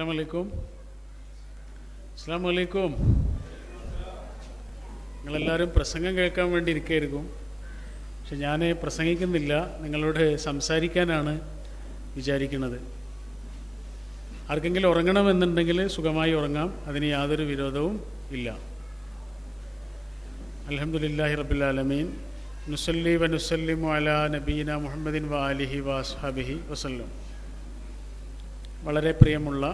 അസ്സലാമു അലൈക്കും. നിങ്ങളെല്ലാവരും പ്രസംഗം കേൾക്കാൻ വേണ്ടി ഇരിക്കുകയായിരിക്കും. പക്ഷെ ഞാൻ പ്രസംഗിക്കുന്നില്ല, നിങ്ങളോട് സംസാരിക്കാനാണ് വിചാരിക്കുന്നത്. ആർക്കെങ്കിലും ഉറങ്ങണമെന്നുണ്ടെങ്കിൽ സുഖമായി ഉറങ്ങാം, അതിന് യാതൊരു വിരോധവും ഇല്ല. അൽഹംദുലില്ലാഹി റബ്ബിൽ ആലമീൻ. നുസല്ലി വ നുസല്ലിമു അലാ നബീന മുഹമ്മദിൻ വ ആലിഹി വ അസ്ഹാബിഹി വസല്ലം. വളരെ പ്രിയമുള്ള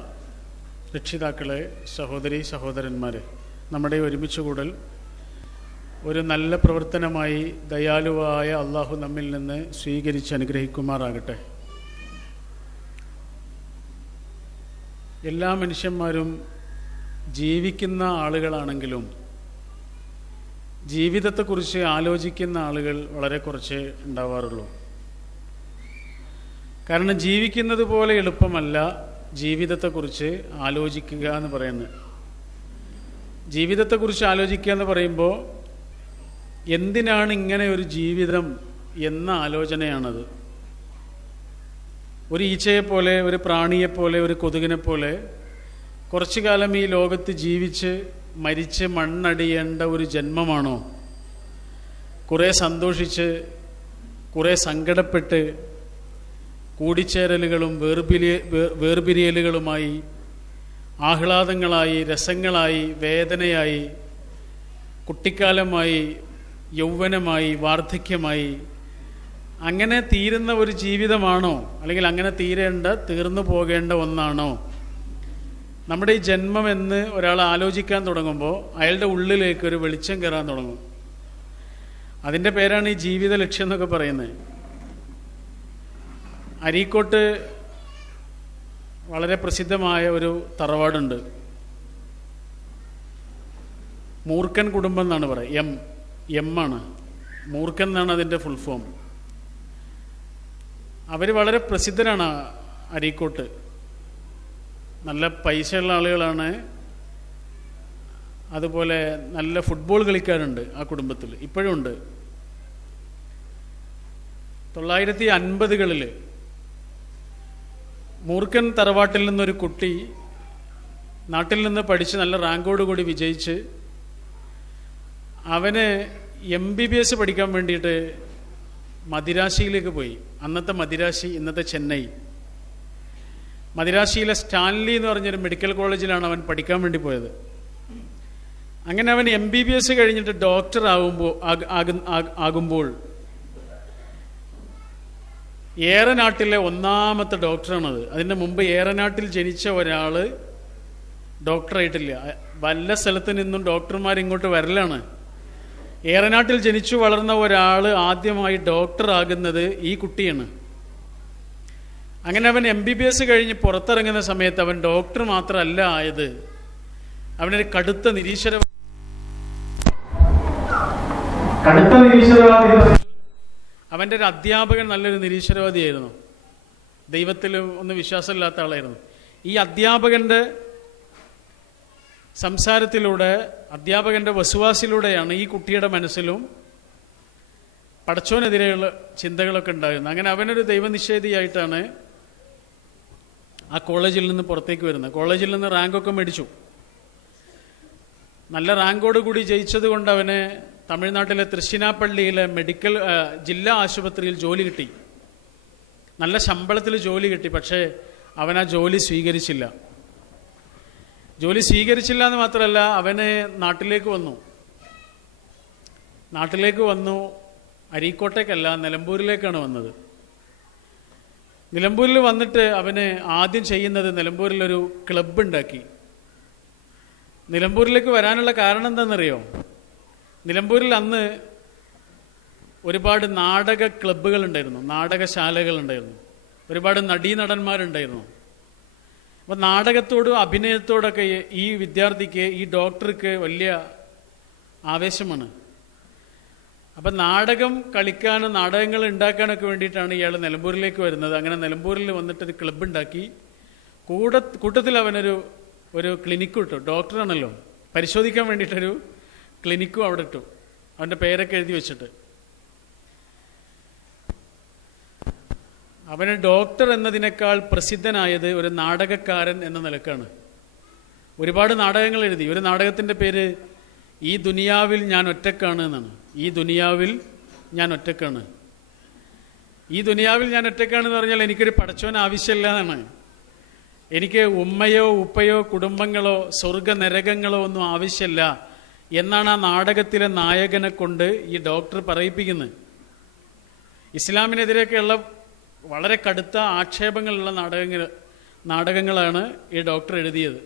രക്ഷിതാക്കളെ, സഹോദരി സഹോദരന്മാരെ, നമ്മുടെ ഒരുമിച്ച് കൂടൽ ഒരു നല്ല പ്രവർത്തനമായി ദയാലുവായ അള്ളാഹു നമ്മിൽ നിന്ന് സ്വീകരിച്ച് അനുഗ്രഹിക്കുമാറാകട്ടെ. എല്ലാ മനുഷ്യന്മാരും ജീവിക്കുന്ന ആളുകളാണെങ്കിലും ജീവിതത്തെക്കുറിച്ച് ആലോചിക്കുന്ന ആളുകൾ വളരെ കുറച്ച് ഉണ്ടാവാറുള്ളൂ. കാരണം ജീവിക്കുന്നത് പോലെ എളുപ്പമല്ല ജീവിതത്തെക്കുറിച്ച് ആലോചിക്കുക എന്ന് പറയുന്നത്. ജീവിതത്തെക്കുറിച്ച് ആലോചിക്കുക എന്ന് പറയുമ്പോൾ എന്തിനാണ് ഇങ്ങനെ ഒരു ജീവിതം എന്ന ആലോചനയാണത്. ഒരു ഈച്ചയെപ്പോലെ, ഒരു പ്രാണിയെപ്പോലെ, ഒരു കൊതുകിനെപ്പോലെ കുറച്ചു കാലം ഈ ലോകത്ത് ജീവിച്ച് മരിച്ച് മണ്ണടിയേണ്ട ഒരു ജന്മമാണോ? കുറേ സന്തോഷിച്ച്, കുറേ സങ്കടപ്പെട്ട്, കൂടിച്ചേരലുകളും വേർപിരിയലുകളുമായി, ആഹ്ലാദങ്ങളായി, രസങ്ങളായി, വേദനയായി, കുട്ടിക്കാലമായി, യൗവനമായി, വാർദ്ധക്യമായി അങ്ങനെ തീരുന്ന ഒരു ജീവിതമാണോ? അല്ലെങ്കിൽ അങ്ങനെ തീർന്നു പോകേണ്ട ഒന്നാണോ നമ്മുടെ ഈ ജന്മം എന്ന് ഒരാൾ ആലോചിക്കാൻ തുടങ്ങുമ്പോൾ അയാളുടെ ഉള്ളിലേക്ക് ഒരു വെളിച്ചം കയറാൻ തുടങ്ങും. അതിൻ്റെ പേരാണ് ഈ ജീവിത ലക്ഷ്യം എന്നൊക്കെ പറയുന്നത്. അരീക്കോട്ട് വളരെ പ്രസിദ്ധമായ ഒരു തറവാടുണ്ട്. മൂർക്കൻ കുടുംബം എന്നാണ് പറയുക. എം ആണ്, മൂർക്കൻ എന്നാണ് അതിൻ്റെ ഫുൾ ഫോം. അവർ വളരെ പ്രസിദ്ധരാണ് അരീക്കോട്ട്. നല്ല പൈസയുള്ള ആളുകളാണ്. അതുപോലെ നല്ല ഫുട്ബോൾ കളിക്കാരുണ്ട് ആ കുടുംബത്തിൽ, ഇപ്പോഴും ഉണ്ട്. 1950കളിൽ മൂർക്കൻ തറവാട്ടിൽ നിന്നൊരു കുട്ടി നാട്ടിൽ നിന്ന് പഠിച്ച് നല്ല റാങ്കോടുകൂടി വിജയിച്ച് അവന് MBBS പഠിക്കാൻ വേണ്ടിയിട്ട് മദിരാശിയിലേക്ക് പോയി. അന്നത്തെ മദിരാശി, ഇന്നത്തെ ചെന്നൈ. മദിരാശിയിലെ സ്റ്റാൻലി എന്ന് പറഞ്ഞൊരു മെഡിക്കൽ കോളേജിലാണ് അവൻ പഠിക്കാൻ വേണ്ടി പോയത്. അങ്ങനെ അവൻ MBBS കഴിഞ്ഞിട്ട് ഡോക്ടർ ആകുമ്പോൾ ഏറനാട്ടിലെ ഒന്നാമത്തെ ഡോക്ടറാണത്. അതിന് മുമ്പ് ഏറനാട്ടിൽ ജനിച്ച ഒരാൾ ഡോക്ടറായിട്ടില്ല. വല്ല സ്ഥലത്ത് നിന്നും ഡോക്ടർമാർ ഇങ്ങോട്ട് വരലാണ്. ഏറനാട്ടിൽ ജനിച്ചു വളർന്ന ഒരാൾ ആദ്യമായി ഡോക്ടർ ആകുന്നത് ഈ കുട്ടിയാണ്. അങ്ങനെ അവൻ MBBS കഴിഞ്ഞ് പുറത്തിറങ്ങുന്ന സമയത്ത് അവൻ ഡോക്ടർ മാത്രമല്ല ആയത്, അവനൊരു കടുത്ത നിരീശ്വരവാദി. അവൻ്റെ ഒരു അധ്യാപകൻ നല്ലൊരു നിരീശ്വരവാദിയായിരുന്നു. ദൈവത്തിൽ ഒന്നും വിശ്വാസമില്ലാത്ത ആളായിരുന്നു. ഈ അധ്യാപകന്റെ സംസാരത്തിലൂടെ, അധ്യാപകന്റെ വസുവാസിലൂടെയാണ് ഈ കുട്ടിയുടെ മനസ്സിലും പടച്ചോനെതിരെയുള്ള ചിന്തകളൊക്കെ ഉണ്ടായിരുന്നത്. അങ്ങനെ അവനൊരു ദൈവനിഷേധിയായിട്ടാണ് ആ കോളേജിൽ നിന്ന് പുറത്തേക്ക് വരുന്നത്. കോളേജിൽ നിന്ന് റാങ്കൊക്കെ മേടിച്ചു. നല്ല റാങ്കോട് കൂടി ജയിച്ചത് കൊണ്ട് അവന് തമിഴ്നാട്ടിലെ തൃശ്ശിനാപ്പള്ളിയിലെ ജില്ലാ ആശുപത്രിയിൽ ജോലി കിട്ടി. നല്ല ശമ്പളത്തിൽ ജോലി കിട്ടി. പക്ഷേ അവൻ ആ ജോലി സ്വീകരിച്ചില്ല. ജോലി സ്വീകരിച്ചില്ല എന്ന് മാത്രമല്ല, അവന് നാട്ടിലേക്ക് വന്നു. അരീക്കോട്ടേക്കല്ല, നിലമ്പൂരിലേക്കാണ് വന്നത്. നിലമ്പൂരിൽ വന്നിട്ട് അവന് ആദ്യം ചെയ്യുന്നത് നിലമ്പൂരിലൊരു ക്ലബ്ബ് ഉണ്ടാക്കി. നിലമ്പൂരിലേക്ക് വരാനുള്ള കാരണം എന്താണെന്നറിയോ? നിലമ്പൂരിൽ അന്ന് ഒരുപാട് നാടക ക്ലബ്ബുകൾ ഉണ്ടായിരുന്നു, നാടകശാലകൾ ഉണ്ടായിരുന്നു, ഒരുപാട് നടീനടന്മാരുണ്ടായിരുന്നു. അപ്പം നാടകത്തോടും അഭിനയത്തോടൊക്കെ ഈ വിദ്യാർത്ഥിക്ക്, ഈ ഡോക്ടർക്ക് വലിയ ആവേശമാണ്. അപ്പം നാടകം കളിക്കാനും നാടകങ്ങൾ ഉണ്ടാക്കാനൊക്കെ വേണ്ടിയിട്ടാണ് ഇയാൾ നിലമ്പൂരിലേക്ക് വരുന്നത്. അങ്ങനെ നിലമ്പൂരിൽ വന്നിട്ടൊരു ക്ലബ്ബ് ഉണ്ടാക്കി. കൂട്ടത്തിൽ അവനൊരു ക്ലിനിക്കും ഇട്ടു. ഡോക്ടറാണല്ലോ, പരിശോധിക്കാൻ വേണ്ടിയിട്ടൊരു ക്ലിനിക്കും അവിടെ ഇട്ടു, അവൻ്റെ പേരൊക്കെ എഴുതി വെച്ചിട്ട്. അവന് ഡോക്ടർ എന്നതിനേക്കാൾ പ്രസിദ്ധനായത് ഒരു നാടകക്കാരൻ എന്ന നിലക്കാണ്. ഒരുപാട് നാടകങ്ങൾ എഴുതി. ഒരു നാടകത്തിൻ്റെ പേര് ഈ ദുനിയാവിൽ ഞാൻ ഒറ്റക്കാണ് എന്നാണ്. ഈ ദുനിയാവിൽ ഞാൻ ഒറ്റക്കാണ്. ഈ ദുനിയാവിൽ ഞാൻ ഒറ്റക്കാണെന്ന് പറഞ്ഞാൽ എനിക്കൊരു പടച്ചോൻ ആവശ്യമില്ല എന്നാണ്. എനിക്ക് ഉമ്മയോ ഉപ്പയോ കുടുംബങ്ങളോ സ്വർഗ നരകങ്ങളോ ഒന്നും ആവശ്യമില്ല എന്നാണ് ആ നാടകത്തിലെ നായകനെ കൊണ്ട് ഈ ഡോക്ടർ പറയിപ്പിക്കുന്നത്. ഇസ്ലാമിനെതിരെയൊക്കെയുള്ള വളരെ കടുത്ത ആക്ഷേപങ്ങളുള്ള നാടകങ്ങളാണ് ഈ ഡോക്ടർ എഴുതിയത്.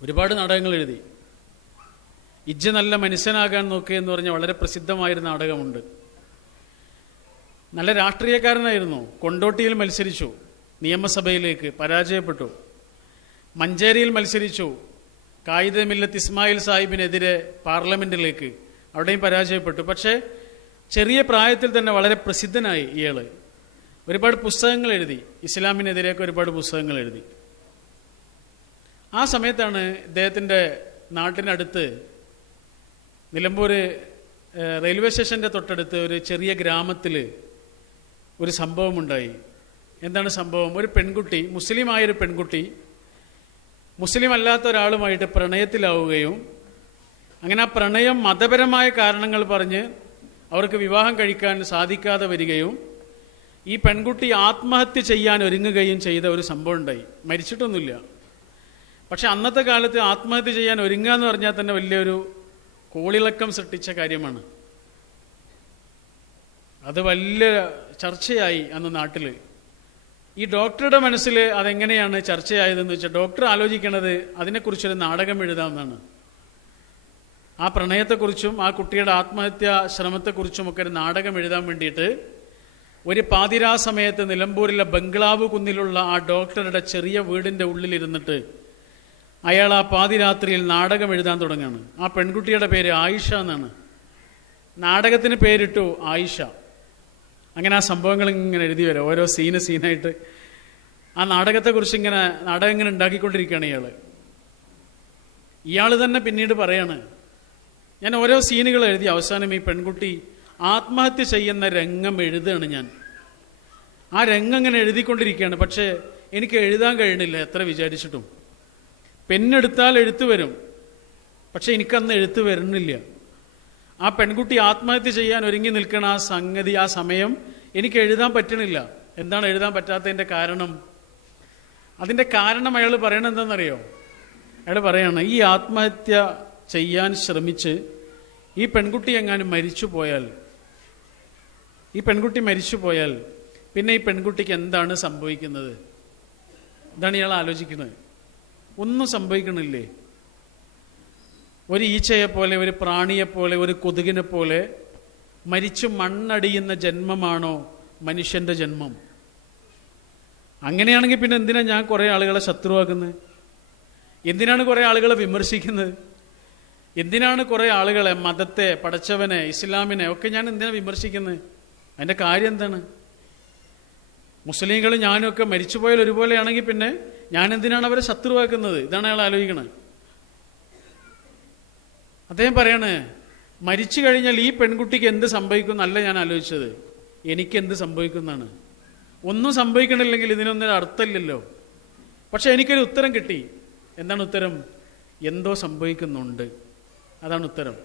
ഒരുപാട് നാടകങ്ങൾ എഴുതി. ഇജ്ജ് നല്ല മനുഷ്യനാകാൻ നോക്കിയെന്ന് പറഞ്ഞ വളരെ പ്രസിദ്ധമായൊരു നാടകമുണ്ട്. നല്ല രാഷ്ട്രീയക്കാരനായിരുന്നു. കൊണ്ടോട്ടിയിൽ മത്സരിച്ചു, നിയമസഭയിലേക്ക് പരാജയപ്പെട്ടു. മഞ്ചേരിയിൽ മത്സരിച്ചു, കായിദ മില്ലത്ത് ഇസ്മായിൽ സാഹിബിനെതിരെ പാർലമെന്റിലേക്ക്, അവിടെയും പരാജയപ്പെട്ടു. പക്ഷേ ചെറിയ പ്രായത്തിൽ തന്നെ വളരെ പ്രസിദ്ധനായി ഇയാള്. ഒരുപാട് പുസ്തകങ്ങൾ എഴുതി, ഇസ്ലാമിനെതിരെയൊക്കെ ഒരുപാട് പുസ്തകങ്ങൾ എഴുതി. ആ സമയത്താണ് ഇദ്ദേഹത്തിൻ്റെ നാട്ടിനടുത്ത് നിലമ്പൂർ റെയിൽവേ സ്റ്റേഷൻ്റെ തൊട്ടടുത്ത് ഒരു ചെറിയ ഗ്രാമത്തിൽ ഒരു സംഭവമുണ്ടായി. എന്താണ് സംഭവം? ഒരു പെൺകുട്ടി, മുസ്ലിമായൊരു പെൺകുട്ടി മുസ്ലിം അല്ലാത്ത ഒരാളുമായിട്ട് പ്രണയത്തിലാവുകയും അങ്ങനെ ആ പ്രണയം മതപരമായ കാരണങ്ങൾ പറഞ്ഞ് അവർക്ക് വിവാഹം കഴിക്കാൻ സാധിക്കാതെ വരികയും ഈ പെൺകുട്ടി ആത്മഹത്യ ചെയ്യാൻ ഒരുങ്ങുകയും ചെയ്ത ഒരു സംഭവം ഉണ്ടായി. മരിച്ചിട്ടൊന്നുമില്ല. പക്ഷെ അന്നത്തെ കാലത്ത് ആത്മഹത്യ ചെയ്യാൻ ഒരുങ്ങുക എന്ന് പറഞ്ഞാൽ തന്നെ വലിയൊരു കോളിളക്കം സൃഷ്ടിച്ച കാര്യമാണ്. അത് വലിയ ചർച്ചയായി അന്ന് നാട്ടിൽ. ഈ ഡോക്ടറുടെ മനസ്സിൽ അതെങ്ങനെയാണ് ചർച്ചയായതെന്ന് വെച്ചാൽ, ഡോക്ടർ ആലോചിക്കണത് അതിനെക്കുറിച്ചൊരു നാടകം എഴുതാമെന്നാണ്. ആ പ്രണയത്തെക്കുറിച്ചും ആ കുട്ടിയുടെ ആത്മഹത്യാ ശ്രമത്തെക്കുറിച്ചുമൊക്കെ ഒരു നാടകം എഴുതാൻ വേണ്ടിയിട്ട് ഒരു പാതിരാ സമയത്ത് നിലമ്പൂരിലെ ബംഗ്ലാവ് കുന്നിലുള്ള ആ ഡോക്ടറുടെ ചെറിയ വീടിൻ്റെ ഉള്ളിലിരുന്നിട്ട് അയാൾ ആ പാതിരാത്രിയിൽ നാടകം എഴുതാൻ തുടങ്ങുകയാണ്. ആ പെൺകുട്ടിയുടെ പേര് ആയിഷ എന്നാണ്. നാടകത്തിന് പേരിട്ടു ആയിഷ. അങ്ങനെ ആ സംഭവങ്ങൾ ഇങ്ങനെ എഴുതി വരാം, ഓരോ സീനായിട്ട്. ആ നാടകത്തെക്കുറിച്ച് നാടകം ഇങ്ങനെ ഉണ്ടാക്കിക്കൊണ്ടിരിക്കുകയാണ് ഇയാൾ തന്നെ പിന്നീട് പറയാണ്, ഞാൻ ഓരോ സീനുകൾ എഴുതി അവസാനം ഈ പെൺകുട്ടി ആത്മഹത്യ ചെയ്യുന്ന രംഗം എഴുതുകയാണ് ഞാൻ. ആ രംഗം ഇങ്ങനെ എഴുതിക്കൊണ്ടിരിക്കുകയാണ്. പക്ഷേ എനിക്ക് എഴുതാൻ കഴിയണില്ല എത്ര വിചാരിച്ചിട്ടും. പെണ്ണെടുത്താൽ എഴുത്ത് വരും, പക്ഷെ എനിക്കന്ന് എഴുത്ത് വരുന്നില്ല. ആ പെൺകുട്ടി ആത്മഹത്യ ചെയ്യാൻ ഒരുങ്ങി നിൽക്കുന്ന ആ സംഗതി, ആ സമയം എനിക്ക് എഴുതാൻ പറ്റണില്ല. എന്താണ് എഴുതാൻ പറ്റാത്തതിൻ്റെ കാരണം? അതിൻ്റെ കാരണം അയാൾ പറയണത് എന്താണെന്നറിയോ? അയാൾ പറയാണ്, ഈ ആത്മഹത്യ ചെയ്യാൻ ശ്രമിച്ച് ഈ പെൺകുട്ടി എങ്ങാനും മരിച്ചു പോയാൽ, ഈ പെൺകുട്ടി മരിച്ചു പോയാൽ പിന്നെ ഈ പെൺകുട്ടിക്ക് എന്താണ് സംഭവിക്കുന്നത്? ഇതാണ് ഇയാൾ ആലോചിക്കുന്നത്. ഒന്നും സംഭവിക്കണില്ലേ? ഒരു ഈച്ചയെപ്പോലെ, ഒരു പ്രാണിയെപ്പോലെ, ഒരു കൊതുകിനെ പോലെ മരിച്ചു മണ്ണടിയുന്ന ജന്മമാണോ മനുഷ്യന്റെ ജന്മം? അങ്ങനെയാണെങ്കിൽ പിന്നെ എന്തിനാ ഞാൻ കുറേ ആളുകളെ ശത്രുവാക്കുന്നത്? എന്തിനാണ് കുറേ ആളുകളെ വിമർശിക്കുന്നത്? എന്തിനാണ് കുറേ ആളുകളെ, മതത്തെ, പടച്ചവനെ, ഇസ്ലാമിനെ ഒക്കെ ഞാൻ എന്തിനാ വിമർശിക്കുന്നത്? അതിൻ്റെ കാര്യം എന്താണ്? മുസ്ലിങ്ങളും ഞാനും ഒക്കെ മരിച്ചുപോയാൽ ഒരുപോലെയാണെങ്കിൽ പിന്നെ ഞാൻ എന്തിനാണ് അവരെ ശത്രുവാക്കുന്നത്? ഇതാണ് അയാൾ ആലോചിക്കണത്. അദ്ദേഹം പറയാണ്, മരിച്ചു കഴിഞ്ഞാൽ ഈ പെൺകുട്ടിക്ക് എന്ത് സംഭവിക്കും എന്നല്ല ഞാൻ ആലോചിച്ചത്, എനിക്ക് എന്ത് സംഭവിക്കുന്നതാണ്. ഒന്നും സംഭവിക്കണില്ലെങ്കിൽ ഇതിനൊന്നും അർത്ഥമില്ലല്ലോ. പക്ഷെ എനിക്കൊരു ഉത്തരം കിട്ടി. എന്താണ് ഉത്തരം? എന്തോ സംഭവിക്കുന്നുണ്ട്. അതാണ് ഉത്തരം.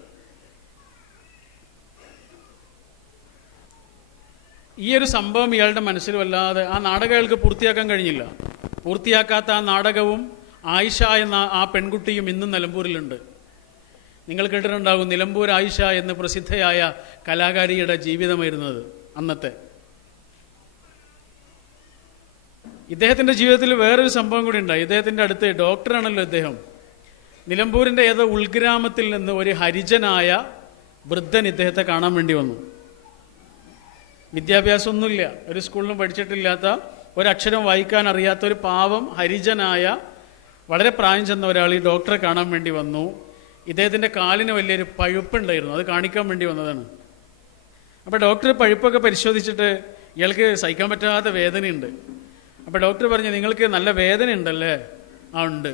ഈ ഒരു സംഭവം ഇയാളുടെ മനസ്സിൽ വല്ലാതെ, ആ നാടകം അയാൾക്ക് പൂർത്തിയാക്കാൻ കഴിഞ്ഞില്ല. പൂർത്തിയാക്കാത്ത ആ നാടകവും ആയിഷ എന്ന ആ പെൺകുട്ടിയും ഇന്നും നിലമ്പൂരിലുണ്ട്. നിങ്ങൾ കേട്ടിട്ടുണ്ടാകും, നിലമ്പൂർ ആയിഷ എന്ന് പ്രസിദ്ധയായ കലാകാരിയുടെ ജീവിതമായിരുന്നത് അന്നത്തെ. ഇദ്ദേഹത്തിന്റെ ജീവിതത്തിൽ വേറൊരു സംഭവം കൂടി ഉണ്ടായി. ഇദ്ദേഹത്തിന്റെ അടുത്ത് ഡോക്ടറാണല്ലോ ഇദ്ദേഹം. നിലമ്പൂരിന്റെ ഏതോ ഉൾഗ്രാമത്തിൽ നിന്ന് ഒരു ഹരിജനായ വൃദ്ധൻ ഇദ്ദേഹത്തെ കാണാൻ വേണ്ടി വന്നു. വിദ്യാഭ്യാസമൊന്നുമില്ല, ഒരു സ്കൂളിലും പഠിച്ചിട്ടില്ലാത്ത, ഒരക്ഷരം വായിക്കാൻ അറിയാത്ത ഒരു പാവം ഹരിജനായ വളരെ പ്രായം ചെന്ന ഒരാൾ ഈ ഡോക്ടറെ കാണാൻ വേണ്ടി വന്നു. ഇദ്ദേഹത്തിന്റെ കാലിന് വലിയൊരു പഴുപ്പുണ്ടായിരുന്നു, അത് കാണിക്കാൻ വേണ്ടി വന്നതാണ്. അപ്പോൾ ഡോക്ടർ പഴുപ്പൊക്കെ പരിശോധിച്ചിട്ട് ഇയാൾക്ക് സഹിക്കാൻ പറ്റാത്ത വേദനയുണ്ട്. അപ്പോൾ ഡോക്ടർ പറഞ്ഞു, നിങ്ങൾക്ക് നല്ല വേദന ഉണ്ടല്ലേ? ആ ഉണ്ട്.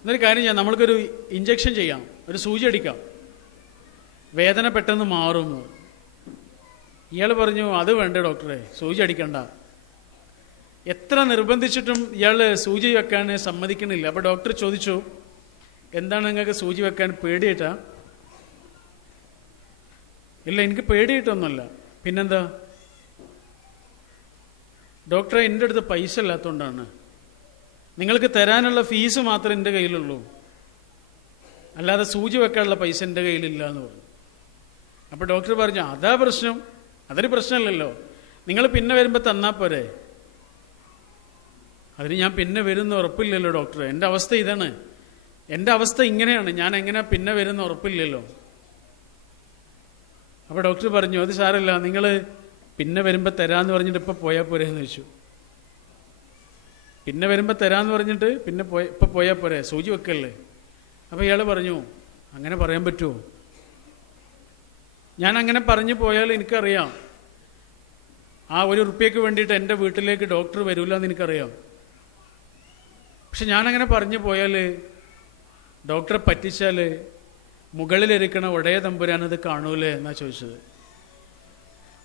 എന്നൊരു കാര്യം ചെയ്യാം, നമ്മൾക്കൊരു ഇഞ്ചക്ഷൻ ചെയ്യാം, ഒരു സൂചി അടിക്കാം, വേദന പെട്ടെന്ന് മാറും. ഇയാൾ പറഞ്ഞു, അത് വേണ്ട ഡോക്ടറെ, സൂചി അടിക്കണ്ട. എത്ര നിർബന്ധിച്ചിട്ടും ഇയാൾ സൂചി വെക്കാൻ സമ്മതിക്കണില്ല. അപ്പോൾ ഡോക്ടർ ചോദിച്ചു, എന്താണ് നിങ്ങൾക്ക് സൂചി വെക്കാൻ പേടിയിട്ടാ? ഇല്ല, എനിക്ക് പേടിയിട്ടൊന്നുമല്ല. പിന്നെന്താ? ഡോക്ടറെ, എൻ്റെ അടുത്ത് പൈസ ഇല്ലാത്തതുകൊണ്ടാണ്. നിങ്ങൾക്ക് തരാനുള്ള ഫീസ് മാത്രമേ എൻ്റെ കയ്യിലുള്ളൂ, അല്ലാതെ സൂചി വെക്കാനുള്ള പൈസ എൻ്റെ കയ്യിലില്ല എന്ന് പറഞ്ഞു. അപ്പോൾ ഡോക്ടർ പറഞ്ഞു, അതാ പ്രശ്നം. അതൊരു പ്രശ്നമല്ലല്ലോ, നിങ്ങൾ പിന്നെ വരുമ്പോൾ തന്നാൽ പോരെ. അതിന് ഞാൻ പിന്നെ വരുന്ന ഉറപ്പില്ലല്ലോ ഡോക്ടറെ, എൻ്റെ അവസ്ഥ ഇതാണ്, എൻ്റെ അവസ്ഥ ഇങ്ങനെയാണ്, ഞാൻ എങ്ങനെ പിന്നെ വരുന്ന ഉറപ്പില്ലല്ലോ. അപ്പോൾ ഡോക്ടർ പറഞ്ഞു, അത് സാരമില്ല, നിങ്ങൾ പിന്നെ വരുമ്പോൾ തരാമെന്ന് പറഞ്ഞിട്ട് ഇപ്പം പോയാൽ പോരെ എന്ന് ചോദിച്ചു. പിന്നെ വരുമ്പോൾ തരാമെന്ന് പറഞ്ഞിട്ട് ഇപ്പം പോയാൽ പോരെ, സൂചി വെക്കല്ലേ. അപ്പോൾ ഇയാൾ പറഞ്ഞു, അങ്ങനെ പറയാൻ പറ്റുമോ? ഞാൻ അങ്ങനെ പറഞ്ഞു പോയാൽ എനിക്കറിയാം ആ ₹1 വേണ്ടിയിട്ട് എൻ്റെ വീട്ടിലേക്ക് ഡോക്ടർ വരില്ല എന്ന് എനിക്കറിയാം. പക്ഷെ ഞാനങ്ങനെ പറഞ്ഞു പോയാൽ, ഡോക്ടറെ പറ്റിച്ചാൽ മുകളിലിരിക്കണ ഒടയ തമ്പുരാനത് കാണൂലേ എന്നാ ചോദിച്ചത്.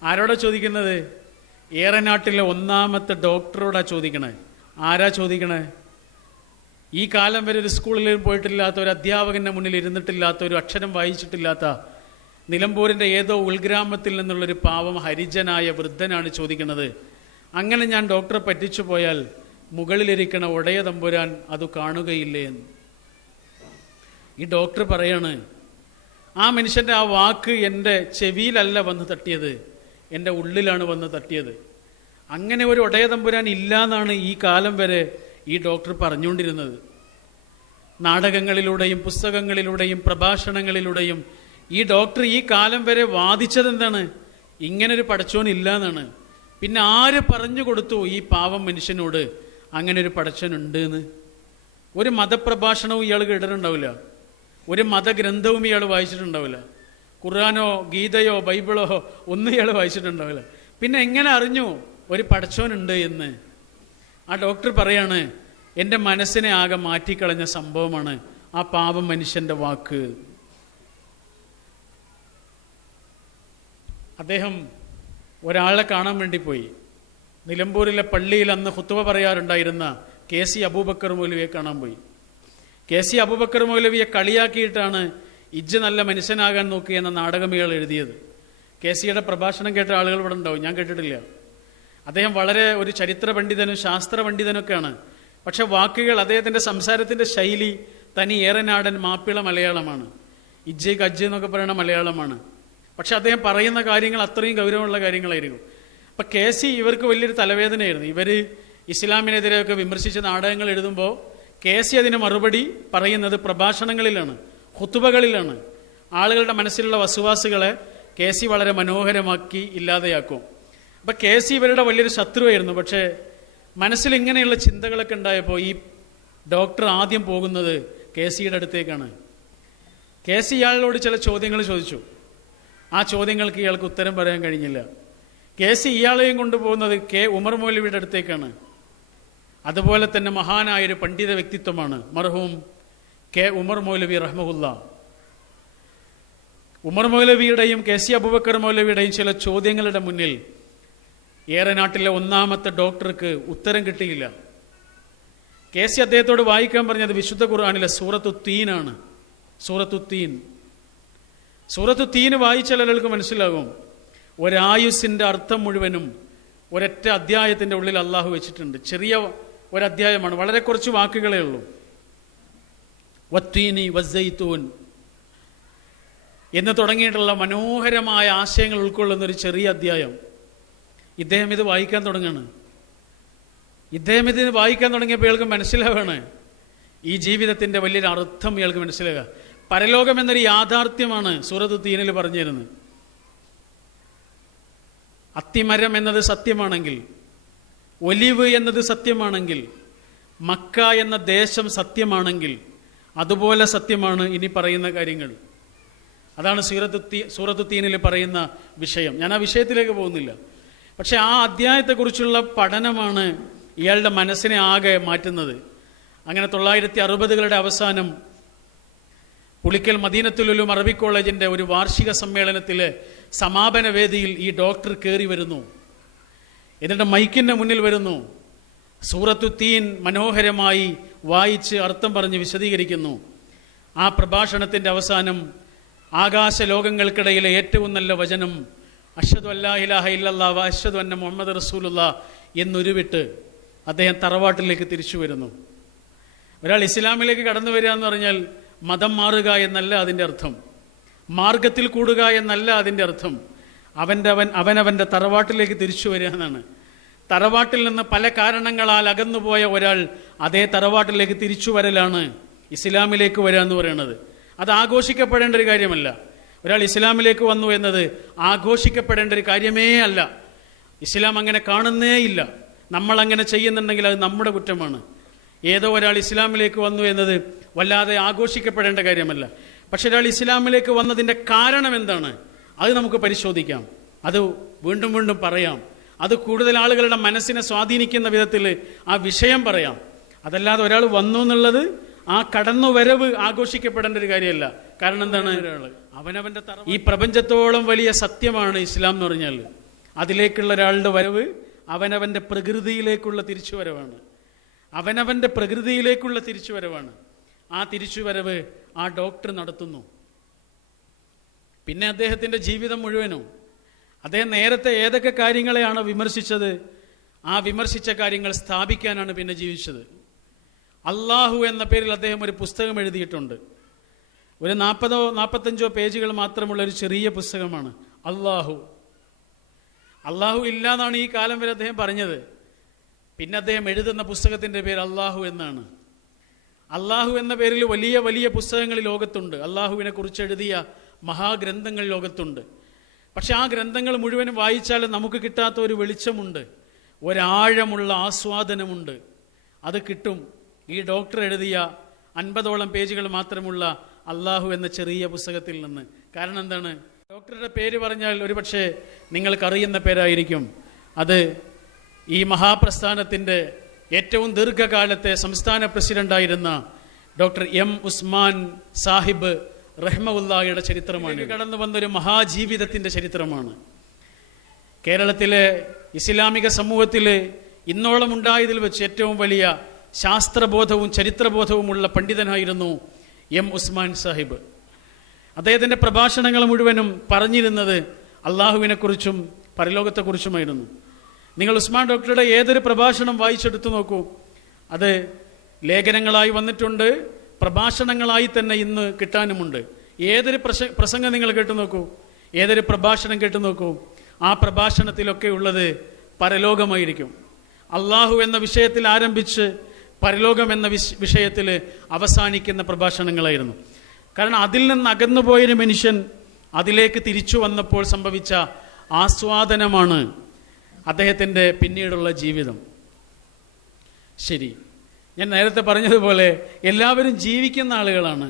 ആരോടാ ചോദിക്കുന്നത്? ഏറനാട്ടിലെ 1ാമത്തെ ഡോക്ടറോടാ ചോദിക്കണേ. ആരാ ചോദിക്കണേ? ഈ കാലം വരെ ഒരു സ്കൂളിൽ പോയിട്ടില്ലാത്ത, ഒരു അധ്യാപകന്റെ മുന്നിൽ ഇരുന്നിട്ടില്ലാത്ത, ഒരു അക്ഷരം വായിച്ചിട്ടില്ലാത്ത നിലമ്പൂരിൻ്റെ ഏതോ ഉൾഗ്രാമത്തിൽ നിന്നുള്ളൊരു പാവം ഹരിജനായ വൃദ്ധനാണ് ചോദിക്കുന്നത്. അങ്ങനെ ഞാൻ ഡോക്ടറെ പറ്റിച്ചു പോയാൽ മുകളിലിരിക്കണ ഒടയ തമ്പുരാൻ അത് കാണുകയില്ലേ എന്ന്. ഈ ഡോക്ടർ പറയാണ്, ആ മനുഷ്യൻ്റെ ആ വാക്ക് എൻ്റെ ചെവിയിലല്ല വന്ന് തട്ടിയത്, എൻ്റെ ഉള്ളിലാണ് വന്ന് തട്ടിയത്. അങ്ങനെ ഒരു ഒടയ തമ്പുരാൻ ഇല്ല എന്നാണ് ഈ കാലം വരെ ഈ ഡോക്ടർ പറഞ്ഞുകൊണ്ടിരുന്നത്. നാടകങ്ങളിലൂടെയും പുസ്തകങ്ങളിലൂടെയും പ്രഭാഷണങ്ങളിലൂടെയും ഈ ഡോക്ടർ ഈ കാലം വരെ വാദിച്ചത് എന്താണ്? ഇങ്ങനൊരു പടച്ചോൻ ഇല്ല എന്നാണ്. പിന്നെ ആര് പറഞ്ഞു കൊടുത്തു ഈ പാവം മനുഷ്യനോട് അങ്ങനെ ഒരു പടച്ചനുണ്ട് എന്ന്? ഒരു മതപ്രഭാഷണവും ഇയാൾ കേട്ടിട്ടുണ്ടാവില്ല, ഒരു മതഗ്രന്ഥവും ഇയാൾ വായിച്ചിട്ടുണ്ടാവില്ല, ഖുർആനോ ഗീതയോ ബൈബിളോ ഒന്നും ഇയാൾ വായിച്ചിട്ടുണ്ടാവില്ല. പിന്നെ എങ്ങനെ അറിഞ്ഞു ഒരു പടച്ചോനുണ്ട് എന്ന്? ആ ഡോക്ടർ പറയാണ്, എൻ്റെ മനസ്സിനെ ആകെ മാറ്റിക്കളഞ്ഞ സംഭവമാണ് ആ പാവം മനുഷ്യൻ്റെ വാക്ക്. അദ്ദേഹം ഒരാളെ കാണാൻ വേണ്ടി പോയി. നിലമ്പൂരിലെ പള്ളിയിൽ അന്ന് ഖുത്ബ പറയാറുണ്ടായിരുന്ന KC അബൂബക്കർ മൗലവിയെ കാണാൻ പോയി. KC അബൂബക്കർ മൗലവിയെ കളിയാക്കിയിട്ടാണ് ഇജ്ജ് നല്ല മനുഷ്യനാകാൻ നോക്കി എന്ന നാടകം ഇയാൾ എഴുതിയത്. KCയുടെ പ്രഭാഷണം കേട്ട ആളുകൾ ഇവിടെ ഉണ്ടാവും, ഞാൻ കേട്ടിട്ടില്ല. അദ്ദേഹം വളരെ ഒരു ചരിത്ര പണ്ഡിതനും ശാസ്ത്ര പണ്ഡിതനൊക്കെയാണ്. പക്ഷെ വാക്കുകൾ, അദ്ദേഹത്തിൻ്റെ സംസാരത്തിൻ്റെ ശൈലി തനി ഏറനാടൻ മാപ്പിള മലയാളമാണ്. ഇജ്ജ് കജ്ജ് എന്നൊക്കെ പറയുന്ന മലയാളമാണ്. പക്ഷെ അദ്ദേഹം പറയുന്ന കാര്യങ്ങൾ അത്രയും ഗൗരവമുള്ള കാര്യങ്ങളായിരിക്കും. അപ്പം KC ഇവർക്ക് വലിയൊരു തലവേദനയായിരുന്നു. ഇവർ ഇസ്ലാമിനെതിരെയൊക്കെ വിമർശിച്ച നാടകങ്ങൾ എഴുതുമ്പോൾ KC അതിന് മറുപടി പറയുന്നത് പ്രഭാഷണങ്ങളിലാണ്, ഖുത്ബകളിലാണ്. ആളുകളുടെ മനസ്സിലുള്ള വസുവാസുകളെ KC വളരെ മനോഹരമാക്കി ഇല്ലാതെയാക്കും. അപ്പം KC ഇവരുടെ വലിയൊരു ശത്രുവായിരുന്നു. പക്ഷേ മനസ്സിൽ ഇങ്ങനെയുള്ള ചിന്തകളൊക്കെ ഉണ്ടായപ്പോൾ ഈ ഡോക്ടർ ആദ്യം പോകുന്നത് KCയുടെ അടുത്തേക്കാണ്. KC ഇയാളോട് ചില ചോദ്യങ്ങൾ ചോദിച്ചു. ആ ചോദ്യങ്ങൾക്ക് ഇയാൾക്ക് ഉത്തരം പറയാൻ കഴിഞ്ഞില്ല. KC ഇയാളെയും കൊണ്ടുപോകുന്നത് ഉമർ മൗലവിയുടെ അടുത്തേക്കാണ്. അതുപോലെ തന്നെ മഹാനായൊരു പണ്ഡിത വ്യക്തിത്വമാണ് മർഹൂം ഉമർ മൗലവി റഹ്മഹുല്ലാ. ഉമർ മൗലവിയുടെയും KC അബൂബക്കർ മൗലവിയുടെയും ചില ചോദ്യങ്ങളുടെ മുന്നിൽ ഏറനാട്ടിലെ 1ാമത്തെ ഡോക്ടർക്ക് ഉത്തരം കിട്ടിയില്ല. KC അദ്ദേഹത്തോട് വായിക്കാൻ പറഞ്ഞത് വിശുദ്ധ ഖുർആനിലെ സൂറത്തു തീനാണ്. സൂറത്തു തീന് വായിച്ചാൽ ആളുകൾക്ക് മനസ്സിലാകും ഒരായുസിൻ്റെ അർത്ഥം മുഴുവനും ഒരൊറ്റ അധ്യായത്തിൻ്റെ ഉള്ളിൽ അള്ളാഹു വെച്ചിട്ടുണ്ട്. ചെറിയ ഒരധ്യായമാണ്, വളരെ കുറച്ച് വാക്കുകളേ ഉള്ളൂ. വത്തീനി വസ്സൈത്തൂൻ എന്ന് തുടങ്ങിയിട്ടുള്ള മനോഹരമായ ആശയങ്ങൾ ഉൾക്കൊള്ളുന്ന ഒരു ചെറിയ അധ്യായം. ഇദ്ദേഹം ഇത് വായിക്കാൻ തുടങ്ങുകയാണ്. ഇദ്ദേഹം ഇത് വായിക്കാൻ തുടങ്ങിയപ്പോൾ ഇയാൾക്ക് മനസ്സിലാവാണ് ഈ ജീവിതത്തിൻ്റെ വലിയൊരു അർത്ഥം ഇയാൾക്ക് മനസ്സിലാകുക. പരലോകം എന്നൊരു യാഥാർത്ഥ്യമാണ് സൂറത്ത് തീനിൽ പറഞ്ഞു തരുന്നത്. അത്തിമരം എന്നത് സത്യമാണെങ്കിൽ, ഒലിവ് എന്നത് സത്യമാണെങ്കിൽ, മക്ക എന്ന ദേശം സത്യമാണെങ്കിൽ, അതുപോലെ സത്യമാണ് ഇനി പറയുന്ന കാര്യങ്ങൾ. അതാണ് സൂറത്ത് തീനിൽ പറയുന്ന വിഷയം. ഞാൻ ആ വിഷയത്തിലേക്ക് പോകുന്നില്ല. പക്ഷെ ആ അധ്യായത്തെക്കുറിച്ചുള്ള പഠനമാണ് ഇയാളുടെ മനസ്സിനെ ആകെ മാറ്റുന്നത്. അങ്ങനെ 1960കളുടെ അവസാനം പുളിക്കൽ മദീനത്തുൽ ഉലൂം അറബിക് കോളേജിൻ്റെ ഒരു വാർഷിക സമ്മേളനത്തിൽ സമാപന വേദിയിൽ ഈ ഡോക്ടർ കയറി വരുന്നു. എന്നിട്ട് മൈക്കിൻ്റെ മുന്നിൽ വരുന്നു. സൂറത്തു തീൻ മനോഹരമായി വായിച്ച് അർത്ഥം പറഞ്ഞ് വിശദീകരിക്കുന്നു. ആ പ്രഭാഷണത്തിൻ്റെ അവസാനം ആകാശ ലോകങ്ങൾക്കിടയിലെ ഏറ്റവും നല്ല വചനം അഷ്ഹദു അല്ലാ ഇലാഹ ഇല്ലല്ലാഹ് വ അഷ്ഹദു അന്ന മുഹമ്മദ് റസൂലുള്ളാഹ് എന്നുരുവിട്ട് അദ്ദേഹം തറവാട്ടിലേക്ക് തിരിച്ചു വരുന്നു. ഒരാൾ ഇസ്ലാമിലേക്ക് കടന്നു വരിക എന്ന് പറഞ്ഞാൽ മതം മാറുക എന്നല്ല അതിൻ്റെ അർത്ഥം, മാർഗത്തിൽ കൂടുക എന്നല്ല അതിൻ്റെ അർത്ഥം. അവനവൻ്റെ തറവാട്ടിലേക്ക് തിരിച്ചു വരിക എന്നാണ്. തറവാട്ടിൽ നിന്ന് പല കാരണങ്ങളാൽ അകന്നുപോയ ഒരാൾ അതേ തറവാട്ടിലേക്ക് തിരിച്ചു വരലാണ് ഇസ്ലാമിലേക്ക് വരിക എന്ന് പറയുന്നത്. അത് ആഘോഷിക്കപ്പെടേണ്ട ഒരു കാര്യമല്ല. ഒരാൾ ഇസ്ലാമിലേക്ക് വന്നു എന്നത് ആഘോഷിക്കപ്പെടേണ്ട ഒരു കാര്യമേ അല്ല. ഇസ്ലാം അങ്ങനെ കാണുന്നേ ഇല്ല. നമ്മൾ അങ്ങനെ ചെയ്യുന്നുണ്ടെങ്കിൽ അത് നമ്മുടെ കുറ്റമാണ്. ഏതോ ഒരാൾ ഇസ്ലാമിലേക്ക് വന്നു എന്നത് വല്ലാതെ ആഘോഷിക്കപ്പെടേണ്ട കാര്യമല്ല. പക്ഷെ ഒരാൾ ഇസ്ലാമിലേക്ക് വന്നതിൻ്റെ കാരണം എന്താണ്, അത് നമുക്ക് പരിശോധിക്കാം. അത് വീണ്ടും വീണ്ടും പറയാം. അത് കൂടുതൽ ആളുകളുടെ മനസ്സിനെ സ്വാധീനിക്കുന്ന വിധത്തിൽ ആ വിഷയം പറയാം. അതല്ലാതെ ഒരാൾ വന്നു എന്നുള്ളത് ആ കടന്നുവരവ് ആഘോഷിക്കപ്പെടേണ്ട ഒരു കാര്യമല്ല. കാരണം എന്താണ്, അവനവൻ്റെ ഈ പ്രപഞ്ചത്തോളം വലിയ സത്യമാണ് ഇസ്ലാം എന്ന് പറഞ്ഞാൽ. അതിലേക്കുള്ള ഒരാളുടെ വരവ് അവനവൻ്റെ പ്രകൃതിയിലേക്കുള്ള തിരിച്ചുവരവാണ്. അവനവൻ്റെ പ്രകൃതിയിലേക്കുള്ള തിരിച്ചുവരവാണ്. ആ തിരിച്ചുവരവ് ആ ഡോക്ടർ നടത്തുന്നു. പിന്നെ അദ്ദേഹത്തിൻ്റെ ജീവിതം മുഴുവനും അദ്ദേഹം നേരത്തെ ഏതൊക്കെ കാര്യങ്ങളെയാണോ വിമർശിച്ചത്, ആ വിമർശിച്ച കാര്യങ്ങൾ സ്ഥാപിക്കാനാണ് പിന്നെ ജീവിച്ചത്. അള്ളാഹു എന്ന പേരിൽ അദ്ദേഹം ഒരു പുസ്തകം എഴുതിയിട്ടുണ്ട്. ഒരു 40-45 പേജുകൾ മാത്രമുള്ള ഒരു ചെറിയ പുസ്തകമാണ് അള്ളാഹു. അള്ളാഹു ഇല്ല എന്നാണ് ഈ കാലം വരെ അദ്ദേഹം പറഞ്ഞത്. പിന്നെ അദ്ദേഹം എഴുതുന്ന പുസ്തകത്തിൻ്റെ പേര് അള്ളാഹു എന്നാണ്. അള്ളാഹു എന്ന പേരിൽ വലിയ വലിയ പുസ്തകങ്ങൾ ലോകത്തുണ്ട്. അള്ളാഹുവിനെ കുറിച്ച് എഴുതിയ മഹാഗ്രന്ഥങ്ങൾ ലോകത്തുണ്ട്. പക്ഷെ ആ ഗ്രന്ഥങ്ങൾ മുഴുവനും വായിച്ചാലും നമുക്ക് കിട്ടാത്ത ഒരു വെളിച്ചമുണ്ട്, ഒരാഴമുള്ള ആസ്വാദനമുണ്ട്. അത് കിട്ടും ഈ ഡോക്ടർ എഴുതിയ 50ഓളം പേജുകൾ മാത്രമുള്ള അള്ളാഹു എന്ന ചെറിയ പുസ്തകത്തിൽ നിന്ന്. കാരണം എന്താണ്, ഡോക്ടറുടെ പേര് പറഞ്ഞാൽ ഒരുപക്ഷെ നിങ്ങൾക്കറിയുന്ന പേരായിരിക്കും. അത് ഈ മഹാപ്രസ്ഥാനത്തിൻ്റെ ഏറ്റവും ദീർഘകാലത്തെ സംസ്ഥാന പ്രസിഡന്റായിരുന്ന ഡോക്ടർ എം ഉസ്മാൻ സാഹിബ് റഹ്മത്തുള്ളാഹിയുടെ ചരിത്രമാണ്. കടന്നു വന്നൊരു മഹാജീവിതത്തിൻ്റെ ചരിത്രമാണ്. കേരളത്തിലെ ഇസ്ലാമിക സമൂഹത്തിൽ ഇന്നോളം ഉണ്ടായതിൽ വെച്ച് ഏറ്റവും വലിയ ശാസ്ത്രബോധവും ചരിത്രബോധവുമുള്ള പണ്ഡിതനായിരുന്നു എം ഉസ്മാൻ സാഹിബ്. അദ്ദേഹത്തിൻ്റെ പ്രഭാഷണങ്ങൾ മുഴുവനും പറഞ്ഞിരുന്നത് അള്ളാഹുവിനെക്കുറിച്ചും പരലോകത്തെക്കുറിച്ചുമായിരുന്നു. നിങ്ങൾ ഉസ്മാൻ ഡോക്ടറുടെ ഏതൊരു പ്രഭാഷണം വായിച്ചെടുത്തു നോക്കൂ. അത് ലേഖനങ്ങളായി വന്നിട്ടുണ്ട്, പ്രഭാഷണങ്ങളായി തന്നെ ഇന്ന് കിട്ടാനുമുണ്ട്. ഏതൊരു പ്രസംഗം നിങ്ങൾ കേട്ടു നോക്കൂ, ഏതൊരു പ്രഭാഷണം കേട്ടു നോക്കൂ, ആ പ്രഭാഷണത്തിലൊക്കെ ഉള്ളത് പരലോകമായിരിക്കും. അള്ളാഹു എന്ന വിഷയത്തിൽ ആരംഭിച്ച് പരലോകം എന്ന വിഷയത്തിൽ അവസാനിക്കുന്ന പ്രഭാഷണങ്ങളായിരുന്നു. കാരണം അതിൽ നിന്ന് അകന്നുപോയൊരു മനുഷ്യൻ അതിലേക്ക് തിരിച്ചു വന്നപ്പോൾ സംഭവിച്ച ആസ്വാദനമാണ് അദ്ദേഹത്തിൻ്റെ പിന്നീടുള്ള ജീവിതം. ശരി, ഞാൻ നേരത്തെ പറഞ്ഞതുപോലെ എല്ലാവരും ജീവിക്കുന്ന ആളുകളാണ്.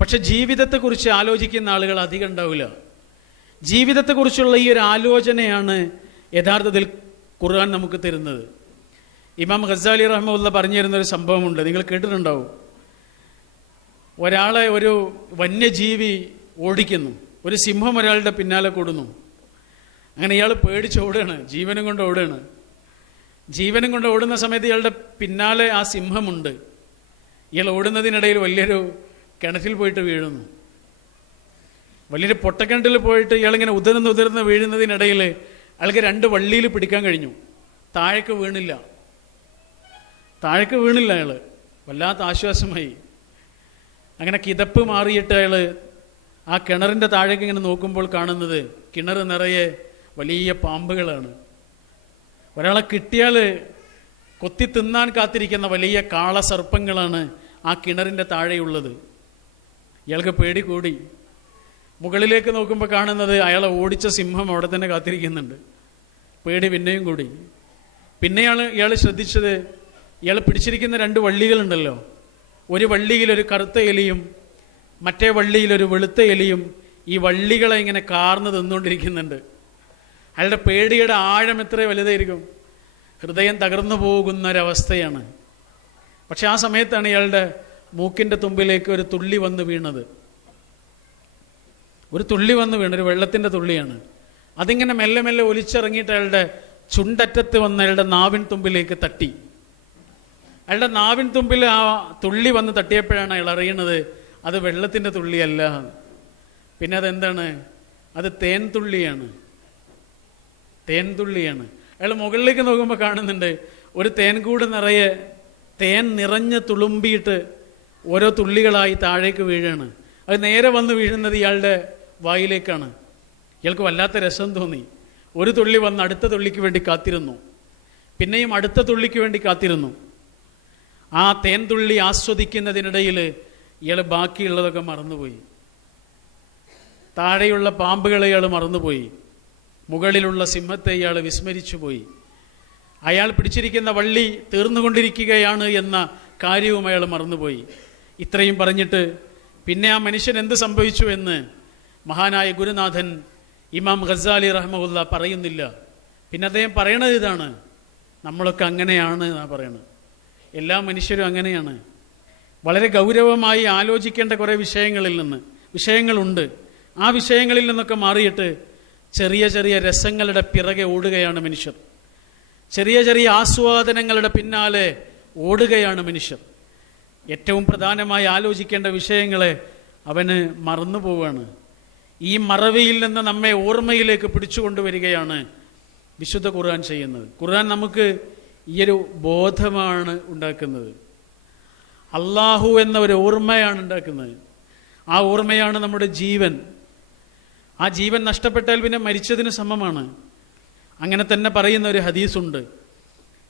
പക്ഷെ ജീവിതത്തെക്കുറിച്ച് ആലോചിക്കുന്ന ആളുകൾ അധികം ഉണ്ടാവില്ല. ജീവിതത്തെക്കുറിച്ചുള്ള ഈ ഒരു ആലോചനയാണ് യഥാർത്ഥത്തിൽ ഖുർആൻ നമുക്ക് തരുന്നത്. ഇമാം ഖസാലി റഹ്മത്തുള്ളാഹി പറഞ്ഞു തരുന്നൊരു സംഭവമുണ്ട്, നിങ്ങൾ കേട്ടിട്ടുണ്ടാവും. ഒരാളെ ഒരു വന്യജീവി ഓടിക്കുന്നു, ഒരു സിംഹം ഒരാളുടെ പിന്നാലെ കൂടുന്നു. അങ്ങനെ ഇയാൾ പേടിച്ച് ഓടുകയാണ്, ജീവനും കൊണ്ട് ഓടുകയാണ്. ജീവനും കൊണ്ട് ഓടുന്ന സമയത്ത് ഇയാളുടെ പിന്നാലെ ആ സിംഹമുണ്ട്. ഇയാൾ ഓടുന്നതിനിടയിൽ വലിയൊരു കിണറ്റിൽ പോയിട്ട് വീഴുന്നു. വലിയൊരു പൊട്ടക്കിണറ്റിൽ പോയിട്ട് ഇയാളിങ്ങനെ ഉതിർന്ന് വീഴുന്നതിനിടയിൽ അയാൾക്ക് 2 വള്ളിയിൽ പിടിക്കാൻ കഴിഞ്ഞു. താഴേക്ക് വീണില്ല അയാൾ. വല്ലാത്ത ആശ്വാസമായി. അങ്ങനെ കിതപ്പ് മാറിയിട്ട് അയാൾ ആ കിണറിൻ്റെ താഴേക്ക് ഇങ്ങനെ നോക്കുമ്പോൾ കാണുന്നത് കിണർ നിറയെ വലിയ പാമ്പുകളാണ്. ഒരാളെ കിട്ടിയാൽ കൊത്തി തിന്നാൻ കാത്തിരിക്കുന്ന വലിയ കാളസർപ്പങ്ങളാണ് ആ കിണറിൻ്റെ താഴെയുള്ളത്. ഇയാൾക്ക് പേടി കൂടി. മുകളിലേക്ക് നോക്കുമ്പോൾ കാണുന്നത് അയാളെ ഓടിച്ച സിംഹം അവിടെ തന്നെ കാത്തിരിക്കുന്നുണ്ട്. പേടി പിന്നെയും കൂടി. പിന്നെയാണ് ഇയാൾ ശ്രദ്ധിച്ചത്, ഇയാൾ പിടിച്ചിരിക്കുന്ന 2 വള്ളികളുണ്ടല്ലോ, ഒരു വള്ളിയിൽ ഒരു കറുത്ത എലിയും മറ്റേ വള്ളിയിൽ ഒരു വെളുത്ത എലിയും ഈ വള്ളികളെ ഇങ്ങനെ കാർന്ന് തിന്നുകൊണ്ടിരിക്കുന്നുണ്ട്. അയാളുടെ പേടിയുടെ ആഴം എത്ര വലുതായിരിക്കും, ഹൃദയം തകർന്നു പോകുന്നൊരവസ്ഥയാണ്. പക്ഷെ ആ സമയത്താണ് ഇയാളുടെ മൂക്കിൻ്റെ തുമ്പിലേക്ക് ഒരു തുള്ളി വന്ന് വീണത്. ഒരു തുള്ളി വന്ന് വീണ്, ഒരു വെള്ളത്തിൻ്റെ തുള്ളിയാണ്. അതിങ്ങനെ മെല്ലെ മെല്ലെ ഒലിച്ചിറങ്ങിയിട്ട് അയാളുടെ ചുണ്ടറ്റത്ത് വന്ന് അയാളുടെ നാവിൻ തുമ്പിലേക്ക് തട്ടി. അയാളുടെ നാവിൻ തുമ്പിൽ ആ തുള്ളി വന്ന് തട്ടിയപ്പോഴാണ് അയാൾ അറിയണത് അത് വെള്ളത്തിൻ്റെ തുള്ളിയല്ല. പിന്നെ അതെന്താണ്? അത് തേൻ തുള്ളിയാണ്. തേൻ തുള്ളിയാണ്. അയാൾ മുകളിലേക്ക് നോക്കുമ്പോൾ കാണുന്നുണ്ട് ഒരു തേൻകൂട് നിറയെ തേൻ നിറഞ്ഞ് തുളുമ്പിയിട്ട് ഓരോ തുള്ളികളായി താഴേക്ക് വീഴാണ്. അത് നേരെ വന്ന് വീഴുന്നത് ഇയാളുടെ വായിലേക്കാണ്. ഇയാൾക്ക് വല്ലാത്ത രസം തോന്നി. ഒരു തുള്ളി വന്ന് അടുത്ത തുള്ളിക്ക് വേണ്ടി കാത്തിരുന്നു. പിന്നെയും അടുത്ത തുള്ളിക്ക് വേണ്ടി കാത്തിരുന്നു. ആ തേൻ തുള്ളി ആസ്വദിക്കുന്നതിനിടയിൽ ഇയാൾ ബാക്കിയുള്ളതൊക്കെ മറന്നുപോയി. താഴെയുള്ള പാമ്പുകളെ ഇയാൾ മറന്നുപോയി. മുകളിലുള്ള സിംഹത്തെ ഇയാൾ വിസ്മരിച്ചു പോയി. അയാൾ പിടിച്ചിരിക്കുന്ന വള്ളി തീർന്നുകൊണ്ടിരിക്കുകയാണ് എന്ന കാര്യവും അയാൾ മറന്നുപോയി. ഇത്രയും പറഞ്ഞിട്ട് പിന്നെ ആ മനുഷ്യൻ എന്ത് സംഭവിച്ചു എന്ന് മഹാനായ ഗുരുനാഥൻ ഇമാം ഗസാലി റഹ്മഹുല്ല പറയുന്നില്ല. പിന്നെ അദ്ദേഹം പറയണത് ഇതാണ്: നമ്മളൊക്കെ അങ്ങനെയാണ് എന്നാണ് പറയണത്. എല്ലാ മനുഷ്യരും അങ്ങനെയാണ്. വളരെ ഗൗരവമായി ആലോചിക്കേണ്ട കുറേ വിഷയങ്ങളുണ്ട്. ആ വിഷയങ്ങളിൽ നിന്നൊക്കെ മാറിയിട്ട് ചെറിയ ചെറിയ രസങ്ങളുടെ പിറകെ ഓടുകയാണ് മനുഷ്യർ. ചെറിയ ചെറിയ ആസ്വാദനങ്ങളുടെ പിന്നാലെ ഓടുകയാണ് മനുഷ്യർ. ഏറ്റവും പ്രധാനമായി ആലോചിക്കേണ്ട വിഷയങ്ങളെ അവന് മറന്നു പോവുകയാണ്. ഈ മറവിയിൽ നിന്ന് നമ്മെ ഓർമ്മയിലേക്ക് പിടിച്ചുകൊണ്ടുവരികയാണ് വിശുദ്ധ ഖുർആൻ ചെയ്യുന്നത്. ഖുർആൻ നമുക്ക് ഈയൊരു ബോധമാണ് ഉണ്ടാക്കുന്നത്. അള്ളാഹു എന്ന ഒരു ഓർമ്മയാണ് ഉണ്ടാക്കുന്നത്. ആ ഓർമ്മയാണ് നമ്മുടെ ജീവൻ. ആ ജീവൻ നഷ്ടപ്പെട്ടാൽ പിന്നെ മരിച്ചതിന് സമമാണ്. അങ്ങനെ തന്നെ പറയുന്ന ഒരു ഹദീസുണ്ട്: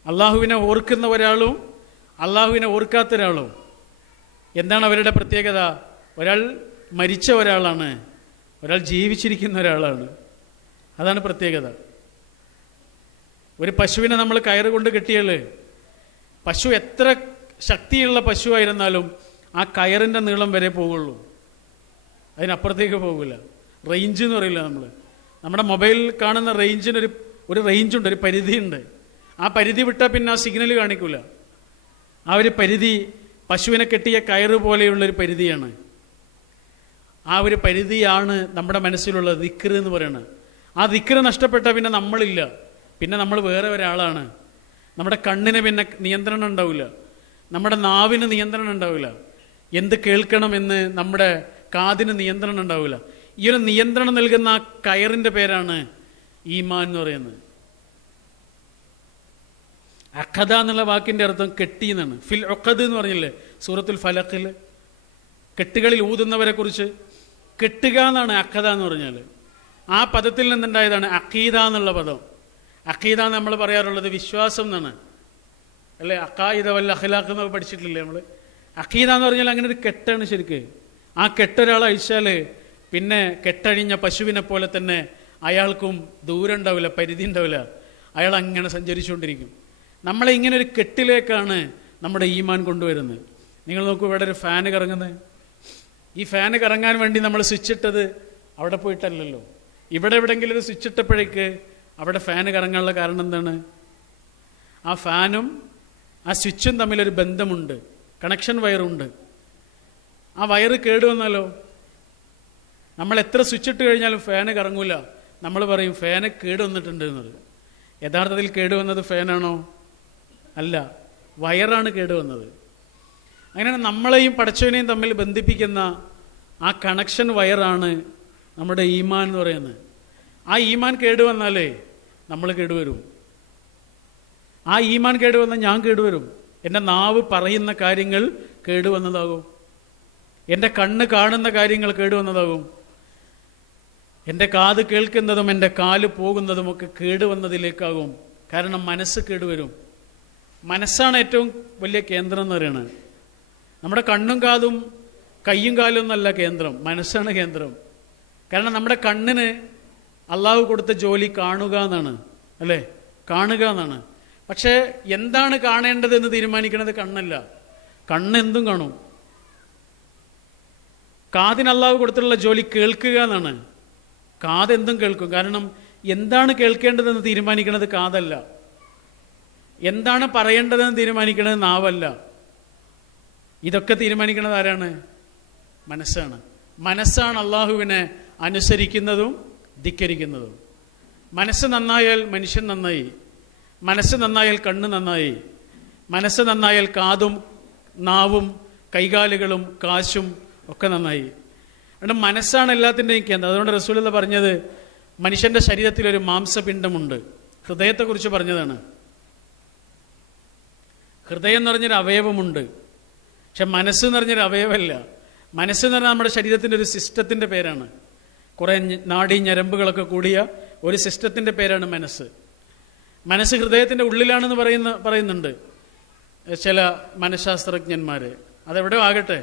അള്ളാഹുവിനെ ഓർക്കുന്ന ഒരാളും അള്ളാഹുവിനെ ഓർക്കാത്ത ഒരാളും. എന്താണ് അവരുടെ പ്രത്യേകത? ഒരാൾ മരിച്ച ഒരാളാണ്, ഒരാൾ ജീവിച്ചിരിക്കുന്ന ഒരാളാണ്. അതാണ് പ്രത്യേകത. ഒരു പശുവിനെ നമ്മൾ കയറ് കൊണ്ട് കെട്ടിയാൽ പശു എത്ര ശക്തിയുള്ള പശുവായിരുന്നാലും ആ കയറിൻ്റെ നീളം വരെ പോകുള്ളൂ, അതിനപ്പുറത്തേക്ക് പോകില്ല. റേഞ്ച് എന്ന് പറയില്ല നമ്മൾ. നമ്മുടെ മൊബൈൽ കാണുന്ന റേഞ്ചിനൊരു റേഞ്ചുണ്ട്, ഒരു പരിധിയുണ്ട്. ആ പരിധി വിട്ടാൽ പിന്നെ ആ സിഗ്നൽ കാണിക്കൂല. ആ ഒരു പരിധി പശുവിനെ കെട്ടിയ കയറ് പോലെയുള്ളൊരു പരിധിയാണ്. ആ ഒരു പരിധിയാണ് നമ്മുടെ മനസ്സിലുള്ള ദിക്ർ എന്ന് പറയുന്നത്. ആ ദിക്ർ നഷ്ടപ്പെട്ടാൽ പിന്നെ നമ്മളില്ല, പിന്നെ നമ്മൾ വേറെ ഒരാളാണ്. നമ്മുടെ കണ്ണിന് പിന്നെ നിയന്ത്രണം ഉണ്ടാവില്ല, നമ്മുടെ നാവിന് നിയന്ത്രണം ഉണ്ടാവില്ല, എന്ത് കേൾക്കണമെന്ന് നമ്മുടെ കാതിന് നിയന്ത്രണം ഉണ്ടാവില്ല. ഈ ഒരു നിയന്ത്രണം നൽകുന്ന ആ കയറിൻ്റെ പേരാണ് ഈമാൻ എന്ന് പറയുന്നത്. അഖദ എന്നുള്ള വാക്കിൻ്റെ അർത്ഥം കെട്ടി എന്നാണ്. ഫിൽ ഒഖദ് എന്ന് പറഞ്ഞില്ലേ സൂറത്തുൽ ഫലഖിൽ, കെട്ടുകളിൽ ഊതുന്നവരെ കുറിച്ച്. കെട്ടുക എന്നാണ് അഖദ എന്ന് പറഞ്ഞാൽ. ആ പദത്തിൽ നിന്നുണ്ടായതാണ് അഖീദ എന്നുള്ള പദം. അഖീദ എന്ന് നമ്മൾ പറയാറുള്ളത് വിശ്വാസം എന്നാണ്, അല്ലേ? അഖായിദ വല്ല അഖ്ലാഖ് എന്നൊക്കെ പഠിച്ചിട്ടില്ലേ നമ്മൾ? അഖീദ എന്ന് പറഞ്ഞാൽ അങ്ങനെ ഒരു കെട്ടാണ് ശരിക്ക്. ആ കെട്ടൊരാൾ അഴിച്ചാൽ പിന്നെ കെട്ടഴിഞ്ഞ പശുവിനെ പോലെ തന്നെ അയാൾക്കും ദൂരം ഉണ്ടാവില്ല, പരിധി ഉണ്ടാവില്ല. അയാൾ അങ്ങനെ സഞ്ചരിച്ചുകൊണ്ടിരിക്കും. നമ്മളെ ഇങ്ങനെ ഒരു കെട്ടിലേക്കാണ് നമ്മുടെ ഈമാൻ കൊണ്ടുവരുന്നത്. നിങ്ങൾ നോക്കൂ, ഇവിടെ ഒരു ഫാന് കറങ്ങുന്നത്. ഈ ഫാന് കറങ്ങാൻ വേണ്ടി നമ്മൾ സ്വിച്ച് ഇട്ടത് അവിടെ പോയിട്ടല്ലല്ലോ. ഇവിടെ എവിടെയെങ്കിലും ഒരു സ്വിച്ച് ഇട്ടപ്പോഴേക്ക് അവിടെ ഫാന് കറങ്ങാനുള്ള കാരണം എന്താണ്? ആ ഫാനും ആ സ്വിച്ചും തമ്മിലൊരു ബന്ധമുണ്ട്, കണക്ഷൻ വയറുണ്ട്. ആ വയറ് കേടുവന്നാലോ നമ്മൾ എത്ര സ്വിച്ച് ഇട്ട് കഴിഞ്ഞാലും ഫാന് കറങ്ങൂല. നമ്മൾ പറയും ഫാന് കേടുവന്നിട്ടുണ്ട് എന്നത്. യഥാർത്ഥത്തിൽ കേടുവന്നത് ഫാനാണോ? അല്ല, വയറാണ് കേടുവന്നത്. അങ്ങനെ നമ്മളെയും പടച്ചവനെയും തമ്മിൽ ബന്ധിപ്പിക്കുന്ന ആ കണക്ഷൻ വയറാണ് നമ്മുടെ ഈമാൻ എന്ന് പറയുന്നത്. ആ ഈമാൻ കേടുവന്നാലേ നമ്മൾ കേടുവരും. ആ ഈമാൻ കേടുവന്നാൽ ഞാൻ കേടുവരും. എൻ്റെ നാവ് പറയുന്ന കാര്യങ്ങൾ കേടുവന്നതാകും, എൻ്റെ കണ്ണ് കാണുന്ന കാര്യങ്ങൾ കേടുവന്നതാകും, എൻ്റെ കാത് കേൾക്കുന്നതും എൻ്റെ കാല് പോകുന്നതുമൊക്കെ കേടുവന്നതിലേക്കാകും. കാരണം മനസ്സ് കേടുവരും. മനസ്സാണ് ഏറ്റവും വലിയ കേന്ദ്രം എന്ന് പറയുന്നത്. നമ്മുടെ കണ്ണും കാതും കയ്യും കാലും എന്നല്ല കേന്ദ്രം, മനസ്സാണ് കേന്ദ്രം. കാരണം നമ്മുടെ കണ്ണിന് അള്ളാഹു കൊടുത്ത ജോലി കാണുക എന്നാണ്, അല്ലേ? കാണുക എന്നാണ്. പക്ഷേ എന്താണ് കാണേണ്ടതെന്ന് തീരുമാനിക്കുന്നത് കണ്ണല്ല. കണ്ണെന്തും കാണും. കാതിന് അള്ളാഹു കൊടുത്തിട്ടുള്ള ജോലി കേൾക്കുക എന്നാണ്. കാതെന്തും കേൾക്കും. കാരണം എന്താണ് കേൾക്കേണ്ടതെന്ന് തീരുമാനിക്കുന്നത് കാതല്ല, എന്താണ് പറയേണ്ടതെന്ന് തീരുമാനിക്കുന്നത് നാവല്ല. ഇതൊക്കെ തീരുമാനിക്കുന്നത് ആരാണ്? മനസ്സാണ്. മനസ്സാണ് അള്ളാഹുവിനെ അനുസരിക്കുന്നതും ധിക്കരിക്കുന്നതും. മനസ്സ് നന്നായാൽ മനുഷ്യൻ നന്നായി, മനസ്സ് നന്നായാൽ കണ്ണ് നന്നായി, മനസ്സ് നന്നായാൽ കാതും നാവും കൈകാലുകളും കാശും ഒക്കെ നന്നായി. അതുകൊണ്ട് മനസ്സാണ് എല്ലാത്തിൻ്റെയും കേന്ദ്രം. അതുകൊണ്ട് റസൂലുള്ള പറഞ്ഞത് മനുഷ്യൻ്റെ ശരീരത്തിലൊരു മാംസപിണ്ഡമുണ്ട്. ഹൃദയത്തെക്കുറിച്ച് പറഞ്ഞതാണ്. ഹൃദയം എന്ന് പറഞ്ഞൊരു അവയവമുണ്ട്, പക്ഷെ മനസ്സെന്ന് പറഞ്ഞൊരു അവയവമല്ല. മനസ്സെന്ന് പറഞ്ഞാൽ നമ്മുടെ ശരീരത്തിൻ്റെ ഒരു സിസ്റ്റത്തിൻ്റെ പേരാണ്. കുറേ നാഡീ ഞരമ്പുകളൊക്കെ കൂടിയ ഒരു സിസ്റ്റത്തിൻ്റെ പേരാണ് മനസ്സ്. മനസ്സ് ഹൃദയത്തിൻ്റെ ഉള്ളിലാണെന്ന് പറയുന്നുണ്ട് ചില മനഃശാസ്ത്രജ്ഞന്മാർ. അതെവിടെയോ ആകട്ടെ,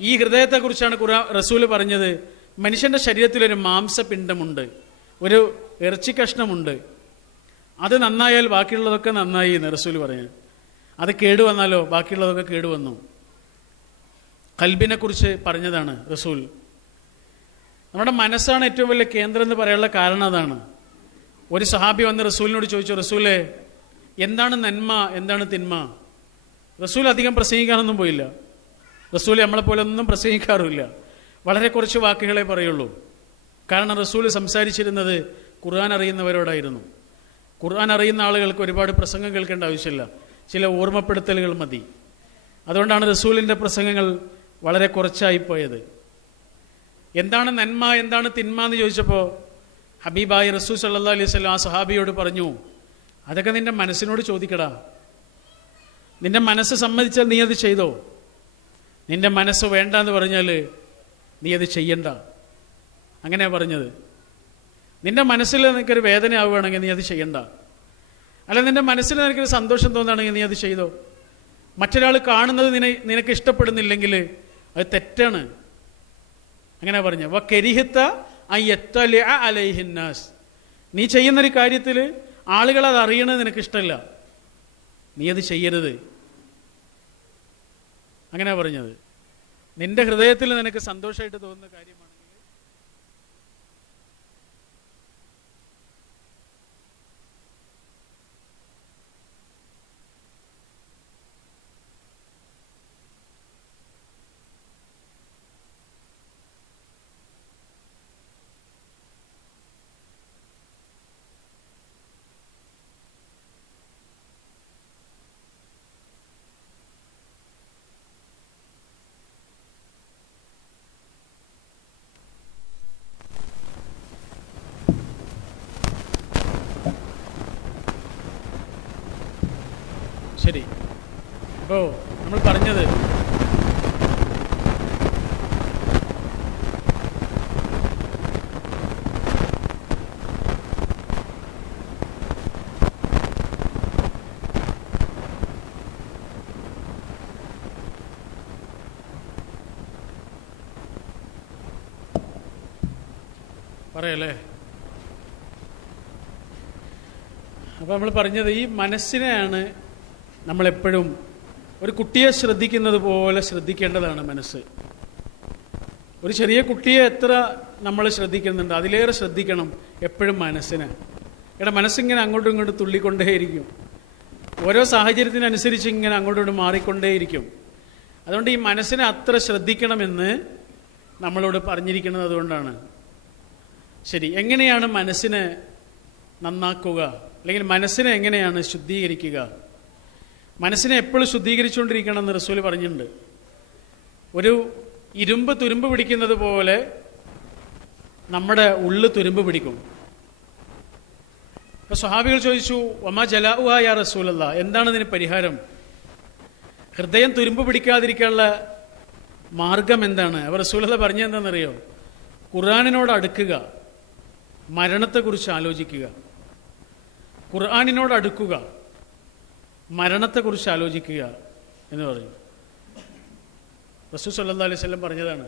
ഈ ഹൃദയത്തെക്കുറിച്ചാണ് റസൂല് പറഞ്ഞത്, മനുഷ്യൻ്റെ ശരീരത്തിലൊരു മാംസപിണ്ഡമുണ്ട്, ഒരു ഇറച്ചി കഷ്ണമുണ്ട്. അത് നന്നായാൽ ബാക്കിയുള്ളതൊക്കെ നന്നായി എന്ന് റസൂല് പറയുന്നത്. അത് കേടുവന്നാലോ ബാക്കിയുള്ളതൊക്കെ കേടുവന്നു. കൽബിനെ കുറിച്ച് പറഞ്ഞതാണ് റസൂൽ. നമ്മുടെ മനസ്സാണ് ഏറ്റവും വലിയ കേന്ദ്രം എന്ന് പറയാനുള്ള കാരണം അതാണ്. ഒരു സഹാബി വന്ന് റസൂലിനോട് ചോദിച്ചു, റസൂലെ എന്താണ് നന്മ, എന്താണ് തിന്മ? റസൂൽ അധികം പ്രസംഗിക്കാനൊന്നും പോയില്ല. റസൂൽ നമ്മളെപ്പോലെ ഒന്നും പ്രസംഗിക്കാറില്ല, വളരെ കുറച്ച് വാക്കുകളെ പറയുള്ളൂ. കാരണം റസൂൽ സംസാരിച്ചിരുന്നത് ഖുർആൻ അറിയുന്നവരോടായിരുന്നു. ഖുർആൻ അറിയുന്ന ആളുകൾക്ക് ഒരുപാട് പ്രസംഗം കേൾക്കേണ്ട ആവശ്യമില്ല, ചില ഓർമ്മപ്പെടുത്തലുകൾ മതി. അതുകൊണ്ടാണ് റസൂലിൻ്റെ പ്രസംഗങ്ങൾ വളരെ കുറച്ചായിപ്പോയത്. എന്താണ് നന്മ, എന്താണ് തിന്മ എന്ന് ചോദിച്ചപ്പോൾ ഹബീബായി റസൂൽ സല്ലല്ലാഹു അലൈഹി വസല്ലം ആ സഹാബിയോട് പറഞ്ഞു, അതൊക്കെ നിന്റെ മനസ്സിനോട് ചോദിക്കടാ. നിന്റെ മനസ്സ് സമ്മതിച്ചാൽ നീ അത് ചെയ്തോ, നിന്റെ മനസ്സ് വേണ്ട എന്ന് പറഞ്ഞാൽ നീ അത് ചെയ്യണ്ട. അങ്ങനെയാണ് പറഞ്ഞത്. നിന്റെ മനസ്സിൽ നിനക്കൊരു വേദന ആവുകയാണെങ്കിൽ നീ അത് ചെയ്യണ്ട. അല്ല, നിന്റെ മനസ്സിൽ നിനക്കൊരു സന്തോഷം തോന്നുകയാണെങ്കിൽ നീ അത് ചെയ്തോ. മറ്റൊരാൾ കാണുന്നത് നിനക്ക് ഇഷ്ടപ്പെടുന്നില്ലെങ്കിൽ അത് തെറ്റാണ്. അങ്ങനെ പറഞ്ഞ വകരിഹിത്ത അലൈഹിന്നാസ്, നീ ചെയ്യുന്നൊരു കാര്യത്തിൽ ആളുകൾ അത് അറിയണത് നിനക്ക് ഇഷ്ടമല്ല, നീ അത് ചെയ്യരുത്. അങ്ങനെ പറഞ്ഞത്. നിന്റെ ഹൃദയത്തിൽ നിനക്ക് സന്തോഷമായിട്ട് തോന്നുന്ന കാര്യമാണെങ്കിൽ ശരി. അപ്പോൾ നമ്മൾ പറഞ്ഞത് പറയല്ലേ. അപ്പോൾ നമ്മൾ പറഞ്ഞത് ഈ മനസ്സിനെയാണ് നമ്മളെപ്പോഴും ഒരു കുട്ടിയെ ശ്രദ്ധിക്കുന്നത് പോലെ ശ്രദ്ധിക്കേണ്ടതാണ് മനസ്സ്. ഒരു ചെറിയ കുട്ടിയെ എത്ര നമ്മൾ ശ്രദ്ധിക്കുന്നുണ്ട്, അതിലേറെ ശ്രദ്ധിക്കണം എപ്പോഴും മനസ്സിനെ. മനസ്സിങ്ങനെ അങ്ങോട്ടും ഇങ്ങോട്ടും തുള്ളിക്കൊണ്ടേയിരിക്കും, ഓരോ സാഹചര്യത്തിനനുസരിച്ച് ഇങ്ങനെ അങ്ങോട്ടും ഇങ്ങോട്ടും മാറിക്കൊണ്ടേയിരിക്കും. അതുകൊണ്ട് ഈ മനസ്സിനെ അത്ര ശ്രദ്ധിക്കണമെന്ന് നമ്മളോട് പറഞ്ഞിരിക്കുന്നത് അതുകൊണ്ടാണ്. ശരി, എങ്ങനെയാണ് മനസ്സിനെ നന്നാക്കുക, അല്ലെങ്കിൽ മനസ്സിനെ എങ്ങനെയാണ് ശുദ്ധീകരിക്കുക? മനസ്സിനെ എപ്പോഴും ശുദ്ധീകരിച്ചുകൊണ്ടിരിക്കണം എന്ന് റസൂൽ പറഞ്ഞിട്ടുണ്ട്. ഒരു ഇരുമ്പ് തുരുമ്പ് പിടിക്കുന്നത് പോലെ നമ്മുടെ ഉള്ളു തുരുമ്പ് പിടിക്കും. അപ്പോൾ സ്വഹാബികൾ ചോദിച്ചു, വമാ ജലാഉഹാ യാ റസൂലല്ലാഹ്, എന്താണ് ഇതിന് പരിഹാരം? ഹൃദയം തുരുമ്പ് പിടിക്കാതിരിക്കാനുള്ള മാർഗം എന്താണ്? അവർ റസൂലല്ലാഹ് പറഞ്ഞെന്താണെന്നറിയോ? ഖുർആനിനോട് അടുക്കുക, മരണത്തെക്കുറിച്ച് ആലോചിക്കുക. ഖുർആനിനോട് അടുക്കുക, മരണത്തെക്കുറിച്ച് ആലോചിക്കുക എന്ന് പറഞ്ഞു. റസൂൽ സല്ലല്ലാഹു അലൈഹി വസല്ലം പറഞ്ഞതാണ്,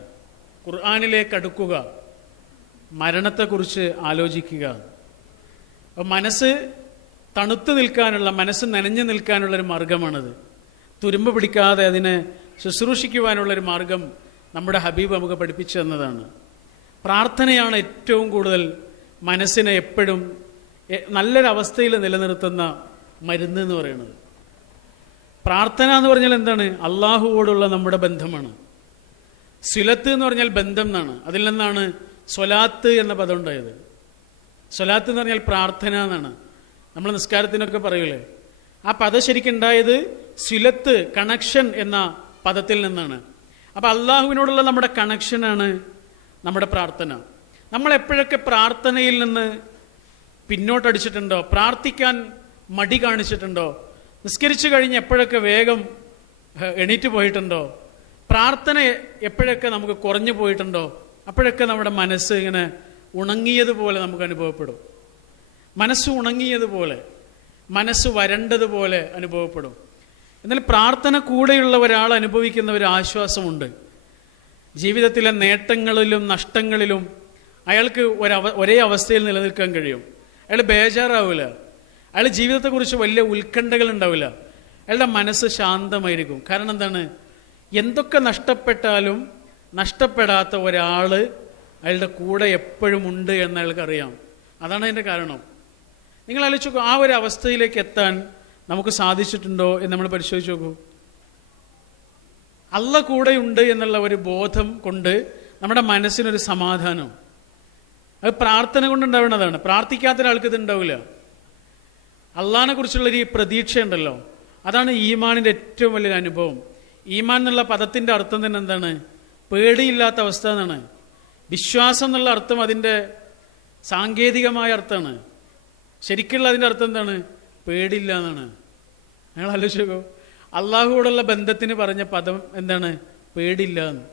ഖുർആനിലേക്ക് അടുക്കുക, മരണത്തെക്കുറിച്ച് ആലോചിക്കുക. അപ്പോൾ മനസ്സ് തണുത്ത് നിൽക്കാനുള്ള, മനസ്സ് നനഞ്ഞു നിൽക്കാനുള്ളൊരു മാർഗമാണത്. തുരുമ്പ് പിടിക്കാതെ അതിനെ ശുശ്രൂഷിക്കുവാനുള്ളൊരു മാർഗം നമ്മുടെ ഹബീബ് നമുക്ക് പഠിപ്പിച്ചു തന്നതാണ്. പ്രാർത്ഥനയാണ് ഏറ്റവും കൂടുതൽ മനസ്സിനെ എപ്പോഴും നല്ലൊരവസ്ഥയിൽ നിലനിർത്തുന്ന മരുന്ന് എന്ന് പറയുന്നത്. പ്രാർത്ഥന എന്ന് പറഞ്ഞാൽ എന്താണ്? അള്ളാഹുവോടുള്ള നമ്മുടെ ബന്ധമാണ്. സിലത്ത് എന്ന് പറഞ്ഞാൽ ബന്ധം എന്നാണ്. അതിൽ നിന്നാണ് സ്വലാത്ത് എന്ന പദം ഉണ്ടായത്. സ്വലാത്ത് എന്ന് പറഞ്ഞാൽ പ്രാർത്ഥന എന്നാണ്. നമ്മൾ നിസ്കാരത്തിനൊക്കെ പറയൂലേ, ആ പദം ശരിക്കുണ്ടായത് സിലത്ത്, കണക്ഷൻ എന്ന പദത്തിൽ നിന്നാണ്. അപ്പം അള്ളാഹുവിനോടുള്ള നമ്മുടെ കണക്ഷനാണ് നമ്മുടെ പ്രാർത്ഥന. നമ്മൾ എപ്പോഴൊക്കെ പ്രാർത്ഥനയിൽ നിന്ന് പിന്നോട്ടടിച്ചിട്ടുണ്ടോ, പ്രാർത്ഥിക്കാൻ മടി കാണിച്ചിട്ടുണ്ടോ, നിസ്കരിച്ചു കഴിഞ്ഞ് എപ്പോഴൊക്കെ വേഗം എണീറ്റ് പോയിട്ടുണ്ടോ, പ്രാർത്ഥന എപ്പോഴൊക്കെ നമുക്ക് കുറഞ്ഞു പോയിട്ടുണ്ടോ, അപ്പോഴൊക്കെ നമ്മുടെ മനസ്സ് ഇങ്ങനെ ഉണങ്ങിയതുപോലെ നമുക്ക് അനുഭവപ്പെടും. മനസ്സ് ഉണങ്ങിയതുപോലെ, മനസ്സ് വരണ്ടതുപോലെ അനുഭവപ്പെടും. എന്നാൽ പ്രാർത്ഥന കൂടെയുള്ള ഒരാൾ അനുഭവിക്കുന്ന ഒരു ആശ്വാസമുണ്ട്. ജീവിതത്തിലെ നേട്ടങ്ങളിലും നഷ്ടങ്ങളിലും അയാൾക്ക് ഒരേ അവസ്ഥയിൽ നിലനിൽക്കാൻ കഴിയും. അയാൾ ബേജാറാവില്ല, അയാൾ ജീവിതത്തെക്കുറിച്ച് വലിയ ഉത്കണ്ഠകൾ ഉണ്ടാവില്ല, അയാളുടെ മനസ്സ് ശാന്തമായിരിക്കും. കാരണം എന്താണ്? എന്തൊക്കെ നഷ്ടപ്പെട്ടാലും നഷ്ടപ്പെടാത്ത ഒരാൾ അയാളുടെ കൂടെ എപ്പോഴും ഉണ്ട് എന്ന് അയാൾക്കറിയാം. അതാണ് അതിൻ്റെ കാരണം. നിങ്ങൾ ആലോചിച്ച് നോക്കൂ, ആ ഒരു അവസ്ഥയിലേക്ക് എത്താൻ നമുക്ക് സാധിച്ചിട്ടുണ്ടോ എന്ന് നമ്മൾ പരിശോധിച്ച് നോക്കൂ. അള്ള കൂടെയുണ്ട് എന്നുള്ള ഒരു ബോധം കൊണ്ട് നമ്മുടെ മനസ്സിനൊരു സമാധാനം, അത് പ്രാർത്ഥന കൊണ്ടുണ്ടാവുന്നതാണ്. പ്രാർത്ഥിക്കാത്ത ഒരാൾക്ക് ഇത് ഉണ്ടാവില്ല. അള്ളാഹിനെ കുറിച്ചുള്ളൊരു പ്രതീക്ഷ ഉണ്ടല്ലോ, അതാണ് ഈമാനിൻ്റെ ഏറ്റവും വലിയൊരു അനുഭവം. ഈമാൻ എന്നുള്ള പദത്തിൻ്റെ അർത്ഥം തന്നെ എന്താണ്? പേടിയില്ലാത്ത അവസ്ഥ എന്നാണ്. വിശ്വാസം എന്നുള്ള അർത്ഥം അതിൻ്റെ സാങ്കേതികമായ അർത്ഥമാണ്. ശരിക്കുള്ള അതിൻ്റെ അർത്ഥം എന്താണ്? പേടിയില്ല എന്നാണ്. ഞങ്ങൾ ആലോചിച്ചോ, അള്ളാഹുവോടുള്ള ബന്ധത്തിന് പറഞ്ഞ പദം എന്താണ്? പേടിയില്ല എന്ന്.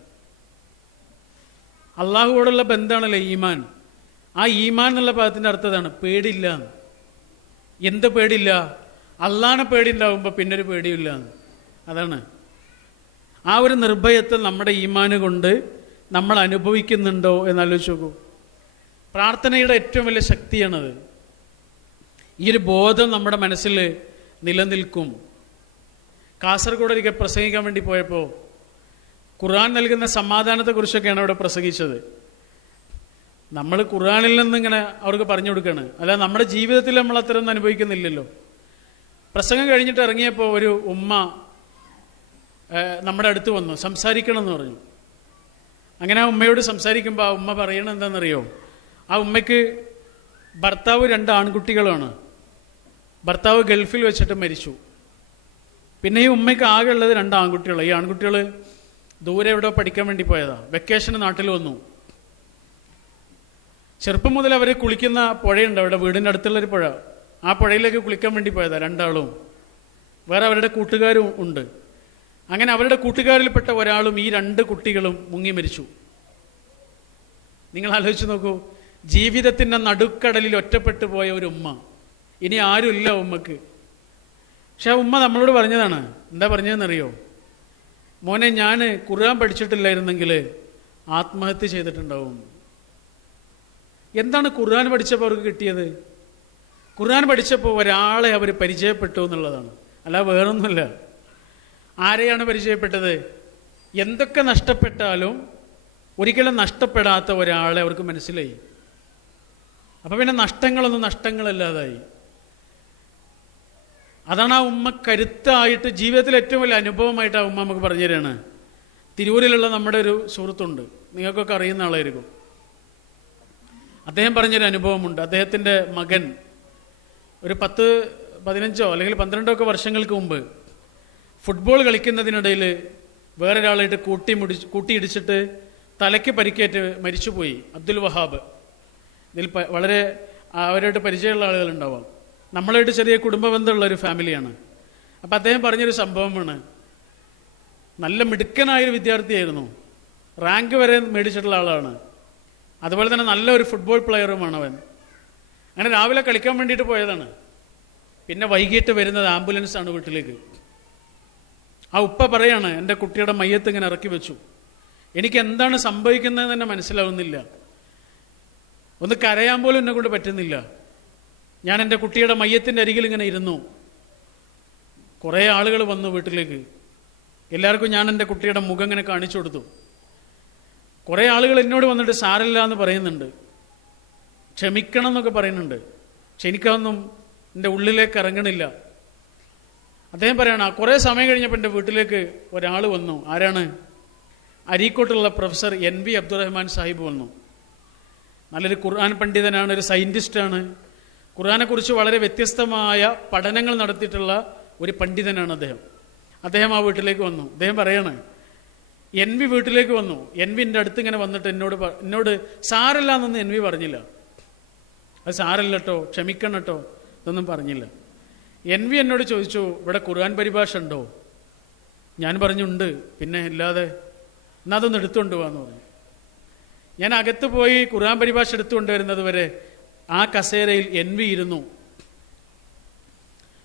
അള്ളാഹുവോടുള്ള ബന്ധമാണല്ലോ ഈമാൻ. ആ ഈമാൻ എന്നുള്ള പദത്തിൻ്റെ അർത്ഥം ഇതാണ്, പേടിയില്ല എന്ന്. എന്ത് പേടിയില്ല? അള്ളാഹിനെ പേടിയുണ്ടാവുമ്പോൾ പിന്നൊരു പേടിയില്ല എന്ന്. അതാണ് ആ ഒരു നിർഭയത്വം നമ്മുടെ ഈമാന് കൊണ്ട് നമ്മൾ അനുഭവിക്കുന്നുണ്ടോ എന്നാലോചിച്ച് നോക്കൂ. പ്രാർത്ഥനയുടെ ഏറ്റവും വലിയ ശക്തിയാണത്. ഈ ഒരു ബോധം നമ്മുടെ മനസ്സിൽ നിലനിൽക്കും. കാസർഗോഡ് ഒരിക്കൽ പ്രസംഗിക്കാൻ വേണ്ടി പോയപ്പോൾ ഖുർആൻ നൽകുന്ന സമാധാനത്തെക്കുറിച്ചൊക്കെയാണ് അവിടെ പ്രസംഗിച്ചത്. നമ്മൾ ഖുർആനിൽ നിന്നിങ്ങനെ അവർക്ക് പറഞ്ഞു കൊടുക്കുകയാണ്, അല്ല നമ്മുടെ ജീവിതത്തിൽ നമ്മൾ അത്തരമൊന്നും അനുഭവിക്കുന്നില്ലല്ലോ. പ്രസംഗം കഴിഞ്ഞിട്ട് ഇറങ്ങിയപ്പോൾ ഒരു ഉമ്മ നമ്മുടെ അടുത്ത് വന്നു, സംസാരിക്കണം എന്ന് പറഞ്ഞു. അങ്ങനെ ആ ഉമ്മയോട് സംസാരിക്കുമ്പോൾ ആ ഉമ്മ പറയണത് എന്താണെന്നറിയോ? ആ ഉമ്മയ്ക്ക് ഭർത്താവ് 2 ആൺകുട്ടികളാണ്. ഭർത്താവ് ഗൾഫിൽ വെച്ചിട്ട് മരിച്ചു. പിന്നെ ഈ ഉമ്മയ്ക്ക് ആകെ ഉള്ളത് 2 ആൺകുട്ടികൾ. ഈ ആൺകുട്ടികൾ ദൂരെ എവിടെയോ പഠിക്കാൻ വേണ്ടി പോയതാണ്. വെക്കേഷന് നാട്ടിൽ വന്നു. ചെറുപ്പം മുതൽ അവർ കുളിക്കുന്ന പുഴയുണ്ട് അവിടെ, വീടിൻ്റെ അടുത്തുള്ളൊരു പുഴ. ആ പുഴയിലേക്ക് കുളിക്കാൻ വേണ്ടി പോയതാണ് 2 ആളും. വേറെ അവരുടെ കൂട്ടുകാരും ഉണ്ട്. അങ്ങനെ അവരുടെ കൂട്ടുകാരിൽപ്പെട്ട ഒരാളും ഈ 2 കുട്ടികളും മുങ്ങി മരിച്ചു. നിങ്ങൾ ആലോചിച്ച് നോക്കൂ, ജീവിതത്തിൻ്റെ നടുക്കടലിൽ ഒറ്റപ്പെട്ടു പോയ ഒരു ഉമ്മ. ഇനി ആരുമില്ല ഉമ്മക്ക്. പക്ഷെ ആ ഉമ്മ നമ്മളോട് പറഞ്ഞതാണ്, എന്താ പറഞ്ഞതെന്നറിയോ? മോനെ, ഞാൻ ഖുർആൻ പഠിച്ചിട്ടില്ലായിരുന്നെങ്കിൽ ആത്മഹത്യ ചെയ്തിട്ടുണ്ടാവും. എന്താണ് ഖുർആൻ പഠിച്ചപ്പോൾ അവർക്ക് കിട്ടിയത്? ഖുർആൻ പഠിച്ചപ്പോൾ ഒരാളെ അവർ പരിചയപ്പെട്ടു എന്നുള്ളതാണ്, അല്ല വേറൊന്നുമല്ല. ആരെയാണ് പരിചയപ്പെട്ടത്? എന്തൊക്കെ നഷ്ടപ്പെട്ടാലും ഒരിക്കലും നഷ്ടപ്പെടാത്ത ഒരാളെ അവർക്ക് മനസ്സിലായി. അപ്പം പിന്നെ നഷ്ടങ്ങളൊന്നും നഷ്ടങ്ങളല്ലാതായി. അതാണ് ആ ഉമ്മ കരുത്തായിട്ട് ജീവിതത്തിൽ ഏറ്റവും വലിയ അനുഭവമായിട്ട് ആ ഉമ്മ നമുക്ക് പറഞ്ഞു തരികയാണ്. തിരൂരിലുള്ള നമ്മുടെ ഒരു സുഹൃത്തുണ്ട്, നിങ്ങൾക്കൊക്കെ അറിയുന്ന ആളായിരിക്കും. അദ്ദേഹം പറഞ്ഞൊരു അനുഭവമുണ്ട്. അദ്ദേഹത്തിൻ്റെ മകൻ ഒരു 10-15 അല്ലെങ്കിൽ 12 വർഷങ്ങൾക്ക് മുമ്പ് ഫുട്ബോൾ കളിക്കുന്നതിനിടയിൽ വേറൊരാളായിട്ട് കൂട്ടിയിടിച്ചിട്ട് തലയ്ക്ക് പരിക്കേറ്റ് മരിച്ചുപോയി. അബ്ദുൽ വഹാബ്. ഇതിൽ വളരെ അവരായിട്ട് പരിചയമുള്ള ആളുകളുണ്ടാവാം. നമ്മളായിട്ട് ചെറിയ കുടുംബ ബന്ധമുള്ള ഒരു ഫാമിലിയാണ്. അപ്പം അദ്ദേഹം പറഞ്ഞൊരു സംഭവമാണ്. നല്ല മിടുക്കനായൊരു വിദ്യാർത്ഥിയായിരുന്നു, റാങ്ക് വരെ മേടിച്ചിട്ടുള്ള ആളാണ്. അതുപോലെ തന്നെ നല്ലൊരു ഫുട്ബോൾ പ്ലെയറുമാണ് അവൻ. അങ്ങനെ രാവിലെ കളിക്കാൻ വേണ്ടിയിട്ട് പോയതാണ്. പിന്നെ വൈകിട്ട് വരുന്നത് ആംബുലൻസാണ് വീട്ടിലേക്ക്. ആ ഉപ്പ പറയാണ്, എൻ്റെ കുട്ടിയുടെ മയ്യത്ത് ഇങ്ങനെ ഇറക്കി വെച്ചു, എനിക്ക് എന്താണ് സംഭവിക്കുന്നതെന്ന് തന്നെ മനസ്സിലാവുന്നില്ല, ഒന്ന് കരയാൻ പോലും എന്നെ കൊണ്ട് പറ്റുന്നില്ല. ഞാൻ എൻ്റെ കുട്ടിയുടെ മയ്യത്തിൻ്റെ അരികിൽ ഇങ്ങനെ ഇരുന്നു. കുറേ ആളുകൾ വന്നു വീട്ടിലേക്ക്. എല്ലാവർക്കും ഞാൻ എൻ്റെ കുട്ടിയുടെ മുഖം ഇങ്ങനെ കാണിച്ചു കൊടുത്തു. കുറേ ആളുകൾ എന്നോട് വന്നിട്ട് സാരമില്ല എന്ന് പറയുന്നുണ്ട്, ക്ഷമിക്കണം എന്നൊക്കെ പറയുന്നുണ്ട്. പക്ഷെ എനിക്കതൊന്നും എൻ്റെ ഉള്ളിലേക്ക് ഇറങ്ങണില്ല. അദ്ദേഹം പറയണം, കുറേ സമയം കഴിഞ്ഞപ്പോൾ എൻ്റെ വീട്ടിലേക്ക് ഒരാൾ വന്നു. ആരാണ്? അരീക്കോട്ടുള്ള പ്രൊഫസർ NV അബ്ദുറഹ്മാൻ സാഹിബ് വന്നു. നല്ലൊരു ഖുർആൻ പണ്ഡിതനാണ്, ഒരു സയൻറ്റിസ്റ്റാണ്. ഖുർആനെക്കുറിച്ച് വളരെ വ്യത്യസ്തമായ പഠനങ്ങൾ നടത്തിയിട്ടുള്ള ഒരു പണ്ഡിതനാണ് അദ്ദേഹം ആ വീട്ടിലേക്ക് വന്നു. അദ്ദേഹം പറയാണ്, എൻ വി വീട്ടിലേക്ക് വന്നു. എൻ വി എൻ്റെ അടുത്ത് ഇങ്ങനെ വന്നിട്ട് എന്നോട് സാരല്ല എന്നൊന്നും എൻ വി പറഞ്ഞില്ല. അത് സാരല്ല കേട്ടോ, ക്ഷമിക്കണം കേട്ടോ, ഇതൊന്നും പറഞ്ഞില്ല. എൻ വി എന്നോട് ചോദിച്ചു, ഇവിടെ ഖുർആൻ പരിഭാഷ ഉണ്ടോ? ഞാൻ പറഞ്ഞുണ്ട്, പിന്നെ ഇല്ലാതെ, എന്നാൽ അതൊന്ന് എടുത്തുകൊണ്ട് പോകാമെന്ന് പറഞ്ഞു. ഞാൻ അകത്ത് പോയി ഖുർആൻ പരിഭാഷ എടുത്തുകൊണ്ടുവരുന്നത് വരെ ആ കസേരയിൽ എൻ വി ഇരുന്നു.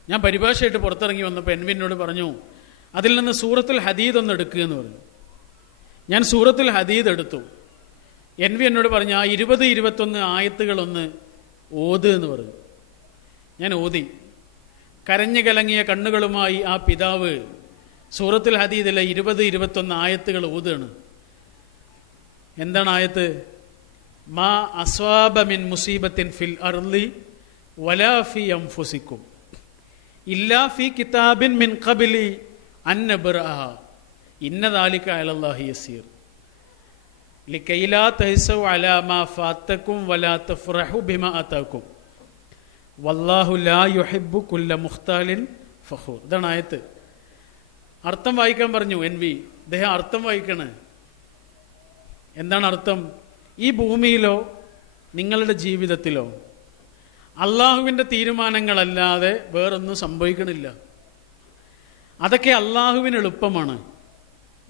ഞാൻ പരിഭാഷയായിട്ട് പുറത്തിറങ്ങി വന്നപ്പോൾ എൻ വി എന്നോട് പറഞ്ഞു, അതിൽ നിന്ന് സൂറത്തുൽ ഹദീദ് ഒന്ന് എടുക്കുക എന്ന് പറഞ്ഞു. ഞാൻ സൂറത്തുൽ ഹദീദ് എടുത്തു. എൻ വി എന്നോട് പറഞ്ഞു, ആ 20-21 ആയത്തുകളൊന്ന് ഓത് എന്ന് പറഞ്ഞു. ഞാൻ ഓതി. കരഞ്ഞു കലങ്ങിയ കണ്ണുകളുമായി ആ പിതാവ് സൂറത്തുൽ ഹദീദിലെ 20-21 ആയത്തുകൾ ഓതുകയാണ്. എന്താണ് ആയത്ത്? മാ അസ്വാബ മിൻ മുസീബത്തിൻ ഫിൽ അർളി വലാ ഫി അൻഫുസിക്കും ഇല്ലാ ഫി കിതാബിൻ മിൻ ഖബ്ലി അൻ നബ്റഅഹ ഇന്ന ദാലിക അലല്ലാഹി യസീർ ലികൈ ലാ തഹ്സു അലാ മാ ഫാതക്കും വലാ തഫ്റഹു ബിമാ അതാക്കും വല്ലാഹു ലാ യുഹിബ്ബു കുല്ല മുഖ്താലിൻ ഫഖൂർ. ഇതാണ് ആയത്ത്. അർത്ഥം വായിക്കാൻ പറഞ്ഞു എൻ വി. അദ്ദേഹം അർത്ഥം വായിക്കണേ. എന്താണ് അർത്ഥം? ഈ ഭൂമിയിലോ നിങ്ങളുടെ ജീവിതത്തിലോ അള്ളാഹുവിൻ്റെ തീരുമാനങ്ങളല്ലാതെ വേറൊന്നും സംഭവിക്കണില്ല. അതൊക്കെ അള്ളാഹുവിന് എളുപ്പമാണ്.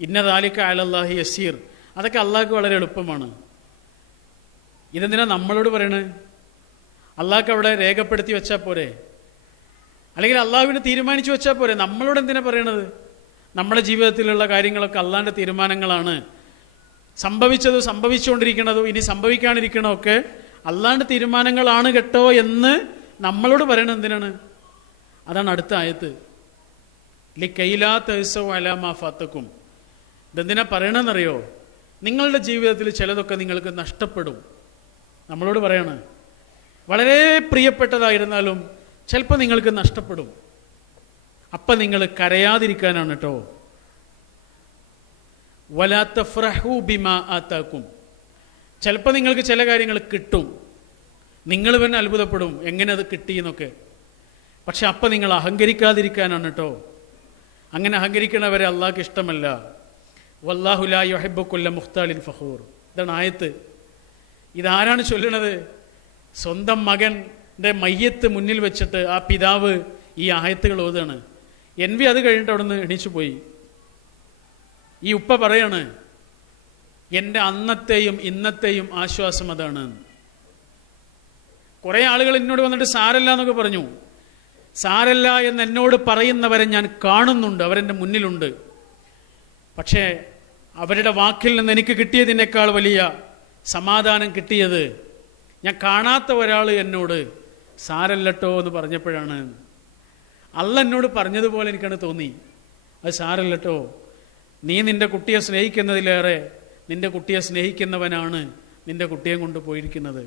ഇന്ന ദാലിക അലല്ലാഹി യസീർ, അതൊക്കെ അള്ളാഹ്ക്ക് വളരെ എളുപ്പമാണ്. ഇതെന്തിനാ നമ്മളോട് പറയണേ? അള്ളാഹ്ക്ക് അവിടെ രേഖപ്പെടുത്തി വെച്ചാൽ പോരെ, അല്ലെങ്കിൽ അള്ളാഹുവിനെ തീരുമാനിച്ചു വെച്ചാൽ പോരെ. നമ്മളോട് എന്തിനാ പറയണത്? നമ്മുടെ ജീവിതത്തിലുള്ള കാര്യങ്ങളൊക്കെ അള്ളാഹിൻ്റെ തീരുമാനങ്ങളാണ്. സംഭവിച്ചതോ സംഭവിച്ചുകൊണ്ടിരിക്കണതോ ഇനി സംഭവിക്കാനിരിക്കണോ ഒക്കെ അള്ളാഹിൻ്റെ തീരുമാനങ്ങളാണ് കേട്ടോ എന്ന് നമ്മളോട് പറയണത് എന്തിനാണ്? അതാണ് അടുത്ത ആയത്ത്. ലികൈലാ തഹ്സൗ അലാ മാ ഫാതക്കും. ഇതെന്തിനാ പറയണമെന്നറിയോ? നിങ്ങളുടെ ജീവിതത്തിൽ ചിലതൊക്കെ നിങ്ങൾക്ക് നഷ്ടപ്പെടും. നമ്മളോട് പറയാണ്, വളരെ പ്രിയപ്പെട്ടതായിരുന്നാലും ചിലപ്പോൾ നിങ്ങൾക്ക് നഷ്ടപ്പെടും. അപ്പം നിങ്ങൾ കരയാതിരിക്കാനാണ് കേട്ടോ. വലാ തഫ്റഹു ബിമാ ആതാക്കും. ചിലപ്പോൾ നിങ്ങൾക്ക് ചില കാര്യങ്ങൾ കിട്ടും, നിങ്ങൾ തന്നെ അത്ഭുതപ്പെടും എങ്ങനെ അത് കിട്ടിയെന്നൊക്കെ. പക്ഷെ അപ്പം നിങ്ങൾ അഹങ്കരിക്കാതിരിക്കാനാണ് കേട്ടോ. അങ്ങനെ അഹങ്കരിക്കണവരെ അള്ളാഹ്ക്ക് ഇഷ്ടമല്ല. വല്ലാഹു ലാ യുഹിബ്ബു കുല്ല മുഖ്താലിൻ ഫഖൂർ. ഇതാണ് ആയത്ത്. ഇതാരാണ് ചൊല്ലണത്? സ്വന്തം മകൻ്റെ മയ്യത്ത് മുന്നിൽ വെച്ചിട്ട് ആ പിതാവ് ഈ ആയത്തുകൾ ഓതാണ്. എൻ വി അത് കഴിഞ്ഞിട്ട് അവിടെ നിന്ന് എണീച്ചു പോയി. ഈ ഉപ്പ പറയാണ്, എൻ്റെ അന്നത്തെയും ഇന്നത്തെയും ആശ്വാസം അതാണ്. കുറേ ആളുകൾ എന്നോട് വന്നിട്ട് സാരല്ല എന്നൊക്കെ പറഞ്ഞു. സാരല്ല എന്ന് എന്നോട് പറയുന്നവരെ ഞാൻ കാണുന്നുണ്ട്, അവരെൻ്റെ മുന്നിലുണ്ട്. പക്ഷേ അവരുടെ വാക്കിൽ നിന്ന് എനിക്ക് കിട്ടിയതിനേക്കാൾ വലിയ സമാധാനം കിട്ടിയത് ഞാൻ കാണാത്ത ഒരാൾ എന്നോട് സാരല്ലട്ടോ എന്ന് പറഞ്ഞപ്പോഴാണ്. അള്ള എന്നോട് പറഞ്ഞതുപോലെ എനിക്കാണ് തോന്നി, അത് സാരല്ലട്ടോ, നീ നിൻ്റെ കുട്ടിയെ സ്നേഹിക്കുന്നതിലേറെ നിൻ്റെ കുട്ടിയെ സ്നേഹിക്കുന്നവനാണ് നിൻ്റെ കുട്ടിയെ കൊണ്ട് പോയിരിക്കുന്നത്.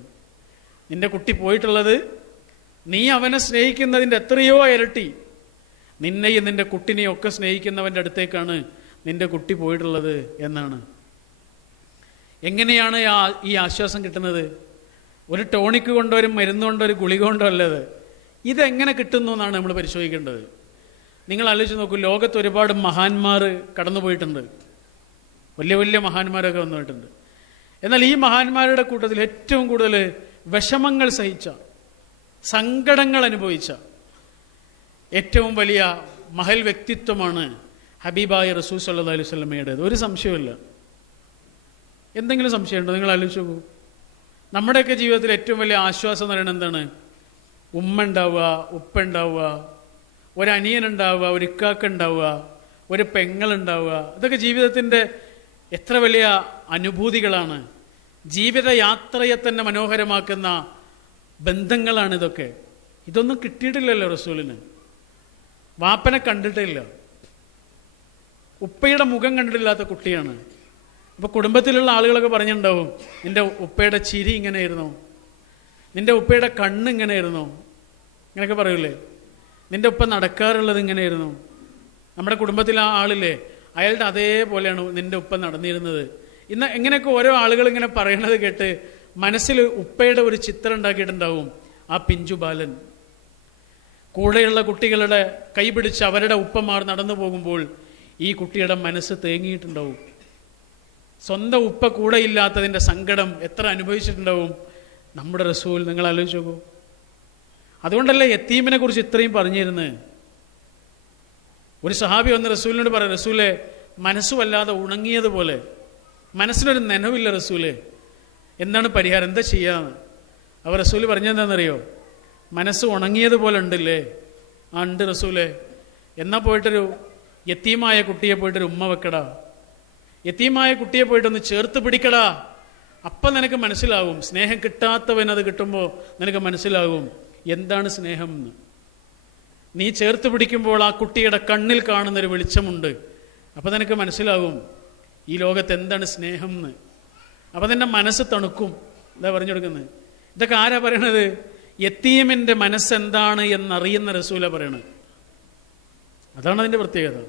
നിൻ്റെ കുട്ടി പോയിട്ടുള്ളത് നീ അവനെ സ്നേഹിക്കുന്നതിൻ്റെ എത്രയോ ഇരട്ടി നിന്നെയും നിൻ്റെ കുട്ടിനെയും ഒക്കെ സ്നേഹിക്കുന്നവൻ്റെ അടുത്തേക്കാണ് നിൻ്റെ കുട്ടി പോയിട്ടുള്ളത് എന്നാണ്. എങ്ങനെയാണ് ഈ ആശ്വാസം കിട്ടുന്നത്? ഒരു ടോണിക്ക് കൊണ്ടോ ഒരു മരുന്ന് കൊണ്ടോ ഒരു ഗുളിക കൊണ്ടോ അല്ലത്. ഇതെങ്ങനെ കിട്ടുന്നു എന്നാണ് നമ്മൾ പരിശോധിക്കേണ്ടത്. നിങ്ങൾ ആലോചിച്ച് നോക്കൂ, ലോകത്ത് ഒരുപാട് മഹാന്മാർ കടന്നുപോയിട്ടുണ്ട്, വലിയ വലിയ മഹാന്മാരൊക്കെ വന്നിട്ടുണ്ട്. എന്നാൽ ഈ മഹാന്മാരുടെ കൂട്ടത്തിൽ ഏറ്റവും കൂടുതൽ വിഷമങ്ങൾ സഹിച്ച, സങ്കടങ്ങൾ അനുഭവിച്ച ഏറ്റവും വലിയ മഹൽ വ്യക്തിത്വമാണ് ഹബീബായ റസൂൽ സല്ലല്ലാഹു അലൈഹി വസല്ലമയുടേത്. ഒരു സംശയമില്ല. എന്തെങ്കിലും സംശയമുണ്ടോ? നിങ്ങൾ ആലോചിച്ച് നോക്കൂ. നമ്മുടെയൊക്കെ ജീവിതത്തിൽ ഏറ്റവും വലിയ ആശ്വാസം എന്ന് പറയുന്നത് എന്താണ്? ഉമ്മ ഉണ്ടാവുക, ഉപ്പ ഉണ്ടാവുക, ഒരനിയനുണ്ടാവുക, ഒരു ഇക്കാക്ക ഉണ്ടാവുക, ഒരു പെങ്ങളുണ്ടാവുക. ഇതൊക്കെ ജീവിതത്തിൻ്റെ എത്ര വലിയ അനുഭൂതികളാണ്. ജീവിതയാത്രയെ തന്നെ മനോഹരമാക്കുന്ന ബന്ധങ്ങളാണ് ഇതൊക്കെ. ഇതൊന്നും കിട്ടിയിട്ടില്ലല്ലോ റസൂലിന്. വാപ്പനെ കണ്ടിട്ടില്ല, ഉപ്പയുടെ മുഖം കണ്ടിട്ടില്ലാത്ത കുട്ടിയാണ്. അപ്പോൾ കുടുംബത്തിലുള്ള ആളുകളൊക്കെ പറഞ്ഞിട്ടുണ്ടാവും, നിൻ്റെ ഉപ്പയുടെ ചിരി ഇങ്ങനെയായിരുന്നു, നിൻ്റെ ഉപ്പയുടെ കണ്ണ് ഇങ്ങനെയായിരുന്നു, ഇങ്ങനെയൊക്കെ പറയൂലേ. നിൻ്റെ ഉപ്പ നടക്കാറുള്ളത് ഇങ്ങനെയായിരുന്നു. നമ്മുടെ കുടുംബത്തിലെ ആ ആളില്ലേ, അയാളുടെ അതേപോലെയാണ് നിൻ്റെ ഉപ്പ നടന്നിരുന്നത്. ഇന്ന് എങ്ങനെയൊക്കെ ഓരോ ആളുകൾ ഇങ്ങനെ പറയണത് കേട്ട് മനസ്സിൽ ഉപ്പയുടെ ഒരു ചിത്രം ഉണ്ടാക്കിയിട്ടുണ്ടാവും. ആ പിഞ്ചു ബാലൻ കൂടെയുള്ള കുട്ടികളുടെ കൈപിടിച്ച് അവരുടെ ഉപ്പമാർ നടന്നു പോകുമ്പോൾ ഈ കുട്ടിയുടെ മനസ്സ് തേങ്ങിയിട്ടുണ്ടാവും. സ്വന്തം ഉപ്പ കൂടെയില്ലാത്തതിൻ്റെ സങ്കടം എത്ര അനുഭവിച്ചിട്ടുണ്ടാവും നമ്മുടെ റസൂൽ. നിങ്ങൾ ആലോചിച്ച് നോക്കൂ. അതുകൊണ്ടല്ലേ യത്തീമിനെ കുറിച്ച് ഇത്രയും പറഞ്ഞിരുന്നത്. ഒരു സഹാബി വന്ന് റസൂലിനോട് പറയാം, റസൂലെ മനസ്സ് വല്ലാതെ ഉണങ്ങിയതുപോലെ, മനസ്സിനൊരു നനവില്ല റസൂലെ, എന്താണ് പരിഹാരം, എന്താ ചെയ്യാന്ന്? അപ്പോൾ റസൂൽ പറഞ്ഞെന്താണെന്നറിയോ? മനസ്സ് ഉണങ്ങിയതുപോലെ ഉണ്ടല്ലേ? ആ ഉണ്ട് റസൂലെ. എന്നാൽ പോയിട്ടൊരു യത്തീമായ കുട്ടിയെ പോയിട്ടൊരു ഉമ്മ വെക്കടാ, യത്തീമായ കുട്ടിയെ പോയിട്ടൊന്ന് ചേർത്ത് പിടിക്കടാ. അപ്പം നിനക്ക് മനസ്സിലാവും. സ്നേഹം കിട്ടാത്തവൻ അത് കിട്ടുമ്പോൾ നിനക്ക് മനസ്സിലാകും എന്താണ് സ്നേഹം എന്ന്. നീ ചേർത്ത് പിടിക്കുമ്പോൾ ആ കുട്ടിയുടെ കണ്ണിൽ കാണുന്നൊരു വെളിച്ചമുണ്ട്. അപ്പം നിനക്ക് മനസ്സിലാകും ഈ ലോകത്ത് എന്താണ് സ്നേഹം എന്ന്. അപ്പം നിന്റെ മനസ്സ് തണുക്കും. എന്താ പറഞ്ഞു കൊടുക്കുന്നത്? ഇതൊക്കെ ആരാ പറയണത്? യത്തീമിൻ്റെ മനസ്സെന്താണ് എന്നറിയുന്ന റസൂല പറയണത്. അതാണ് അതിൻ്റെ പ്രത്യേകത.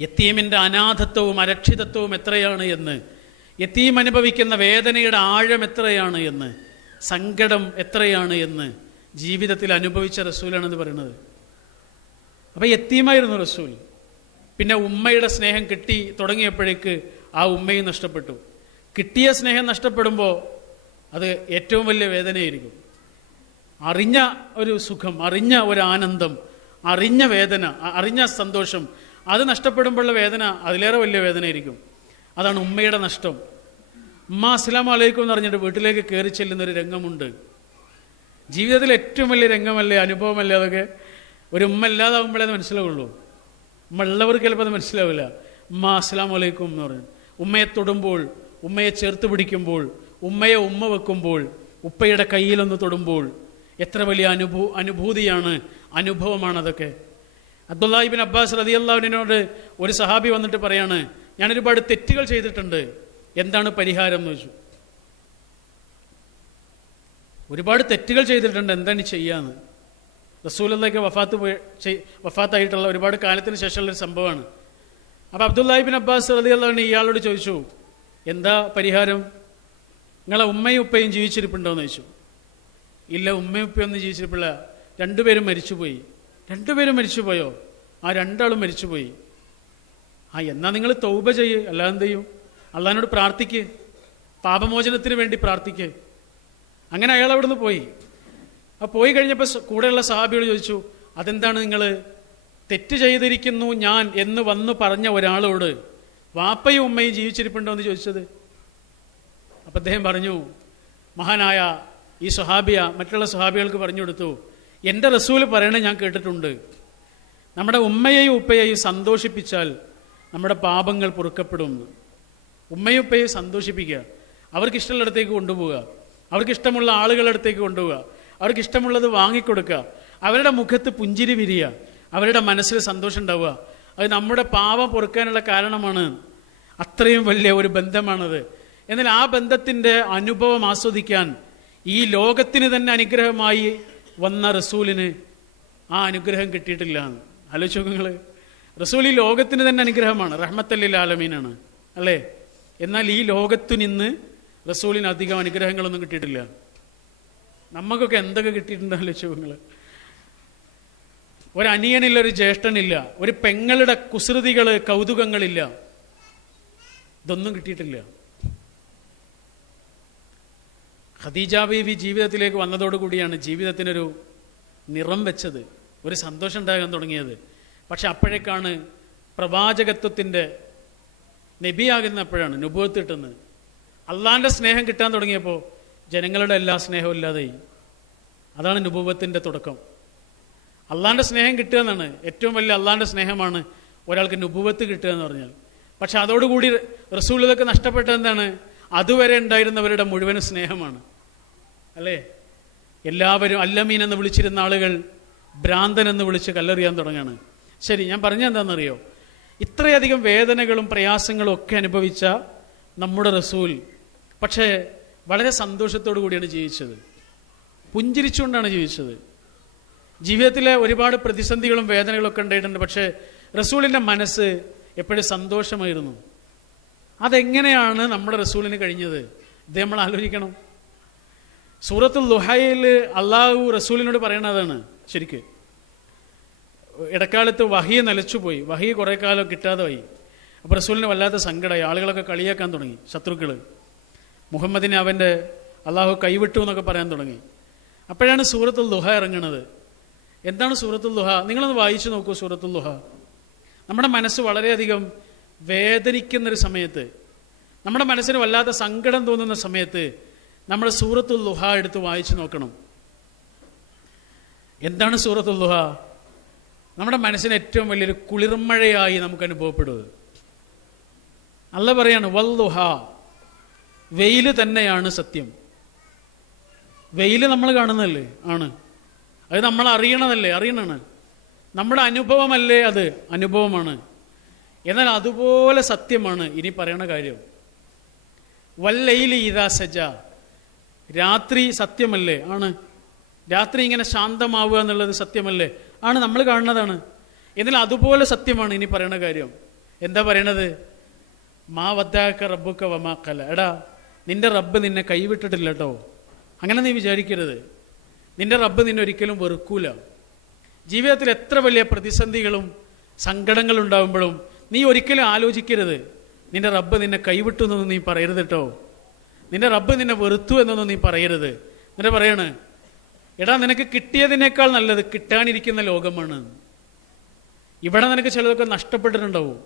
യത്തീമിൻ്റെ അനാഥത്വവും അരക്ഷിതത്വവും എത്രയാണ് എന്ന്, യത്തീം അനുഭവിക്കുന്ന വേദനയുടെ ആഴം എത്രയാണ് എന്ന്, സങ്കടം എത്രയാണ് എന്ന് ജീവിതത്തിൽ അനുഭവിച്ച റസൂലാണെന്ന് പറയുന്നത്. അപ്പം യത്തീമായിരുന്നു റസൂൽ. പിന്നെ ഉമ്മയുടെ സ്നേഹം കിട്ടി തുടങ്ങിയപ്പോഴേക്ക് ആ ഉമ്മയും നഷ്ടപ്പെട്ടു. കിട്ടിയ സ്നേഹം നഷ്ടപ്പെടുമ്പോൾ അത് ഏറ്റവും വലിയ വേദനയായിരിക്കും. അറിഞ്ഞ ഒരു സുഖം, അറിഞ്ഞ ഒരു ആനന്ദം, അറിഞ്ഞ വേദന, അറിഞ്ഞ സന്തോഷം, അത് നഷ്ടപ്പെടുമ്പോഴുള്ള വേദന അതിലേറെ വലിയ വേദനയായിരിക്കും. അതാണ് ഉമ്മയുടെ നഷ്ടം. ഉമ്മ അസ്സലാമു അലൈക്കും എന്ന് പറഞ്ഞിട്ട് വീട്ടിലേക്ക് കയറി ചെല്ലുന്നൊരു രംഗമുണ്ട്. ജീവിതത്തിൽ ഏറ്റവും വലിയ രംഗമല്ലേ, അനുഭവമല്ലേ അതൊക്കെ? ഒരു ഉമ്മ ഇല്ലാതാവുമ്പോഴേ അത് മനസ്സിലാവുള്ളൂ. ഉമ്മ ഉള്ളവർക്ക് ചിലപ്പോൾ അത് മനസ്സിലാവില്ല. ഉമ്മ അസ്സലാമു അലൈക്കും എന്ന് പറഞ്ഞു ഉമ്മയെ തൊടുമ്പോൾ, ഉമ്മയെ ചേർത്ത് പിടിക്കുമ്പോൾ, ഉമ്മയെ ഉമ്മ വെക്കുമ്പോൾ, ഉപ്പയുടെ കയ്യിലൊന്ന് തൊടുമ്പോൾ എത്ര വലിയ അനുഭൂതിയാണ്, അനുഭവമാണ് അതൊക്കെ. അബ്ദുല്ലാഹി ഇബ്നു അബ്ബാസ് റളിയല്ലാഹു അൻഹുവിനോട് ഒരു സഹാബി വന്നിട്ട് പറയാണ്, ഞാൻ ഒരുപാട് തെറ്റുകൾ ചെയ്തിട്ടുണ്ട്, എന്താണ് പരിഹാരം എന്ന് ചോദിച്ചു. ഒരുപാട് തെറ്റുകൾ ചെയ്തിട്ടുണ്ട്, എന്താണ് ചെയ്യാന്ന്? റസൂലുള്ളാഹിക്ക് വഫാത്തായിട്ടുള്ള ഒരുപാട് കാലത്തിന് ശേഷമുള്ളൊരു സംഭവമാണ്. അപ്പോൾ അബ്ദുല്ലാഹി ഇബ്നു അബ്ബാസ് റളിയല്ലാഹു അൻഹു ഇയാളോട് ചോദിച്ചു, എന്താ പരിഹാരം? നിങ്ങളെ ഉമ്മയും ഉപ്പയും ജീവിച്ചിരിപ്പുണ്ടോ എന്ന് ചോദിച്ചു. ഇല്ല, ഉമ്മയും ഉപ്പയൊന്നും ജീവിച്ചിരിപ്പില്ല, രണ്ടുപേരും മരിച്ചുപോയി. രണ്ടുപേരും മരിച്ചുപോയോ? ആ രണ്ടാളും മരിച്ചുപോയി. ആ എന്നാൽ നിങ്ങൾ തൗബ ചെയ്യ്, അല്ലാതെ എന്ത് ചെയ്യും? അള്ളാഹിനോട് പ്രാർത്ഥിക്ക്, പാപമോചനത്തിന് വേണ്ടി പ്രാർത്ഥിക്ക്. അങ്ങനെ അയാൾ അവിടുന്ന് പോയി. ആ പോയി കഴിഞ്ഞപ്പോൾ കൂടെയുള്ള സഹാബിയോട് ചോദിച്ചു, അതെന്താണ് നിങ്ങൾ തെറ്റ് ചെയ്തിരിക്കുന്നു ഞാൻ എന്ന് വന്നു പറഞ്ഞ ഒരാളോട് വാപ്പയും ഉമ്മയും ജീവിച്ചിരിപ്പുണ്ടോ എന്ന് ചോദിച്ചത്? അപ്പം അദ്ദേഹം പറഞ്ഞു, മഹാനായ ഈ സ്വഹാബിയ മറ്റുള്ള സ്വഹാബികൾക്ക് പറഞ്ഞു കൊടുത്തു, എൻ്റെ റസൂല് പറയണേ ഞാൻ കേട്ടിട്ടുണ്ട്, നമ്മുടെ ഉമ്മയെയും ഉപ്പയെയും സന്തോഷിപ്പിച്ചാൽ നമ്മുടെ പാപങ്ങൾ പൊറുക്കപ്പെടും. ഉമ്മയും ഉപ്പയെയും സന്തോഷിപ്പിക്കുക, അവർക്ക് ഇഷ്ടമുള്ളിടത്തേക്ക് കൊണ്ടുപോവുക, അവർക്ക് ഇഷ്ടമുള്ള ആളുകളുടെ അടുത്തേക്ക് കൊണ്ടുപോവുക, അവർക്ക് ഇഷ്ടമുള്ളത് വാങ്ങിക്കൊടുക്കുക, അവരുടെ മുഖത്ത് പുഞ്ചിരി വിരിയുക, അവരുടെ മനസ്സിൽ സന്തോഷം ഉണ്ടാവുക. അത് നമ്മുടെ പാപം പൊറുക്കാനുള്ള കാരണമാണ്. അത്രയും വലിയ ഒരു ബന്ധമാണത്. എന്നാൽ ആ ബന്ധത്തിൻ്റെ അനുഭവം ആസ്വദിക്കാൻ ഈ ലോകത്തിന് തന്നെ അനുഗ്രഹമായി വന്ന റസൂലിന് ആ അനുഗ്രഹം കിട്ടിയിട്ടില്ല. ആലോചിച്ച് നോക്ക് നിങ്ങൾ. റസൂൽ ഈ ലോകത്തിന് തന്നെ അനുഗ്രഹമാണ്, റഹ്മത്തുൽ ലിൽ ആലമീനാണ്, അല്ലേ? എന്നാൽ ഈ ലോകത്തു നിന്ന് റസൂലിന് അധികം അനുഗ്രഹങ്ങളൊന്നും കിട്ടിയിട്ടില്ല. നമുക്കൊക്കെ എന്തൊക്കെ കിട്ടിയിട്ടുണ്ട് ആലോചിച്ച് നോക്ക് നിങ്ങൾ. ഒരനിയനില്ല, ഒരു ജ്യേഷ്ഠനില്ല, ഒരു പെങ്ങളുടെ കുസൃതികൾ, കൗതുകങ്ങളില്ല, ഇതൊന്നും കിട്ടിയിട്ടില്ല. ഖദീജ ബീവി ജീവിതത്തിലേക്ക് വന്നതോടുകൂടിയാണ് ജീവിതത്തിനൊരു നിറം വെച്ചത്, ഒരു സന്തോഷം ഉണ്ടാകാൻ തുടങ്ങിയത്. പക്ഷെ അപ്പോഴേക്കാണ് പ്രവാചകത്വത്തിൻ്റെ നബിയാകുന്നപ്പോഴാണ് നുബുവത്ത് കിട്ടുന്നത്. അള്ളാഹിൻ്റെ സ്നേഹം കിട്ടാൻ തുടങ്ങിയപ്പോൾ ജനങ്ങളുടെ എല്ലാ സ്നേഹവും ഇല്ലാതായി. അതാണ് നുബുവത്തിൻ്റെ തുടക്കം. അള്ളാഹിൻ്റെ സ്നേഹം കിട്ടുക എന്നാണ് ഏറ്റവും വലിയ, അള്ളാഹിൻ്റെ സ്നേഹമാണ് ഒരാൾക്ക് നുബുവത്ത് കിട്ടുക എന്ന് പറഞ്ഞാൽ. പക്ഷെ അതോടുകൂടി റസൂലുള്ളാഹിക്ക് നഷ്ടപ്പെട്ടത് എന്താണ്? അതുവരെ ഉണ്ടായിരുന്നവരുടെ മുഴുവൻ സ്നേഹമാണ്, അല്ലേ? എല്ലാവരും അല്ലമീൻ എന്ന് വിളിച്ചിരുന്ന ആളുകൾ ഭ്രാന്തൻ എന്ന് വിളിച്ച് കല്ലെറിയാൻ തുടങ്ങാണ്. ശരി, ഞാൻ പറഞ്ഞ എന്താണെന്നറിയോ? ഇത്രയധികം വേദനകളും പ്രയാസങ്ങളും ഒക്കെ അനുഭവിച്ച നമ്മുടെ റസൂൽ പക്ഷേ വളരെ സന്തോഷത്തോടു കൂടിയാണ് ജീവിച്ചത്, പുഞ്ചിരിച്ചുകൊണ്ടാണ് ജീവിച്ചത്. ജീവിതത്തിലെ ഒരുപാട് പ്രതിസന്ധികളും വേദനകളൊക്കെ ഉണ്ടായിട്ടുണ്ട്, പക്ഷേ റസൂലിൻ്റെ മനസ്സ് എപ്പോഴും സന്തോഷമായിരുന്നു. അതെങ്ങനെയാണ് നമ്മുടെ റസൂലിന് കഴിഞ്ഞത്? ഇത് നമ്മൾ ആലോചിക്കണം. സൂറത്തുൽ ദുഹയിൽ അള്ളാഹു റസൂലിനോട് പറയണതാണ്. ശരിക്ക് ഇടക്കാലത്ത് വഹി നിലച്ചുപോയി, വഹി കുറേ കാലം കിട്ടാതെ പോയി. അപ്പോൾ റസൂലിന് വല്ലാത്ത സങ്കടമായി. ആളുകളൊക്കെ കളിയാക്കാൻ തുടങ്ങി, ശത്രുക്കൾ. മുഹമ്മദിനെ അവൻ്റെ അള്ളാഹു കൈവിട്ടു എന്നൊക്കെ പറയാൻ തുടങ്ങി. അപ്പോഴാണ് സൂറത്തുൽ ദുഹ ഇറങ്ങുന്നത്. എന്താണ് സൂറത്തുൽ ദുഹ? നിങ്ങളൊന്ന് വായിച്ചു നോക്കൂ. സൂറത്തുൽ ദുഹ നമ്മുടെ മനസ്സ് വളരെയധികം വേദനിക്കുന്നൊരു സമയത്ത്, നമ്മുടെ മനസ്സിന് വല്ലാത്ത സങ്കടം തോന്നുന്ന സമയത്ത് നമ്മൾ സൂറത്തുൽ ദുഹ എടുത്ത് വായിച്ചു നോക്കണം. എന്താണ് സൂറത്തുൽ ദുഹ? നമ്മുടെ മനസ്സിന് ഏറ്റവും വലിയൊരു കുളിർമഴയായി നമുക്ക് അനുഭവപ്പെടുന്നത്. അല്ലാഹു പറയാണ് വൽദുഹ, വെയിൽ തന്നെയാണ് സത്യം. വെയിൽ നമ്മൾ കാണുന്നതല്ലേ? ആണ്. അത് നമ്മൾ അറിയണതാണ്. നമ്മുടെ അനുഭവമല്ലേ? അത് അനുഭവമാണ്. എന്നാൽ അതുപോലെ സത്യമാണ് ഇനി പറയണ കാര്യം. വല്ലൈലി ഇദാ സജ, രാത്രി സത്യമല്ലേ? ആണ്. രാത്രി ഇങ്ങനെ ശാന്തമാവുക എന്നുള്ളത് സത്യമല്ലേ? ആണ്. നമ്മൾ കാണുന്നതാണ്. എന്നാൽ അതുപോലെ സത്യമാണ് ഇനി പറയണ കാര്യം. എന്താ പറയണത്? മാ വദ്ദഅക റബ്ബുക വമാ ഖല. എടാ, നിന്റെ റബ്ബ് നിന്നെ കൈവിട്ടിട്ടില്ല കേട്ടോ. അങ്ങനെ നീ വിചാരിക്കരുത്. നിന്റെ റബ്ബ് നിന്നെ ഒരിക്കലും വെറുക്കൂല. ജീവിതത്തിൽ എത്ര വലിയ പ്രതിസന്ധികളും സങ്കടങ്ങളും ഉണ്ടാകുമ്പോഴും നീ ഒരിക്കലും ആലോചിക്കരുത് നിന്റെ റബ്ബ് നിന്നെ കൈവിട്ടു എന്നൊന്നും നീ പറയരുത് കേട്ടോ. നിന്റെ റബ്ബ് നിന്നെ വെറുത്തു എന്നൊന്നും നീ പറയരുത്. എന്നിട്ട് പറയാണ്, എടാ, നിനക്ക് കിട്ടിയതിനേക്കാൾ നല്ലത് കിട്ടാനിരിക്കുന്ന ലോകമാണ്. ഇവിടെ നിനക്ക് ചിലതൊക്കെ നഷ്ടപ്പെട്ടിട്ടുണ്ടാവും,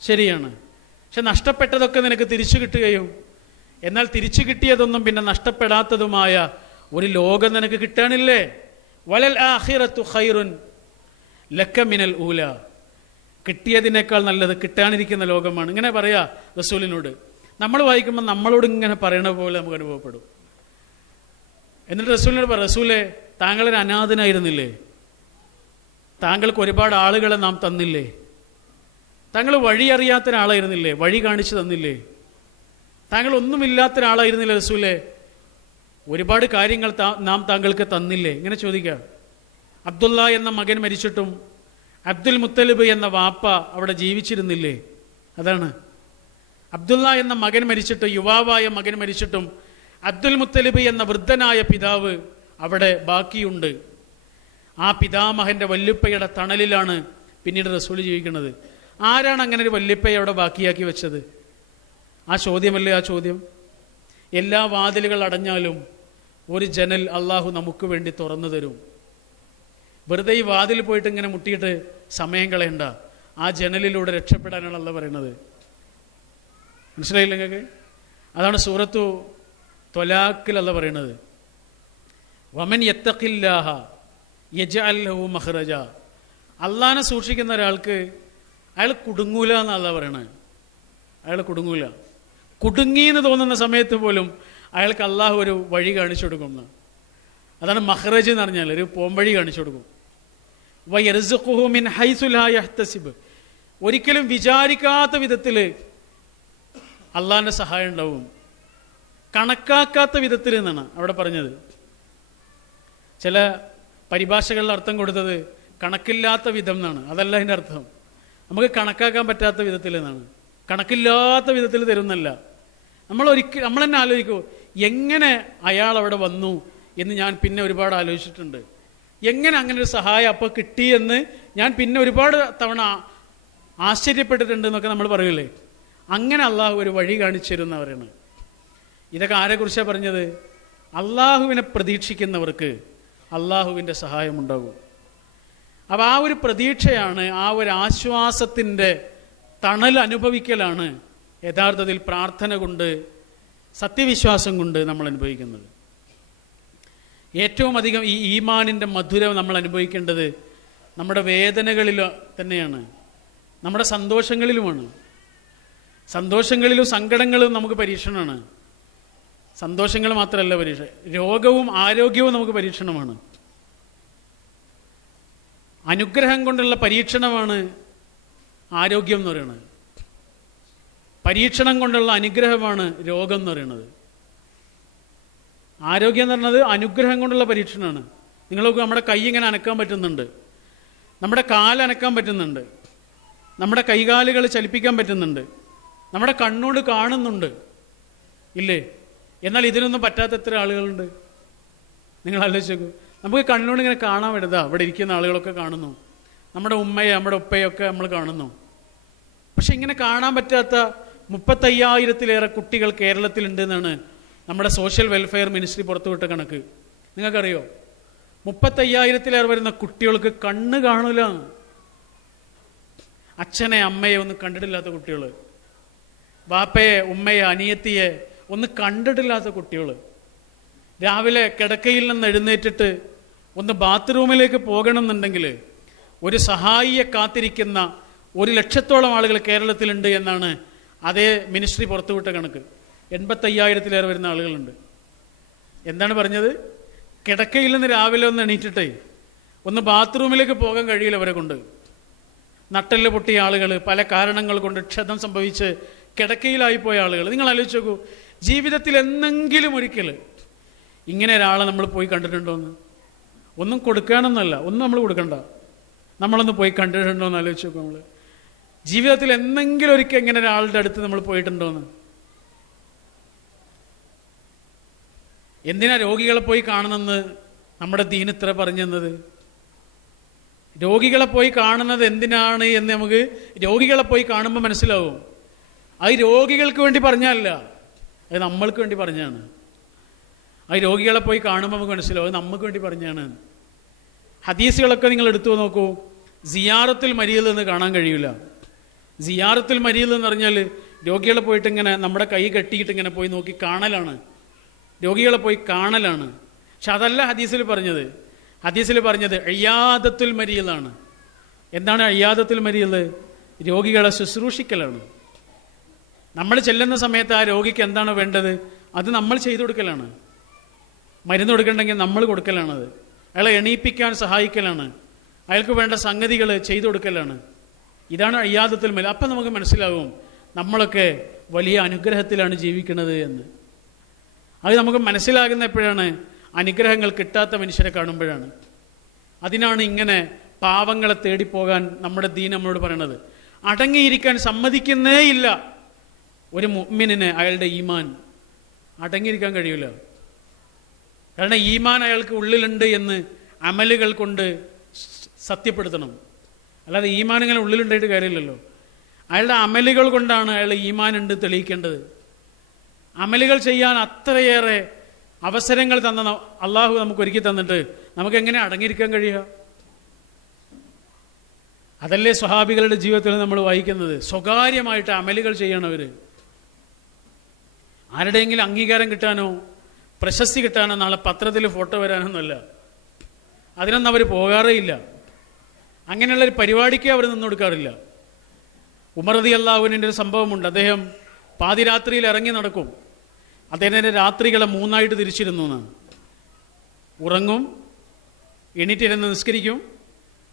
ശരിയാണ്. പക്ഷെ നഷ്ടപ്പെട്ടതൊക്കെ നിനക്ക് തിരിച്ചു കിട്ടുകയും എന്നാൽ തിരിച്ചു കിട്ടിയതൊന്നും പിന്നെ നഷ്ടപ്പെടാത്തതുമായ ഒരു ലോകം നിനക്ക് കിട്ടാനില്ലേ? വലൽ ആഖിറത്തു ഖൈറുൻ ലക മിനൽ ഊല, കിട്ടിയതിനേക്കാൾ നല്ലത് കിട്ടാനിരിക്കുന്ന ലോകമാണ്. ഇങ്ങനെ പറയാ റസൂലിനോട്. നമ്മൾ വായിക്കുമ്പോൾ നമ്മളോട് ഇങ്ങനെ പറയണ പോലെ നമുക്ക് അനുഭവപ്പെടും. എന്നിട്ട് റസൂലിനോട് പറ, റസൂലെ, താങ്കളൊരു അനാഥനായിരുന്നില്ലേ? താങ്കൾക്ക് ഒരുപാട് ആളുകളെ നാം തന്നില്ലേ? താങ്കൾ വഴി അറിയാത്ത ഒരാളായിരുന്നില്ലേ? വഴി കാണിച്ചു തന്നില്ലേ? താങ്കൾ ഒന്നുമില്ലാത്ത ഒരാളായിരുന്നില്ലേ റസൂലെ? ഒരുപാട് കാര്യങ്ങൾ നാം താങ്കൾക്ക് തന്നില്ലേ? ഇങ്ങനെ ചോദിക്കുക. അബ്ദുള്ള എന്ന മകൻ മരിച്ചിട്ടും അബ്ദുൽ മുത്തലിബ് എന്ന വാപ്പ അവിടെ ജീവിച്ചിരുന്നില്ലേ? അതാണ്. അബ്ദുള്ള എന്ന മകൻ മരിച്ചിട്ട്, യുവാവായ മകൻ മരിച്ചിട്ടും അബ്ദുൽ മുത്തലിബ് എന്ന വൃദ്ധനായ പിതാവ് അവിടെ ബാക്കിയുണ്ട്. ആ പിതാമഹന്റെ വല്യുപ്പയുടെ തണലിലാണ് പിന്നീട് റസൂൽ ജീവിക്കുന്നത്. ആരാണ് അങ്ങനെ ഒരു വല്യുപ്പയെ അവിടെ ബാക്കിയാക്കി വെച്ചത്? ആ ചോദ്യമല്ലേ ആ ചോദ്യം? എല്ലാ വാതിലുകൾ അടഞ്ഞാലും ഒരു ജനൽ അള്ളാഹു നമുക്ക് വേണ്ടി തുറന്നു തരും. വെറുതെ ഈ വാതിൽ പോയിട്ട് ഇങ്ങനെ മുട്ടിയിട്ട് സമയം കളയണ്ട. ആ ജനലിലൂടെ രക്ഷപ്പെടാനാണ് അള്ളാഹു പറയുന്നത്. മനസ്സിലായില്ല നിങ്ങൾക്ക്? അതാണ് സൂറത്തു ത്വലാഖിൽ അള്ളാഹു പറയുന്നത്, വമൻ യത്തഖില്ലാഹ യജ്അൽ ലഹു മഖ്റജ. അള്ളാഹിനെ സൂക്ഷിക്കുന്ന ഒരാൾക്ക് അയാൾ കുടുങ്ങൂല എന്നാണ് അള്ളാഹു പറയണത്. അയാൾ കുടുങ്ങൂല. കുടുങ്ങിയെന്ന് തോന്നുന്ന സമയത്ത് പോലും അയാൾക്ക് അള്ളാഹു ഒരു വഴി കാണിച്ചു കൊടുക്കും. അതാണ് മഖ്റജ് എന്ന് പറഞ്ഞാൽ, ഒരു പോംവഴി കാണിച്ചു കൊടുക്കും. വയർസുഖുഹു മിൻ ഹൈസു ലാ യഹ്തസിബ്, ഒരിക്കലും വിചാരിക്കാത്ത വിധത്തിൽ അള്ളാഹിൻ്റെ സഹായം ഉണ്ടാവും. കണക്കാക്കാത്ത വിധത്തിൽ എന്നാണ് അവിടെ പറഞ്ഞത്. ചില പരിഭാഷകളിൽ അർത്ഥം കൊടുത്തത് കണക്കില്ലാത്ത വിധം എന്നാണ്. അതല്ല അതിൻ്റെ അർത്ഥം. നമുക്ക് കണക്കാക്കാൻ പറ്റാത്ത വിധത്തിൽ എന്നാണ്. കണക്കില്ലാത്ത വിധത്തിൽ തരുന്നല്ല. നമ്മൾ തന്നെ ആലോചിക്കൂ, എങ്ങനെ അയാൾ അവിടെ വന്നു എന്ന് ഞാൻ പിന്നെ ഒരുപാട് ആലോചിച്ചിട്ടുണ്ട്. എങ്ങനെ അങ്ങനെ ഒരു സഹായം അപ്പോൾ കിട്ടിയെന്ന് ഞാൻ പിന്നെ ഒരുപാട് തവണ ആശ്ചര്യപ്പെട്ടിട്ടുണ്ട് എന്നൊക്കെ നമ്മൾ പറയൂലേ. അങ്ങനെ അള്ളാഹു ഒരു വഴി കാണിച്ചു തരുന്നവരാണ്. ഇതൊക്കെ ആരെക്കുറിച്ചാണ് പറഞ്ഞത്? അള്ളാഹുവിനെ പ്രതീക്ഷിക്കുന്നവർക്ക് അള്ളാഹുവിൻ്റെ സഹായമുണ്ടാകും. അപ്പോൾ ആ ഒരു പ്രതീക്ഷയാണ്, ആ ഒരു ആശ്വാസത്തിൻ്റെ തണൽ അനുഭവിക്കലാണ് യഥാർത്ഥത്തിൽ പ്രാർത്ഥന കൊണ്ട്, സത്യവിശ്വാസം കൊണ്ട് നമ്മൾ അനുഭവിക്കുന്നത്. ഏറ്റവും അധികം ഈ ഈമാനിൻ്റെ മധുരം നമ്മൾ അനുഭവിക്കേണ്ടത് നമ്മുടെ വേദനകളിൽ തന്നെയാണ്, നമ്മുടെ സന്തോഷങ്ങളിലുമാണ്. സന്തോഷങ്ങളിലും സങ്കടങ്ങളും നമുക്ക് പരീക്ഷണമാണ്. സന്തോഷങ്ങൾ മാത്രമല്ല പരീക്ഷ, രോഗവും ആരോഗ്യവും നമുക്ക് പരീക്ഷണമാണ്. അനുഗ്രഹം കൊണ്ടുള്ള പരീക്ഷണമാണ് ആരോഗ്യം എന്ന് പറയുന്നത്. പരീക്ഷണം കൊണ്ടുള്ള അനുഗ്രഹമാണ് രോഗം എന്ന് പറയുന്നത്. ആരോഗ്യം എന്ന് പറയുന്നത് അനുഗ്രഹം കൊണ്ടുള്ള പരീക്ഷണമാണ്. നിങ്ങൾക്ക് നമ്മുടെ കൈ ഇങ്ങനെ അനക്കാൻ പറ്റുന്നുണ്ട്, നമ്മുടെ കാലനക്കാൻ പറ്റുന്നുണ്ട്, നമ്മുടെ കൈകാലുകൾ ചലിപ്പിക്കാൻ പറ്റുന്നുണ്ട്, നമ്മുടെ കണ്ണോട് കാണുന്നുണ്ട്, ഇല്ലേ? എന്നാൽ ഇതിനൊന്നും പറ്റാത്ത എത്ര ആളുകളുണ്ട് നിങ്ങൾ ആലോചിച്ച് നോക്കൂ. നമുക്ക് കണ്ണുകൊണ്ട് ഇങ്ങനെ കാണാൻ വരുന്നതാ, ഇവിടെ ഇരിക്കുന്ന ആളുകളൊക്കെ കാണുന്നു, നമ്മുടെ ഉമ്മയെ നമ്മുടെ ഉപ്പയൊക്കെ നമ്മൾ കാണുന്നു. പക്ഷെ ഇങ്ങനെ കാണാൻ പറ്റാത്ത 35,000-ലേറെ കുട്ടികൾ കേരളത്തിലുണ്ട് എന്നാണ് നമ്മുടെ സോഷ്യൽ വെൽഫെയർ മിനിസ്ട്രി പുറത്തുവിട്ട കണക്ക്. നിങ്ങൾക്കറിയോ? 35,000-ലേറെ വരുന്ന കുട്ടികൾക്ക് കണ്ണ് കാണൂല. അച്ഛനെ അമ്മയെ ഒന്നും കണ്ടിട്ടില്ലാത്ത കുട്ടികൾ, വാപ്പയെ ഉമ്മയെ അനിയത്തിയെ ഒന്ന് കണ്ടിട്ടില്ലാത്ത കുട്ടികൾ, രാവിലെ കിടക്കയിൽ നിന്ന് എഴുന്നേറ്റിട്ട് ഒന്ന് ബാത്റൂമിലേക്ക് പോകണമെന്നുണ്ടെങ്കിൽ ഒരു സഹായിയെ കാത്തിരിക്കുന്ന 100,000-ഓളം ആളുകൾ കേരളത്തിലുണ്ട് എന്നാണ് അതേ മിനിസ്ട്രി പുറത്തുവിട്ട കണക്ക്. 85,000-ലേറെ വരുന്ന ആളുകളുണ്ട്. എന്താണ് പറഞ്ഞത്? കിടക്കയിൽ നിന്ന് രാവിലെ ഒന്ന് എണീറ്റിട്ടേ ഒന്ന് ബാത്റൂമിലേക്ക് പോകാൻ കഴിയില്ല അവരെ കൊണ്ട്. നട്ടെല്ല് പൊട്ടിയ ആളുകൾ, പല കാരണങ്ങൾ കൊണ്ട് ക്ഷതം സംഭവിച്ച് കിടക്കയിലായിപ്പോയ ആളുകൾ. നിങ്ങൾ ആലോചിച്ച് നോക്കൂ, ജീവിതത്തിൽ എന്നെങ്കിലും ഒരിക്കൽ ഇങ്ങനെ ഒരാളെ നമ്മൾ പോയി കണ്ടിട്ടുണ്ടോയെന്ന്? ഒന്നും കൊടുക്കാനൊന്നല്ല, ഒന്നും നമ്മൾ കൊടുക്കണ്ട, നമ്മളൊന്ന് പോയി കണ്ടിട്ടുണ്ടോ എന്ന് ആലോചിച്ച് നോക്കും. നമ്മൾ ജീവിതത്തിൽ എന്തെങ്കിലും ഒരിക്കൽ ഇങ്ങനെ ഒരാളുടെ അടുത്ത് നമ്മൾ പോയിട്ടുണ്ടോയെന്ന്? എന്തിനാ രോഗികളെ പോയി കാണണമെന്ന് നമ്മുടെ ദീൻ ഇത്ര പറഞ്ഞു തന്നത്? രോഗികളെ പോയി കാണുന്നത് എന്തിനാണ് എന്ന് നമുക്ക് രോഗികളെ പോയി കാണുമ്പോൾ മനസ്സിലാവും. അത് രോഗികൾക്ക് വേണ്ടി പറഞ്ഞല്ല, അത് നമ്മൾക്ക് വേണ്ടി പറഞ്ഞാണ്. അത് രോഗികളെ പോയി കാണുമ്പോൾ നമുക്ക് മനസ്സിലാവും അത് നമുക്ക് വേണ്ടി പറഞ്ഞാണ്. ഹദീസുകളൊക്കെ നിങ്ങൾ എടുത്തു നോക്കൂ. സിയാറത്തുൽ മരീദ് എന്ന് കാണാൻ കഴിയില്ല. സിയാറത്തുൽ മരീദ് എന്ന് പറഞ്ഞാൽ രോഗികളെ പോയിട്ട് ഇങ്ങനെ നമ്മുടെ കൈ കെട്ടിയിട്ട് ഇങ്ങനെ പോയി നോക്കി കാണലാണ്, രോഗികളെ പോയി കാണലാണ്. പക്ഷെ അതല്ല ഹദീസിൽ പറഞ്ഞത്. ഹദീസിൽ പറഞ്ഞത് ഇയാദത്തുൽ മരീദാണ്. എന്താണ് ഇയാദത്തുൽ മരീദ്? രോഗികളെ ശുശ്രൂഷിക്കലാണ്. നമ്മൾ ചെല്ലുന്ന സമയത്ത് ആ രോഗിക്ക് എന്താണ് വേണ്ടത് അത് നമ്മൾ ചെയ്തു കൊടുക്കലാണ്. മരുന്ന് കൊടുക്കണമെങ്കിൽ നമ്മൾ കൊടുക്കലാണത്. അയാളെ എണീപ്പിക്കാൻ സഹായിക്കലാണ്, അയാൾക്ക് വേണ്ട സംഗതികൾ ചെയ്തു കൊടുക്കലാണ്. ഇതാണ് ഇയാദത്തുൽ മരീദ്. അപ്പം നമുക്ക് മനസ്സിലാവും നമ്മളൊക്കെ വലിയ അനുഗ്രഹത്തിലാണ് ജീവിക്കുന്നത് എന്ന്. അത് നമുക്ക് മനസ്സിലാകുന്ന എപ്പോഴാണ്? അനുഗ്രഹങ്ങൾ കിട്ടാത്ത മനുഷ്യരെ കാണുമ്പോഴാണ്. അതിനാണ് ഇങ്ങനെ പാവങ്ങളെ തേടിപ്പോകാൻ നമ്മുടെ ദീൻ നമ്മളോട് പറയണത്. അടങ്ങിയിരിക്കാൻ സമ്മതിക്കുന്നേ ഇല്ല ഒരു മുഅ്മിനിന്. അയാളുടെ ഈമാൻ അടങ്ങിയിരിക്കാൻ കഴിയില്ല. കാരണം ഈമാൻ അയാൾക്ക് ഉള്ളിലുണ്ട് എന്ന് അമലുകൾ കൊണ്ട് സത്യപ്പെടുത്തണം. അല്ലാതെ ഈമാൻ ഇങ്ങനെ ഉള്ളിലുണ്ടായിട്ട് കാര്യമില്ലല്ലോ. അയാളുടെ അമലുകൾ കൊണ്ടാണ് അയാൾ ഈമാൻ ഉണ്ട് തെളിയിക്കേണ്ടത്. അമലുകൾ ചെയ്യാൻ അത്രയേറെ അവസരങ്ങൾ തന്ന അള്ളാഹു നമുക്ക് ഒരുക്കി തന്നിട്ട് നമുക്ക് എങ്ങനെ അടങ്ങിയിരിക്കാൻ കഴിയുക? അതല്ലേ സ്വഹാബികളുടെ ജീവിതത്തിൽ നമ്മൾ വായിക്കുന്നത്. സ്വകാര്യമായിട്ട് അമലുകൾ ചെയ്യണവർ. ആരുടെയെങ്കിലും അംഗീകാരം കിട്ടാനോ പ്രശസ്തി കിട്ടാനോ നാളെ പത്രത്തിൽ ഫോട്ടോ വരാനൊന്നുമല്ല. അതിനൊന്നും അവർ പോകാറേ ഇല്ല. അങ്ങനെയുള്ളൊരു പരിപാടിക്ക് അവർ നിന്നു കൊടുക്കാറില്ല. ഉമർ റളിയല്ലാഹുവിൻ്റെ ഒരു സംഭവമുണ്ട്. അദ്ദേഹം പാതിരാത്രിയിൽ ഇറങ്ങി നടക്കും. അദ്ദേഹത്തിൻ്റെ രാത്രികളെ 3 തിരിച്ചിരുന്നു എന്നാണ്. ഉറങ്ങും, എണീറ്റിരുന്ന് നിസ്കരിക്കും,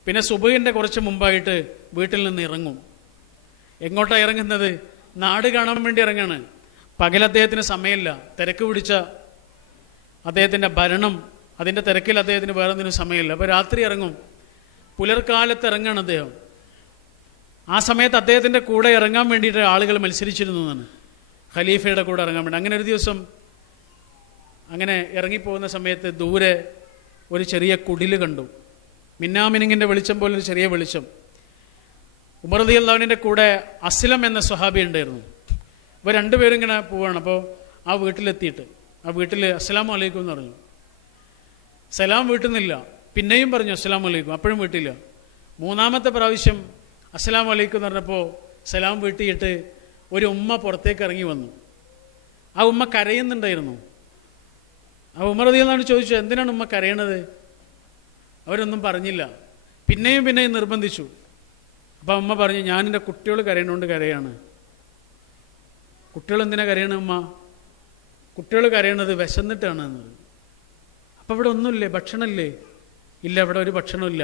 പിന്നെ സുബഹിൻ്റെ കുറച്ച് മുമ്പായിട്ട് വീട്ടിൽ നിന്ന് ഇറങ്ങും. എങ്ങോട്ടാണ് ഇറങ്ങുന്നത്? നാട് കാണാൻ വേണ്ടി ഇറങ്ങാണ്. പകൽ അദ്ദേഹത്തിന് സമയമില്ല. തിരക്ക് പിടിച്ച അദ്ദേഹത്തിൻ്റെ ഭരണം, അതിൻ്റെ തിരക്കിൽ അദ്ദേഹത്തിന് വേറെ ഒന്നിനും സമയമില്ല. അപ്പോൾ രാത്രി ഇറങ്ങും. പുലർക്കാലത്ത് ഇറങ്ങാണ് അദ്ദേഹം. ആ സമയത്ത് അദ്ദേഹത്തിൻ്റെ കൂടെ ഇറങ്ങാൻ വേണ്ടിയിട്ട് ആളുകൾ മത്സരിച്ചിരുന്നു എന്നാണ്, ഖലീഫയുടെ കൂടെ ഇറങ്ങാൻ വേണ്ടി. അങ്ങനെ ഒരു ദിവസം അങ്ങനെ ഇറങ്ങിപ്പോകുന്ന സമയത്ത് ദൂരെ ഒരു ചെറിയ കുടിൽ കണ്ടു. മിന്നാമിനുങ്ങിൻ്റെ വെളിച്ചം പോലെ ഒരു ചെറിയ വെളിച്ചം. ഉമർ റളിയല്ലാഹുവിൻ്റെ കൂടെ അസ്ലം എന്ന സ്വഹാബി ഉണ്ടായിരുന്നു. ഇവർ രണ്ടുപേരും ഇങ്ങനെ പോവാണ്. അപ്പോൾ ആ വീട്ടിലെത്തിയിട്ട് ആ വീട്ടിൽ അസ്സലാമു അലൈക്കും എന്ന് പറഞ്ഞു. സലാം വീട്ടുന്നില്ല. പിന്നെയും പറഞ്ഞു അസ്സലാമു അലൈക്കും, അപ്പോഴും വീട്ടില്ല. 3-ാമത്തെ പ്രാവശ്യം അസ്സലാമു അലൈക്കും എന്ന് പറഞ്ഞപ്പോൾ സലാം വീട്ടിയിട്ട് ഒരു ഉമ്മ പുറത്തേക്ക് ഇറങ്ങി വന്നു. ആ ഉമ്മ കരയുന്നുണ്ടായിരുന്നു. ആ ഉമർ റളിയല്ലാഹു ചോദിച്ചു, എന്തിനാണ് ഉമ്മ കരയണത്? അവരൊന്നും പറഞ്ഞില്ല. പിന്നെയും നിർബന്ധിച്ചു. അപ്പം ഉമ്മ പറഞ്ഞു, ഞാൻ എൻ്റെ കുട്ടികൾ കരയണോണ്ട് കരയാണ്. കുട്ടികൾ എന്തിനാ കരയണ ഉമ്മ? കുട്ടികൾ കരയണത് വിശന്നിട്ടാണ് എന്നത്. അപ്പം ഇവിടെ ഒന്നുമില്ലേ? ഭക്ഷണമില്ലേ? ഇല്ല, ഇവിടെ ഒരു ഭക്ഷണമില്ല.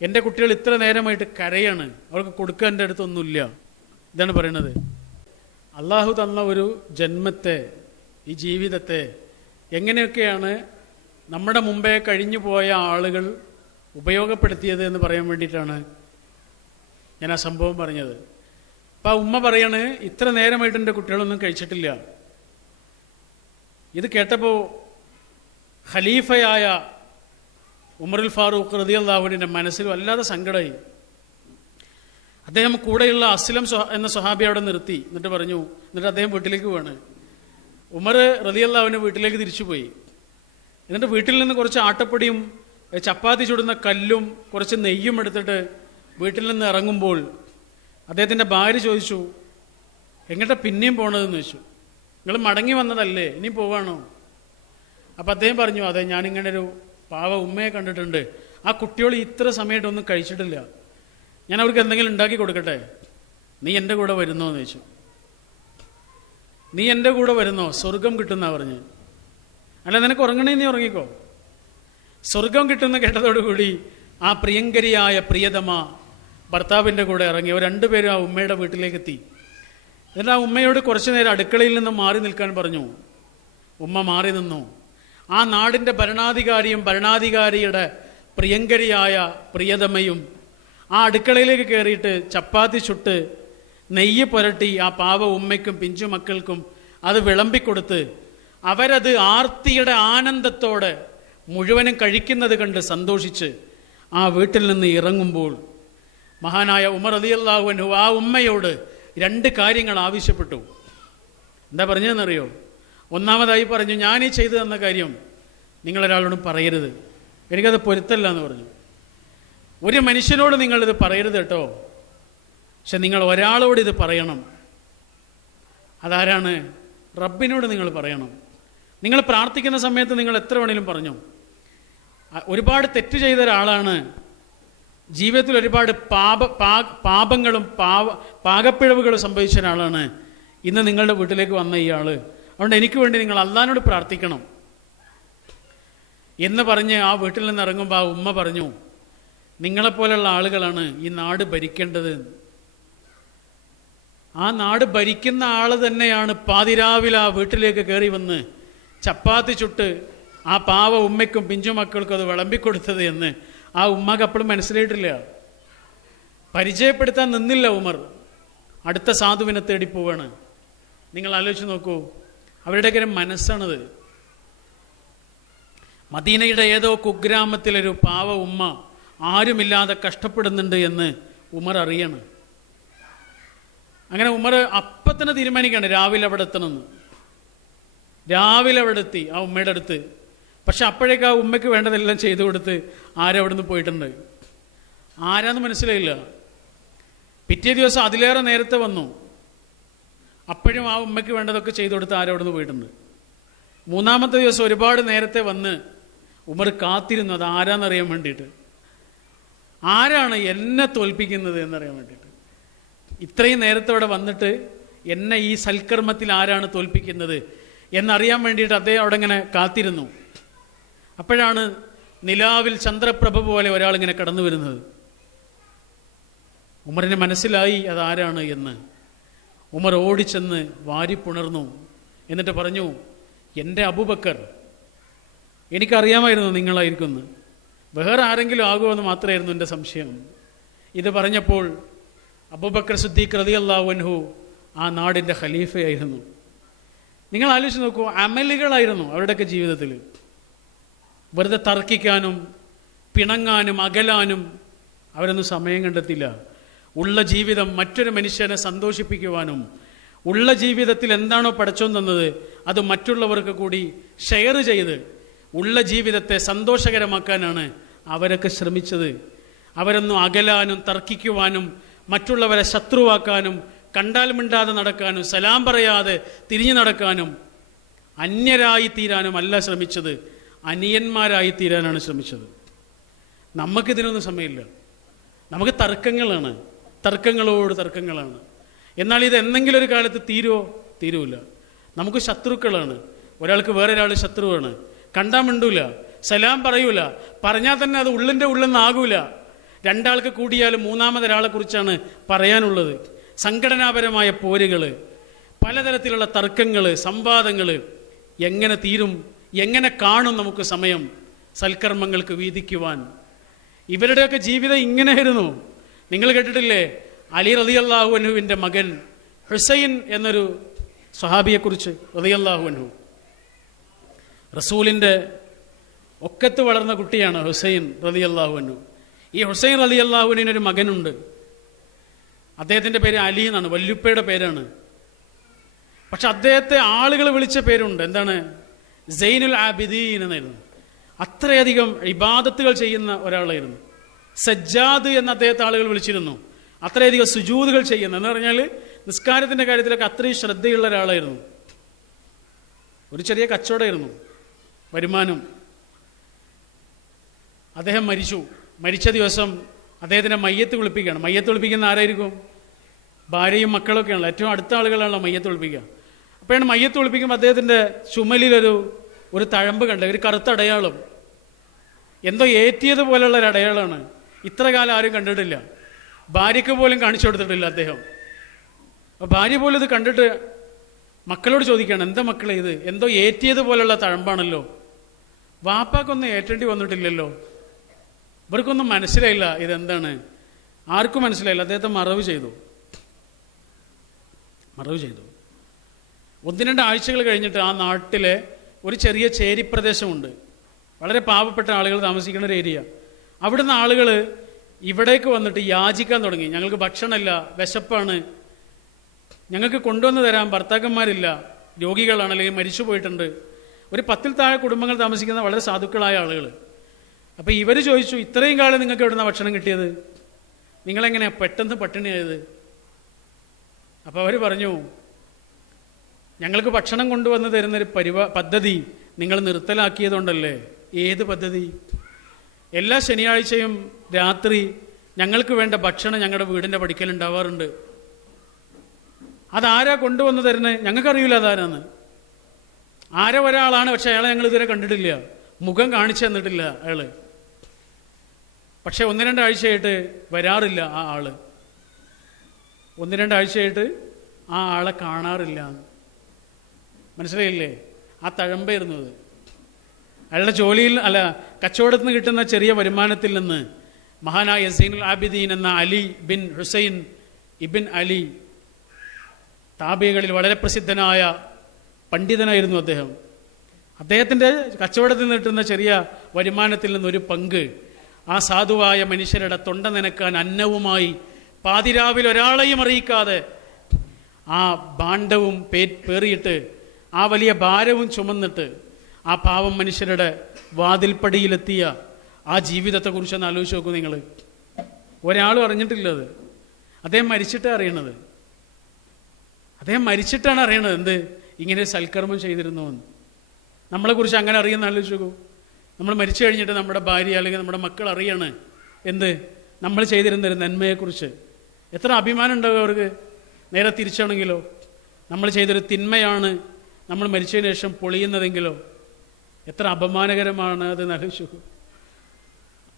എൻ്റെ കുട്ടികൾ ഇത്ര നേരമായിട്ട് കരയാണ്, അവർക്ക് കൊടുക്കാൻ എൻ്റെ അടുത്തൊന്നുമില്ല. ഇതാണ് പറയണത്. അള്ളാഹു തന്ന ഒരു ജന്മത്തെ, ഈ ജീവിതത്തെ എങ്ങനെയൊക്കെയാണ് നമ്മുടെ മുമ്പേ കഴിഞ്ഞു പോയ ആളുകൾ ഉപയോഗപ്പെടുത്തിയത് എന്ന് പറയാൻ വേണ്ടിയിട്ടാണ് ഞാൻ ആ സംഭവം പറഞ്ഞത്. അപ്പം ആ ഉമ്മ പറയാണ്, ഇത്ര നേരമായിട്ട് എൻ്റെ കുട്ടികളൊന്നും കഴിച്ചിട്ടില്ല. ഇത് കേട്ടപ്പോൾ ഖലീഫയായ ഉമറുൽ ഫാറൂഖ് റളിയല്ലാഹുവിൻ്റെ മനസ്സിൽ വല്ലാതെ സങ്കടമായി. അദ്ദേഹം കൂടെയുള്ള അസ്ലം എന്ന സ്വഹാബി അവിടെ നിർത്തി. എന്നിട്ട് അദ്ദേഹം വീട്ടിലേക്ക് പോവാണ്. ഉമർ റളിയല്ലാഹുവിൻ്റെ വീട്ടിലേക്ക് തിരിച്ചുപോയി. എന്നിട്ട് വീട്ടിൽ നിന്ന് കുറച്ച് ആട്ടപ്പൊടിയും ചപ്പാത്തി ചുടുന്ന കല്ലും കുറച്ച് നെയ്യും എടുത്തിട്ട് വീട്ടിൽ നിന്ന് ഇറങ്ങുമ്പോൾ അദ്ദേഹത്തിൻ്റെ ഭാര്യ ചോദിച്ചു, എങ്ങോട്ടാ പിന്നെയും പോണതെന്ന് ചോദിച്ചു. നിങ്ങൾ മടങ്ങി വന്നതല്ലേ, ഇനി പോവാണോ? അപ്പം അദ്ദേഹം പറഞ്ഞു, അതെ, ഞാനിങ്ങനെ ഒരു പാവ ഉമ്മയെ കണ്ടിട്ടുണ്ട്. ആ കുട്ടികൾ ഇത്ര സമയമായിട്ടൊന്നും കഴിച്ചിട്ടില്ല. ഞാൻ അവർക്ക് എന്തെങ്കിലും ഉണ്ടാക്കി കൊടുക്കട്ടെ, നീ എൻ്റെ കൂടെ വരുന്നോ എന്ന് ചോദിച്ചു. നീ എൻ്റെ കൂടെ വരുന്നോ, സ്വർഗം കിട്ടുന്ന പറഞ്ഞ്. അല്ല, നിനക്ക് ഉറങ്ങണേ, നീ ഉറങ്ങിക്കോ. സ്വർഗം കിട്ടുന്ന കേട്ടതോടുകൂടി ആ പ്രിയങ്കരിയായ പ്രിയതമ ഭർത്താവിൻ്റെ കൂടെ ഇറങ്ങി. അവർ രണ്ടുപേരും ആ ഉമ്മയുടെ വീട്ടിലേക്ക് എത്തി. എന്നിട്ട് ആ ഉമ്മയോട് കുറച്ചു നേരം അടുക്കളയിൽ നിന്ന് മാറി നിൽക്കാൻ പറഞ്ഞു. ഉമ്മ മാറി നിന്നു. ആ നാടിൻ്റെ ഭരണാധികാരിയും ഭരണാധികാരിയുടെ പ്രിയങ്കരിയായ പ്രിയതമയും ആ അടുക്കളയിലേക്ക് കയറിയിട്ട് ചപ്പാത്തി ചുട്ട് നെയ്യ് പുരട്ടി ആ പാവ ഉമ്മയ്ക്കും പിഞ്ചു മക്കൾക്കും അത് വിളമ്പിക്കൊടുത്ത് അവരത് ആർത്തിയുടെ ആനന്ദത്തോടെ മുഴുവനും കഴിക്കുന്നത് കണ്ട് സന്തോഷിച്ച് ആ വീട്ടിൽ നിന്ന് ഇറങ്ങുമ്പോൾ മഹാനായ ഉമർ റളിയല്ലാഹു അൻഹു ആ ഉമ്മയോട് 2 കാര്യങ്ങൾ ആവശ്യപ്പെട്ടു. എന്താ പറഞ്ഞതെന്നറിയോ? ഒന്നാമതായി പറഞ്ഞു, ഞാനീ ചെയ്തു തന്ന കാര്യം നിങ്ങളൊരാളോടും പറയരുത്, എനിക്കത് പൊരുത്തല്ല എന്ന് പറഞ്ഞു. ഒരു മനുഷ്യനോട് നിങ്ങളിത് പറയരുത് കേട്ടോ, പക്ഷെ നിങ്ങൾ ഒരാളോട് ഇത് പറയണം. അതാരാണ്? റബ്ബിനോട് നിങ്ങൾ പറയണം. നിങ്ങൾ പ്രാർത്ഥിക്കുന്ന സമയത്ത് നിങ്ങൾ എത്ര വേണേലും പറഞ്ഞു. ഒരുപാട് തെറ്റ് ചെയ്ത ഒരാളാണ്, ജീവിതത്തിൽ ഒരുപാട് പാപങ്ങളും പാകപ്പിഴവുകളും സംഭവിച്ച ഒരാളാണ് ഇന്ന് നിങ്ങളുടെ വീട്ടിലേക്ക് വന്ന ഇയാൾ. അതുകൊണ്ട് എനിക്ക് വേണ്ടി നിങ്ങൾ അള്ളാഹിനോട് പ്രാർത്ഥിക്കണം എന്ന് പറഞ്ഞ് ആ വീട്ടിൽ നിന്ന് ഇറങ്ങുമ്പോൾ ആ ഉമ്മ പറഞ്ഞു, നിങ്ങളെപ്പോലുള്ള ആളുകളാണ് ഈ നാട് ഭരിക്കേണ്ടത്. ആ നാട് ഭരിക്കുന്ന ആൾ തന്നെയാണ് പാതിരാവിലെ ആ വീട്ടിലേക്ക് കയറി വന്ന് ചപ്പാത്തി ചുട്ട് ആ പാവ ഉമ്മയ്ക്കും പിഞ്ചുമക്കൾക്കും അത് വിളമ്പിക്കൊടുത്തത് എന്ന് ആ ഉമ്മക്ക് അപ്പോഴും മനസ്സിലായിട്ടില്ല. പരിചയപ്പെടുത്താൻ നിന്നില്ല ഉമർ. അടുത്ത സാധുവിനെ തേടി പോവാണ്. നിങ്ങൾ ആലോചിച്ച് നോക്കൂ, അവരുടെയൊക്കെ ഒരു മനസ്സാണത്. മദീനയുടെ ഏതോ കുഗ്രാമത്തിലൊരു പാവ ഉമ്മ ആരുമില്ലാതെ കഷ്ടപ്പെടുന്നുണ്ട് എന്ന് ഉമർ അറിയണം. അങ്ങനെ ഉമർ അപ്പം തന്നെ തീരുമാനിക്കുകയാണ് രാവിലെ അവിടെ എത്തണമെന്ന്. രാവിലെ അവിടെ എത്തി ആ ഉമ്മയുടെ അടുത്ത്. പക്ഷെ അപ്പോഴേക്ക് ആ ഉമ്മയ്ക്ക് വേണ്ടതെല്ലാം ചെയ്തു കൊടുത്ത് ആരവിടുന്ന് പോയിട്ടുണ്ട്. ആരാന്ന് മനസ്സിലായില്ല. പിറ്റേ ദിവസം അതിലേറെ നേരത്തെ വന്നു. അപ്പോഴും ആ ഉമ്മയ്ക്ക് വേണ്ടതൊക്കെ ചെയ്തു കൊടുത്ത് ആരവിടുന്ന് പോയിട്ടുണ്ട്. മൂന്നാമത്തെ ദിവസം ഒരുപാട് നേരത്തെ വന്ന് ഉമർ കാത്തിരുന്നു. അത് ആരാന്നറിയാൻ വേണ്ടിയിട്ട്, ആരാണ് എന്നെ തോൽപ്പിക്കുന്നത് എന്നറിയാൻ വേണ്ടിയിട്ട്. ഇത്രയും നേരത്തെ അവിടെ വന്നിട്ട് എന്നെ ഈ സൽക്കർമ്മത്തിൽ ആരാണ് തോൽപ്പിക്കുന്നത് എന്നറിയാൻ വേണ്ടിയിട്ട് അദ്ദേഹം അവിടെ ഇങ്ങനെ കാത്തിരുന്നു. അപ്പോഴാണ് നിലാവിൽ ചന്ദ്രപ്രഭ പോലെ ഒരാളിങ്ങനെ കടന്നു വരുന്നത്. ഉമറിന് മനസ്സിലായി അതാരാണ് എന്ന്. ഉമർ ഓടിച്ചെന്ന് വാരിപ്പുണർന്നു. എന്നിട്ട് പറഞ്ഞു, എൻ്റെ അബൂബക്കർ, എനിക്കറിയാമായിരുന്നു നിങ്ങളായിരിക്കുമെന്ന്. വേറെ ആരെങ്കിലും ആകുമോ എന്ന് മാത്രമായിരുന്നു എൻ്റെ സംശയം. ഇത് പറഞ്ഞപ്പോൾ അബൂബക്കർ സിദ്ദീഖ് റളിയല്ലാഹു അൻഹു ആ നാടിൻ്റെ ഖലീഫയായിരുന്നു. നിങ്ങൾ ആലോചിച്ച് നോക്കൂ, അമലുകളായിരുന്നു അവരുടെയൊക്കെ ജീവിതത്തിൽ. വെറുതെ തർക്കിക്കാനും പിണങ്ങാനും അകലാനും അവരൊന്നും സമയം കണ്ടെത്തില്ല. ഉള്ള ജീവിതം മറ്റൊരു മനുഷ്യനെ സന്തോഷിപ്പിക്കുവാനും ഉള്ള ജീവിതത്തിൽ എന്താണോ പടച്ചോൻ തന്നത് അത് മറ്റുള്ളവർക്ക് കൂടി ഷെയർ ചെയ്ത് ഉള്ള ജീവിതത്തെ സന്തോഷകരമാക്കാനാണ് അവരൊക്കെ ശ്രമിച്ചത്. അവരൊന്നും അകലാനും തർക്കിക്കുവാനും മറ്റുള്ളവരെ ശത്രുവാക്കാനും കണ്ടാൽ മിണ്ടാതെ നടക്കാനും സലാം പറയാതെ തിരിഞ്ഞു നടക്കാനും അന്യരായി തീരാനും അല്ല ശ്രമിച്ചത്, അനിയന്മാരായി തീരാനാണ് ശ്രമിച്ചത്. നമുക്കിതിനൊന്നും സമയമില്ല. നമുക്ക് തർക്കങ്ങളാണ്, തർക്കങ്ങളോട് തർക്കങ്ങളാണ്. എന്നാൽ ഇത് എന്തെങ്കിലും ഒരു കാലത്ത് തീരൂല. നമുക്ക് ശത്രുക്കളാണ്. ഒരാൾക്ക് വേറൊരാൾ ശത്രുവാണ്. കണ്ടാൽ മിണ്ടൂല, സലാം പറയൂല, പറഞ്ഞാൽ തന്നെ അത് ഉള്ളിൻ്റെ ഉള്ളെന്നാകൂല. രണ്ടാൾക്ക് കൂടിയാലും മൂന്നാമതൊരാളെ കുറിച്ചാണ് പറയാനുള്ളത്. സംഘടനാപരമായ പോരുകൾ, പലതരത്തിലുള്ള തർക്കങ്ങൾ, സംവാദങ്ങൾ. എങ്ങനെ തീരും, എങ്ങനെ കാണും നമുക്ക് സമയം സൽക്കർമ്മങ്ങൾക്ക് വീതിക്കുവാൻ? ഇവരുടെയൊക്കെ ജീവിതം ഇങ്ങനെയായിരുന്നു. നിങ്ങൾ കേട്ടിട്ടില്ലേ അലി റളിയല്ലാഹു അൻഹുവിൻ്റെ മകൻ ഹുസൈൻ എന്നൊരു സ്വഹാബിയെക്കുറിച്ച്? റളിയല്ലാഹു അൻഹു റസൂലിൻ്റെ ഒക്കത്ത് വളർന്ന കുട്ടിയാണ് ഹുസൈൻ റളിയല്ലാഹു അൻഹു. ഈ ഹുസൈൻ റളിയല്ലാഹു അൻഹുവിനൊരു മകനുണ്ട്. അദ്ദേഹത്തിൻ്റെ പേര് അലി എന്നാണ്, വല്യുപ്പയുടെ പേരാണ്. പക്ഷെ അദ്ദേഹത്തെ ആളുകൾ വിളിച്ച പേരുണ്ട്, എന്താണ്? സൈനുൽ ആബിദീൻ എന്നായിരുന്നു. അത്രയധികം ഇബാദത്തുകൾ ചെയ്യുന്ന ഒരാളായിരുന്നു. സജ്ജാദ് എന്ന് അദ്ദേഹത്തെ ആളുകൾ വിളിച്ചിരുന്നു. അത്രയധികം സുജൂദുകൾ ചെയ്യുന്ന, എന്ന് പറഞ്ഞാൽ നിസ്കാരത്തിൻ്റെ കാര്യത്തിലൊക്കെ അത്രയും ശ്രദ്ധയുള്ള ഒരാളായിരുന്നു. ഒരു ചെറിയ കച്ചവടമായിരുന്നു, വരുമാനം. അദ്ദേഹം മരിച്ച ദിവസം അദ്ദേഹത്തിൻ്റെ മയ്യത്ത് കുളിപ്പിക്കുകയാണ്. മയ്യത്ത് കുളിപ്പിക്കുന്ന ആരായിരിക്കും? ഭാര്യയും മക്കളൊക്കെയാണല്ലോ, ഏറ്റവും അടുത്ത ആളുകളാണല്ലോ മയ്യത്ത് കുളിപ്പിക്കുക. അപ്പോഴാണ് മയ്യത്ത് കുളിപ്പിക്കുമ്പോൾ അദ്ദേഹത്തിൻ്റെ ചുമലിലൊരു തഴമ്പ് കണ്ട, ഒരു കറുത്ത അടയാളം, എന്തോ ഏറ്റിയത് പോലുള്ള ഒരു അടയാളമാണ്. ഇത്ര കാലം ആരും കണ്ടിട്ടില്ല, ഭാര്യയ്ക്ക് പോലും കാണിച്ചു കൊടുത്തിട്ടില്ല അദ്ദേഹം. അപ്പോൾ ഭാര്യ പോലും ഇത് കണ്ടിട്ട് മക്കളോട് ചോദിക്കുകയാണ്, എന്താ മക്കളെ ഇത്, എന്തോ ഏറ്റിയത് പോലുള്ള തഴമ്പാണല്ലോ, വാപ്പാക്കൊന്നും ഏറ്റേണ്ടി വന്നിട്ടില്ലല്ലോ. ഇവർക്കൊന്നും മനസ്സിലായില്ല ഇതെന്താണ്, ആർക്കും മനസ്സിലായില്ല. അദ്ദേഹത്തെ മറവ് ചെയ്തു. 1-2 ആഴ്ചകൾ കഴിഞ്ഞിട്ട് ആ നാട്ടിലെ ഒരു ചെറിയ ചേരി പ്രദേശമുണ്ട്, വളരെ പാവപ്പെട്ട ആളുകൾ താമസിക്കുന്ന ഒരു ഏരിയ. അവിടുന്ന് ആളുകൾ ഇവിടേക്ക് വന്നിട്ട് യാചിക്കാൻ തുടങ്ങി. ഞങ്ങൾക്ക് ഭക്ഷണമില്ല, വിശപ്പാണ്, ഞങ്ങൾക്ക് കൊണ്ടുവന്ന് തരാൻ ഭർത്താക്കന്മാരില്ല, രോഗികളാണ്, അല്ലെങ്കിൽ മരിച്ചു പോയിട്ടുണ്ട്. ഒരു 10-ൽ താഴെ കുടുംബങ്ങൾ താമസിക്കുന്ന വളരെ സാധുക്കളായ ആളുകൾ. അപ്പോൾ ഇവർ ചോദിച്ചു, ഇത്രയും കാലം നിങ്ങൾക്ക് എവിടുന്നാണ് ഭക്ഷണം കിട്ടിയത്, നിങ്ങളെങ്ങനെയാണ് പെട്ടെന്ന് പട്ടിണിയായത്? അപ്പോൾ അവർ പറഞ്ഞു, ഞങ്ങൾക്ക് ഭക്ഷണം കൊണ്ടുവന്ന് തരുന്നൊരു പദ്ധതി നിങ്ങൾ നിർത്തലാക്കിയതുകൊണ്ടല്ലേ. ഏത് പദ്ധതി? എല്ലാ ശനിയാഴ്ചയും രാത്രി ഞങ്ങൾക്ക് വേണ്ട ഭക്ഷണം ഞങ്ങളുടെ വീടിൻ്റെ പടിക്കൽ ഉണ്ടാവാറുണ്ട്. അതാരാ കൊണ്ടുവന്ന് തരുന്നത്? ഞങ്ങൾക്കറിയില്ല അതാരാന്ന്. ആരോ ഒരാളാണ്, പക്ഷെ അയാളെ ഞങ്ങൾ ഇതുവരെ കണ്ടിട്ടില്ല, മുഖം കാണിച്ചു തന്നിട്ടില്ല അയാള്. പക്ഷെ 1-2 ആഴ്ചയായിട്ട് വരാറില്ല ആ ആള്. 1-2 ആഴ്ചയായിട്ട് ആ ആളെ കാണാറില്ല. മനസ്സിലായില്ലേ? ആ തഴമ്പായിരുന്നത്. അയാളുടെ ജോലിയിൽ കച്ചവടത്തിൽ നിന്ന് കിട്ടുന്ന ചെറിയ വരുമാനത്തിൽ നിന്ന് മഹാനായ സൈനുൽ ആബിദീൻ എന്ന അലി ബിൻ ഹുസൈൻ ഇബിൻ അലി, താബികളിൽ വളരെ പ്രസിദ്ധനായ പണ്ഡിതനായിരുന്നു അദ്ദേഹം. അദ്ദേഹത്തിൻ്റെ കച്ചവടത്തിൽ നിന്ന് കിട്ടുന്ന ചെറിയ വരുമാനത്തിൽ നിന്നൊരു പങ്ക് ആ സാധുവായ മനുഷ്യരുടെ തൊണ്ട നനക്കാൻ അന്നവുമായി പാതിരാവിൽ ഒരാളെയും അറിയിക്കാതെ ആ ഭാണ്ഡവും പേറിയിട്ട് ആ വലിയ ഭാരവും ചുമന്നിട്ട് ആ പാവം മനുഷ്യരുടെ വാതിൽപ്പടിയിലെത്തിയ ആ ജീവിതത്തെക്കുറിച്ചൊന്ന് ആലോചിച്ച് നോക്കൂ നിങ്ങൾ. ഒരാളും അറിഞ്ഞിട്ടില്ലത്. അദ്ദേഹം മരിച്ചിട്ടാണ് അറിയണത്. അദ്ദേഹം മരിച്ചിട്ടാണ് അറിയണത് എന്ത്, ഇങ്ങനെ സൽക്കർമ്മം ചെയ്തിരുന്നു എന്ന്. നമ്മളെക്കുറിച്ച് അങ്ങനെ അറിയുന്ന ആലോചിച്ച് നോക്കൂ. നമ്മൾ മരിച്ചു കഴിഞ്ഞിട്ട് നമ്മുടെ ഭാര്യ അല്ലെങ്കിൽ നമ്മുടെ മക്കൾ അറിയാണ് എന്ത്, നമ്മൾ ചെയ്തിരുന്നൊരു നന്മയെക്കുറിച്ച്. എത്ര അഭിമാനം ഉണ്ടാവുക അവർക്ക്. നേരെ തിരിച്ചാണെങ്കിലോ, നമ്മൾ ചെയ്തൊരു തിന്മയാണ് നമ്മൾ മരിച്ചതിന് ശേഷം പൊളിയുന്നതെങ്കിലോ എത്ര അപമാനകരമാണ് അത് ആലോചിച്ചു.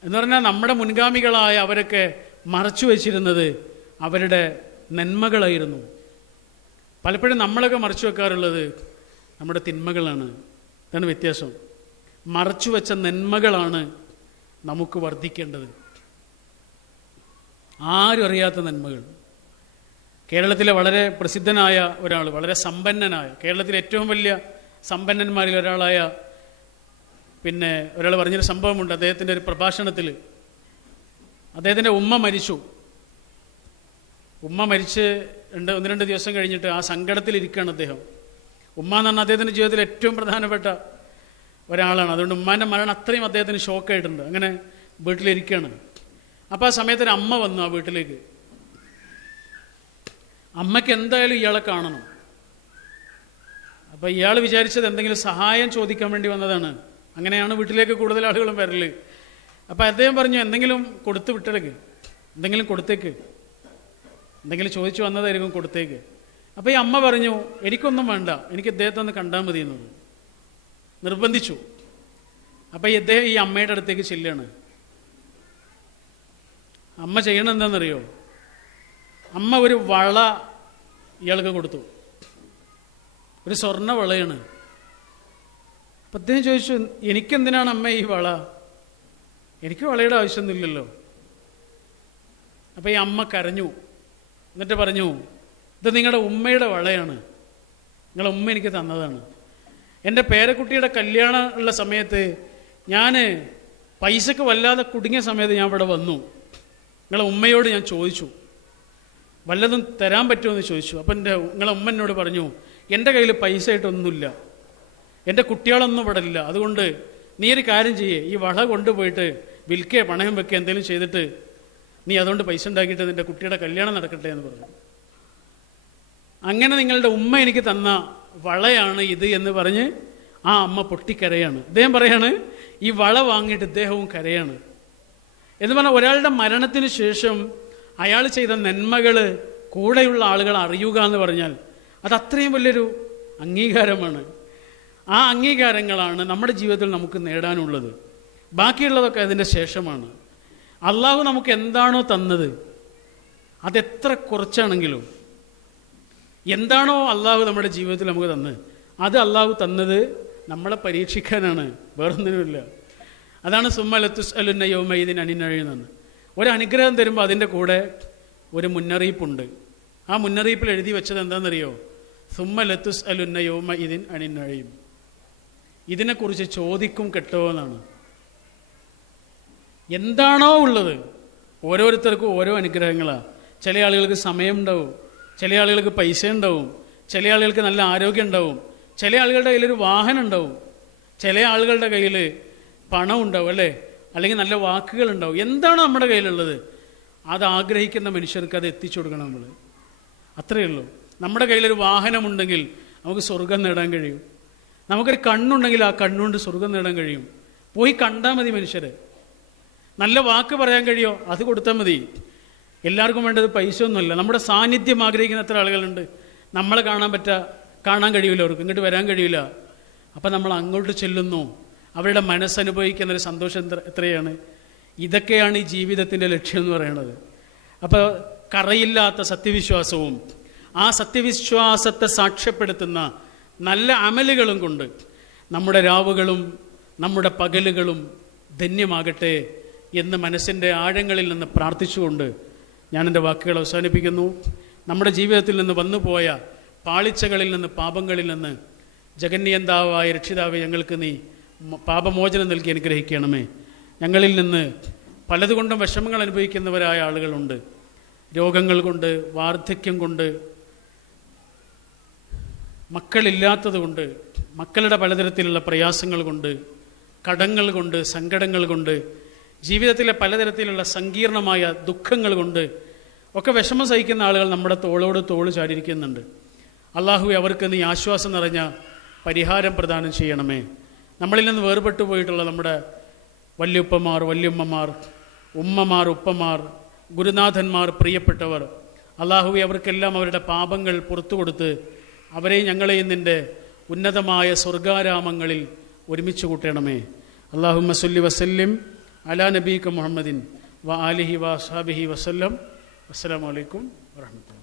എന്ന് പറഞ്ഞാൽ നമ്മുടെ മുൻഗാമികളായ അവരൊക്കെ മറച്ചു വച്ചിരുന്നത് അവരുടെ നന്മകളായിരുന്നു. പലപ്പോഴും നമ്മളൊക്കെ മറച്ചു വെക്കാറുള്ളത് നമ്മുടെ തിന്മകളാണ്. ഇതാണ് വ്യത്യാസം. മറച്ചു വെച്ച നന്മകളാണ് നമുക്ക് വർദ്ധിക്കേണ്ടത്. ആരും അറിയാത്ത നന്മകൾ. കേരളത്തിലെ വളരെ പ്രസിദ്ധനായ ഒരാൾ, വളരെ സമ്പന്നനായ, കേരളത്തിലെ ഏറ്റവും വലിയ സമ്പന്നന്മാരിൽ ഒരാളായ ഒരാൾ പറഞ്ഞൊരു സംഭവമുണ്ട്. അദ്ദേഹത്തിൻ്റെ ഒരു പ്രഭാഷണത്തിൽ അദ്ദേഹത്തിൻ്റെ ഉമ്മ മരിച്ചു. ഉമ്മ മരിച്ച് 1-2 ദിവസം കഴിഞ്ഞിട്ട് ആ സങ്കടത്തിലിരിക്കുകയാണ് അദ്ദേഹം. ഉമ്മ എന്ന് പറഞ്ഞാൽ അദ്ദേഹത്തിൻ്റെ ജീവിതത്തിൽ ഏറ്റവും പ്രധാനപ്പെട്ട ഒരാളാണ്. അതുകൊണ്ട് ഉമ്മാൻ്റെ മരണം അത്രയും അദ്ദേഹത്തിന് ഷോക്കായിട്ടുണ്ട്. അങ്ങനെ വീട്ടിലിരിക്കുകയാണ്. അപ്പോൾ ആ സമയത്തൊരു അമ്മ വന്നു ആ വീട്ടിലേക്ക്. അമ്മയ്ക്ക് എന്തായാലും ഇയാളെ കാണണം. അപ്പോൾ ഇയാൾ വിചാരിച്ചത് എന്തെങ്കിലും സഹായം ചോദിക്കാൻ വേണ്ടി വന്നതാണ്. അങ്ങനെയാണ് വീട്ടിലേക്ക് കൂടുതൽ ആളുകളും വരല്. അപ്പോൾ അദ്ദേഹം പറഞ്ഞു, എന്തെങ്കിലും കൊടുത്തു വിട്ടേക്ക്, എന്തെങ്കിലും കൊടുത്തേക്ക്, എന്തെങ്കിലും ചോദിച്ചു വന്നതായിരിക്കും, കൊടുത്തേക്ക്. അപ്പോൾ ഈ അമ്മ പറഞ്ഞു, എനിക്കൊന്നും വേണ്ട, എനിക്ക് ഇദ്ദേഹത്തെ ഒന്ന് കണ്ടാൽ മതി എന്നത് നിർബന്ധിച്ചു. അപ്പോൾ ഇദ്ദേഹം ഈ അമ്മയുടെ അടുത്തേക്ക് ചെല്ലുകയാണ്. അമ്മ ചെയ്യണം എന്താണെന്നറിയോ? അമ്മ ഒരു വള ഇയാൾക്ക് കൊടുത്തു. ഒരു സ്വർണ്ണ വളയാണ്. അപ്പം അദ്ദേഹം ചോദിച്ചു, എനിക്കെന്തിനാണ് അമ്മ ഈ വള? എനിക്ക് വളയുടെ ആവശ്യമൊന്നുമില്ലല്ലോ. അപ്പം ഈ അമ്മ കരഞ്ഞു. എന്നിട്ട് പറഞ്ഞു, ഇത് നിങ്ങളുടെ ഉമ്മയുടെ വളയാണ്, നിങ്ങളുടെ ഉമ്മ എനിക്ക് തന്നതാണ്. എൻ്റെ പേരക്കുട്ടിയുടെ കല്യാണം ഉള്ള സമയത്ത് ഞാൻ പൈസക്ക് വല്ലാതെ കുടുങ്ങിയ സമയത്ത് ഞാൻ ഇവിടെ വന്നു. നിങ്ങളെ ഉമ്മയോട് ഞാൻ ചോദിച്ചു, വല്ലതും തരാൻ പറ്റുമോ എന്ന് ചോദിച്ചു. അപ്പം നിങ്ങളെ ഉമ്മ എന്നോട് പറഞ്ഞു, എൻ്റെ കയ്യിൽ പൈസ ആയിട്ടൊന്നുമില്ല, എൻ്റെ കുട്ടികളൊന്നും ഇവിടെ ഇല്ല, അതുകൊണ്ട് നീ ഒരു കാര്യം ചെയ്യേ, ഈ വള കൊണ്ടുപോയിട്ട് വിൽക്കേ പണയം വെക്കുക എന്തെങ്കിലും ചെയ്തിട്ട് നീ അതുകൊണ്ട് പൈസ ഉണ്ടാക്കിയിട്ട് നിൻ്റെ കുട്ടിയുടെ കല്യാണം നടക്കട്ടെ എന്ന് പറഞ്ഞു. അങ്ങനെ നിങ്ങളുടെ ഉമ്മ എനിക്ക് തന്ന വളയാണ് ഇത് എന്ന് പറഞ്ഞ് ആ അമ്മ പൊട്ടിക്കരയാണ്. അദ്ദേഹം പറയാണ്, ഈ വള വാങ്ങിയിട്ട് ഇദ്ദേഹവും കരയാണ്. എന്ന് പറഞ്ഞാൽ ഒരാളുടെ മരണത്തിന് ശേഷം അയാൾ ചെയ്ത നന്മകൾ കൂടെയുള്ള ആളുകൾ അറിയുക എന്ന് പറഞ്ഞാൽ അത് അത്രയും വലിയൊരു അംഗീകാരമാണ്. ആ അംഗീകാരങ്ങളാണ് നമ്മുടെ ജീവിതത്തിൽ നമുക്ക് നേടാനുള്ളത്. ബാക്കിയുള്ളതൊക്കെ അതിൻ്റെ ശേഷമാണ്. അള്ളാഹു നമുക്ക് എന്താണോ തന്നത്, അതെത്ര കുറച്ചാണെങ്കിലും, എന്താണോ അള്ളാഹു നമ്മുടെ ജീവിതത്തിൽ നമുക്ക് തന്നത്, അത് അള്ളാഹു തന്നത് നമ്മളെ പരീക്ഷിക്കാനാണ്, വേറൊന്നിനുമില്ല. അതാണ് സുമ്മ ലതുസ്അലുന്ന യൗമഇദിൻ അനിൻ നഈം. ഒരു അനുഗ്രഹം തരുമ്പോൾ അതിൻ്റെ കൂടെ ഒരു മുന്നറിയിപ്പുണ്ട്. ആ മുന്നറിയിപ്പിൽ എഴുതി വെച്ചത് എന്താണെന്നറിയോ? സുമ്മ ലതുസ്അലുന്ന യൗമഇദിൻ അനിൻ നഈം. ഇതിനെക്കുറിച്ച് ചോദിക്കും കേട്ടോ എന്നാണ്. എന്താണോ ഉള്ളത് ഓരോരുത്തർക്കും ഓരോ അനുഗ്രഹങ്ങളാണ്. ചില ആളുകൾക്ക് സമയം ഉണ്ടാവും, ചില ആളുകൾക്ക് പൈസ ഉണ്ടാവും, ചില ആളുകൾക്ക് നല്ല ആരോഗ്യം ഉണ്ടാവും, ചില ആളുകളുടെ കയ്യിലൊരു വാഹനം ഉണ്ടാവും, ചില ആളുകളുടെ കയ്യിൽ പണം ഉണ്ടാവും, അല്ലേ, അല്ലെങ്കിൽ നല്ല വാക്കുകൾ ഉണ്ടാവും. എന്താണ് നമ്മുടെ കയ്യിലുള്ളത് അത് ആഗ്രഹിക്കുന്ന മനുഷ്യർക്ക് അത് എത്തിച്ചു കൊടുക്കണം നമ്മൾ. അത്രയേ ഉള്ളൂ. നമ്മുടെ കയ്യിലൊരു വാഹനമുണ്ടെങ്കിൽ നമുക്ക് സ്വർഗം നേടാൻ കഴിയും. നമുക്കൊരു കണ്ണുണ്ടെങ്കിൽ ആ കണ്ണുകൊണ്ട് സ്വർഗം നേടാൻ കഴിയും. പോയി കണ്ടാൽ മതി മനുഷ്യരെ. നല്ല വാക്ക് പറയാൻ കഴിയോ അത് കൊടുത്താൽ മതി. എല്ലാവർക്കും വേണ്ടത് പൈസ ഒന്നുമല്ല. നമ്മുടെ സാന്നിധ്യം ആഗ്രഹിക്കുന്ന എത്ര ആളുകളുണ്ട്. നമ്മളെ കാണാൻ കഴിയില്ല, അവർക്ക് ഇങ്ങോട്ട് വരാൻ കഴിയില്ല. അപ്പം നമ്മൾ അങ്ങോട്ട് ചെല്ലുന്നു, അവരുടെ മനസ്സനുഭവിക്കുന്നൊരു സന്തോഷം എത്രയാണ്. ഇതൊക്കെയാണ് ഈ ജീവിതത്തിൻ്റെ ലക്ഷ്യം എന്ന് പറയുന്നത്. അപ്പോൾ കറയില്ലാത്ത സത്യവിശ്വാസവും ആ സത്യവിശ്വാസത്തെ സാക്ഷ്യപ്പെടുത്തുന്ന നല്ല അമലുകളും കൊണ്ട് നമ്മുടെ രാവുകളും നമ്മുടെ പകലുകളും ധന്യമാകട്ടെ എന്ന് മനസ്സിൻ്റെ ആഴങ്ങളിൽ നിന്ന് പ്രാർത്ഥിച്ചുകൊണ്ട് ഞാൻ എൻ്റെ വാക്കുകൾ അവസാനിപ്പിക്കുന്നു. നമ്മുടെ ജീവിതത്തിൽ നിന്ന് വന്നുപോയ പാളിച്ചകളിൽ നിന്ന്, പാപങ്ങളിൽ നിന്ന് ജഗന്യന്താവായ രക്ഷിതാവേ, ഞങ്ങൾക്ക് നീ പാപമോചനം നൽകി അനുഗ്രഹിക്കണമേ. ഞങ്ങളിൽ നിന്ന് പലതുകൊണ്ടും വിഷമങ്ങൾ അനുഭവിക്കുന്നവരായ ആളുകളുണ്ട്. രോഗങ്ങൾ കൊണ്ട്, വാർദ്ധക്യം കൊണ്ട്, മക്കളില്ലാത്തത് കൊണ്ട്, മക്കളുടെ പലതരത്തിലുള്ള പ്രയാസങ്ങൾ കൊണ്ട്, കടങ്ങൾ കൊണ്ട്, സങ്കടങ്ങൾ കൊണ്ട്, ജീവിതത്തിലെ പലതരത്തിലുള്ള സങ്കീർണമായ ദുഃഖങ്ങൾ കൊണ്ട് ഒക്കെ വിഷമം സഹിക്കുന്ന ആളുകൾ നമ്മുടെ തോളോട് തോള് ചാടിയിരിക്കുന്നുണ്ട്. അള്ളാഹുവേ, അവർക്ക് നീ ആശ്വാസം നിറഞ്ഞ പരിഹാരം പ്രദാനം ചെയ്യണമേ. നമ്മളിൽ നിന്ന് വേർപെട്ടു പോയിട്ടുള്ള നമ്മുടെ വല്യുപ്പമാർ, വല്യുമ്മമാർ, ഉമ്മമാർ, ഉപ്പമാർ, ഗുരുനാഥന്മാർ, പ്രിയപ്പെട്ടവർ, അള്ളാഹുവേ, അവർക്കെല്ലാം അവരുടെ പാപങ്ങൾ പുറത്തു കൊടുത്ത് അവരെയും ഞങ്ങളെയും നിൻ്റെ ഉന്നതമായ സ്വർഗാരാമങ്ങളിൽ ഒരുമിച്ച് കൂട്ടണമേ. അല്ലാഹുമ്മ സല്ലി വസല്ലിം അലാ നബീക മുഹമ്മദിൻ വ ആലിഹി വ അസ്ഹാബിഹി വസല്ലം. അസ്സലാമു അലൈക്കും വറഹ്മത്തുള്ളാഹി.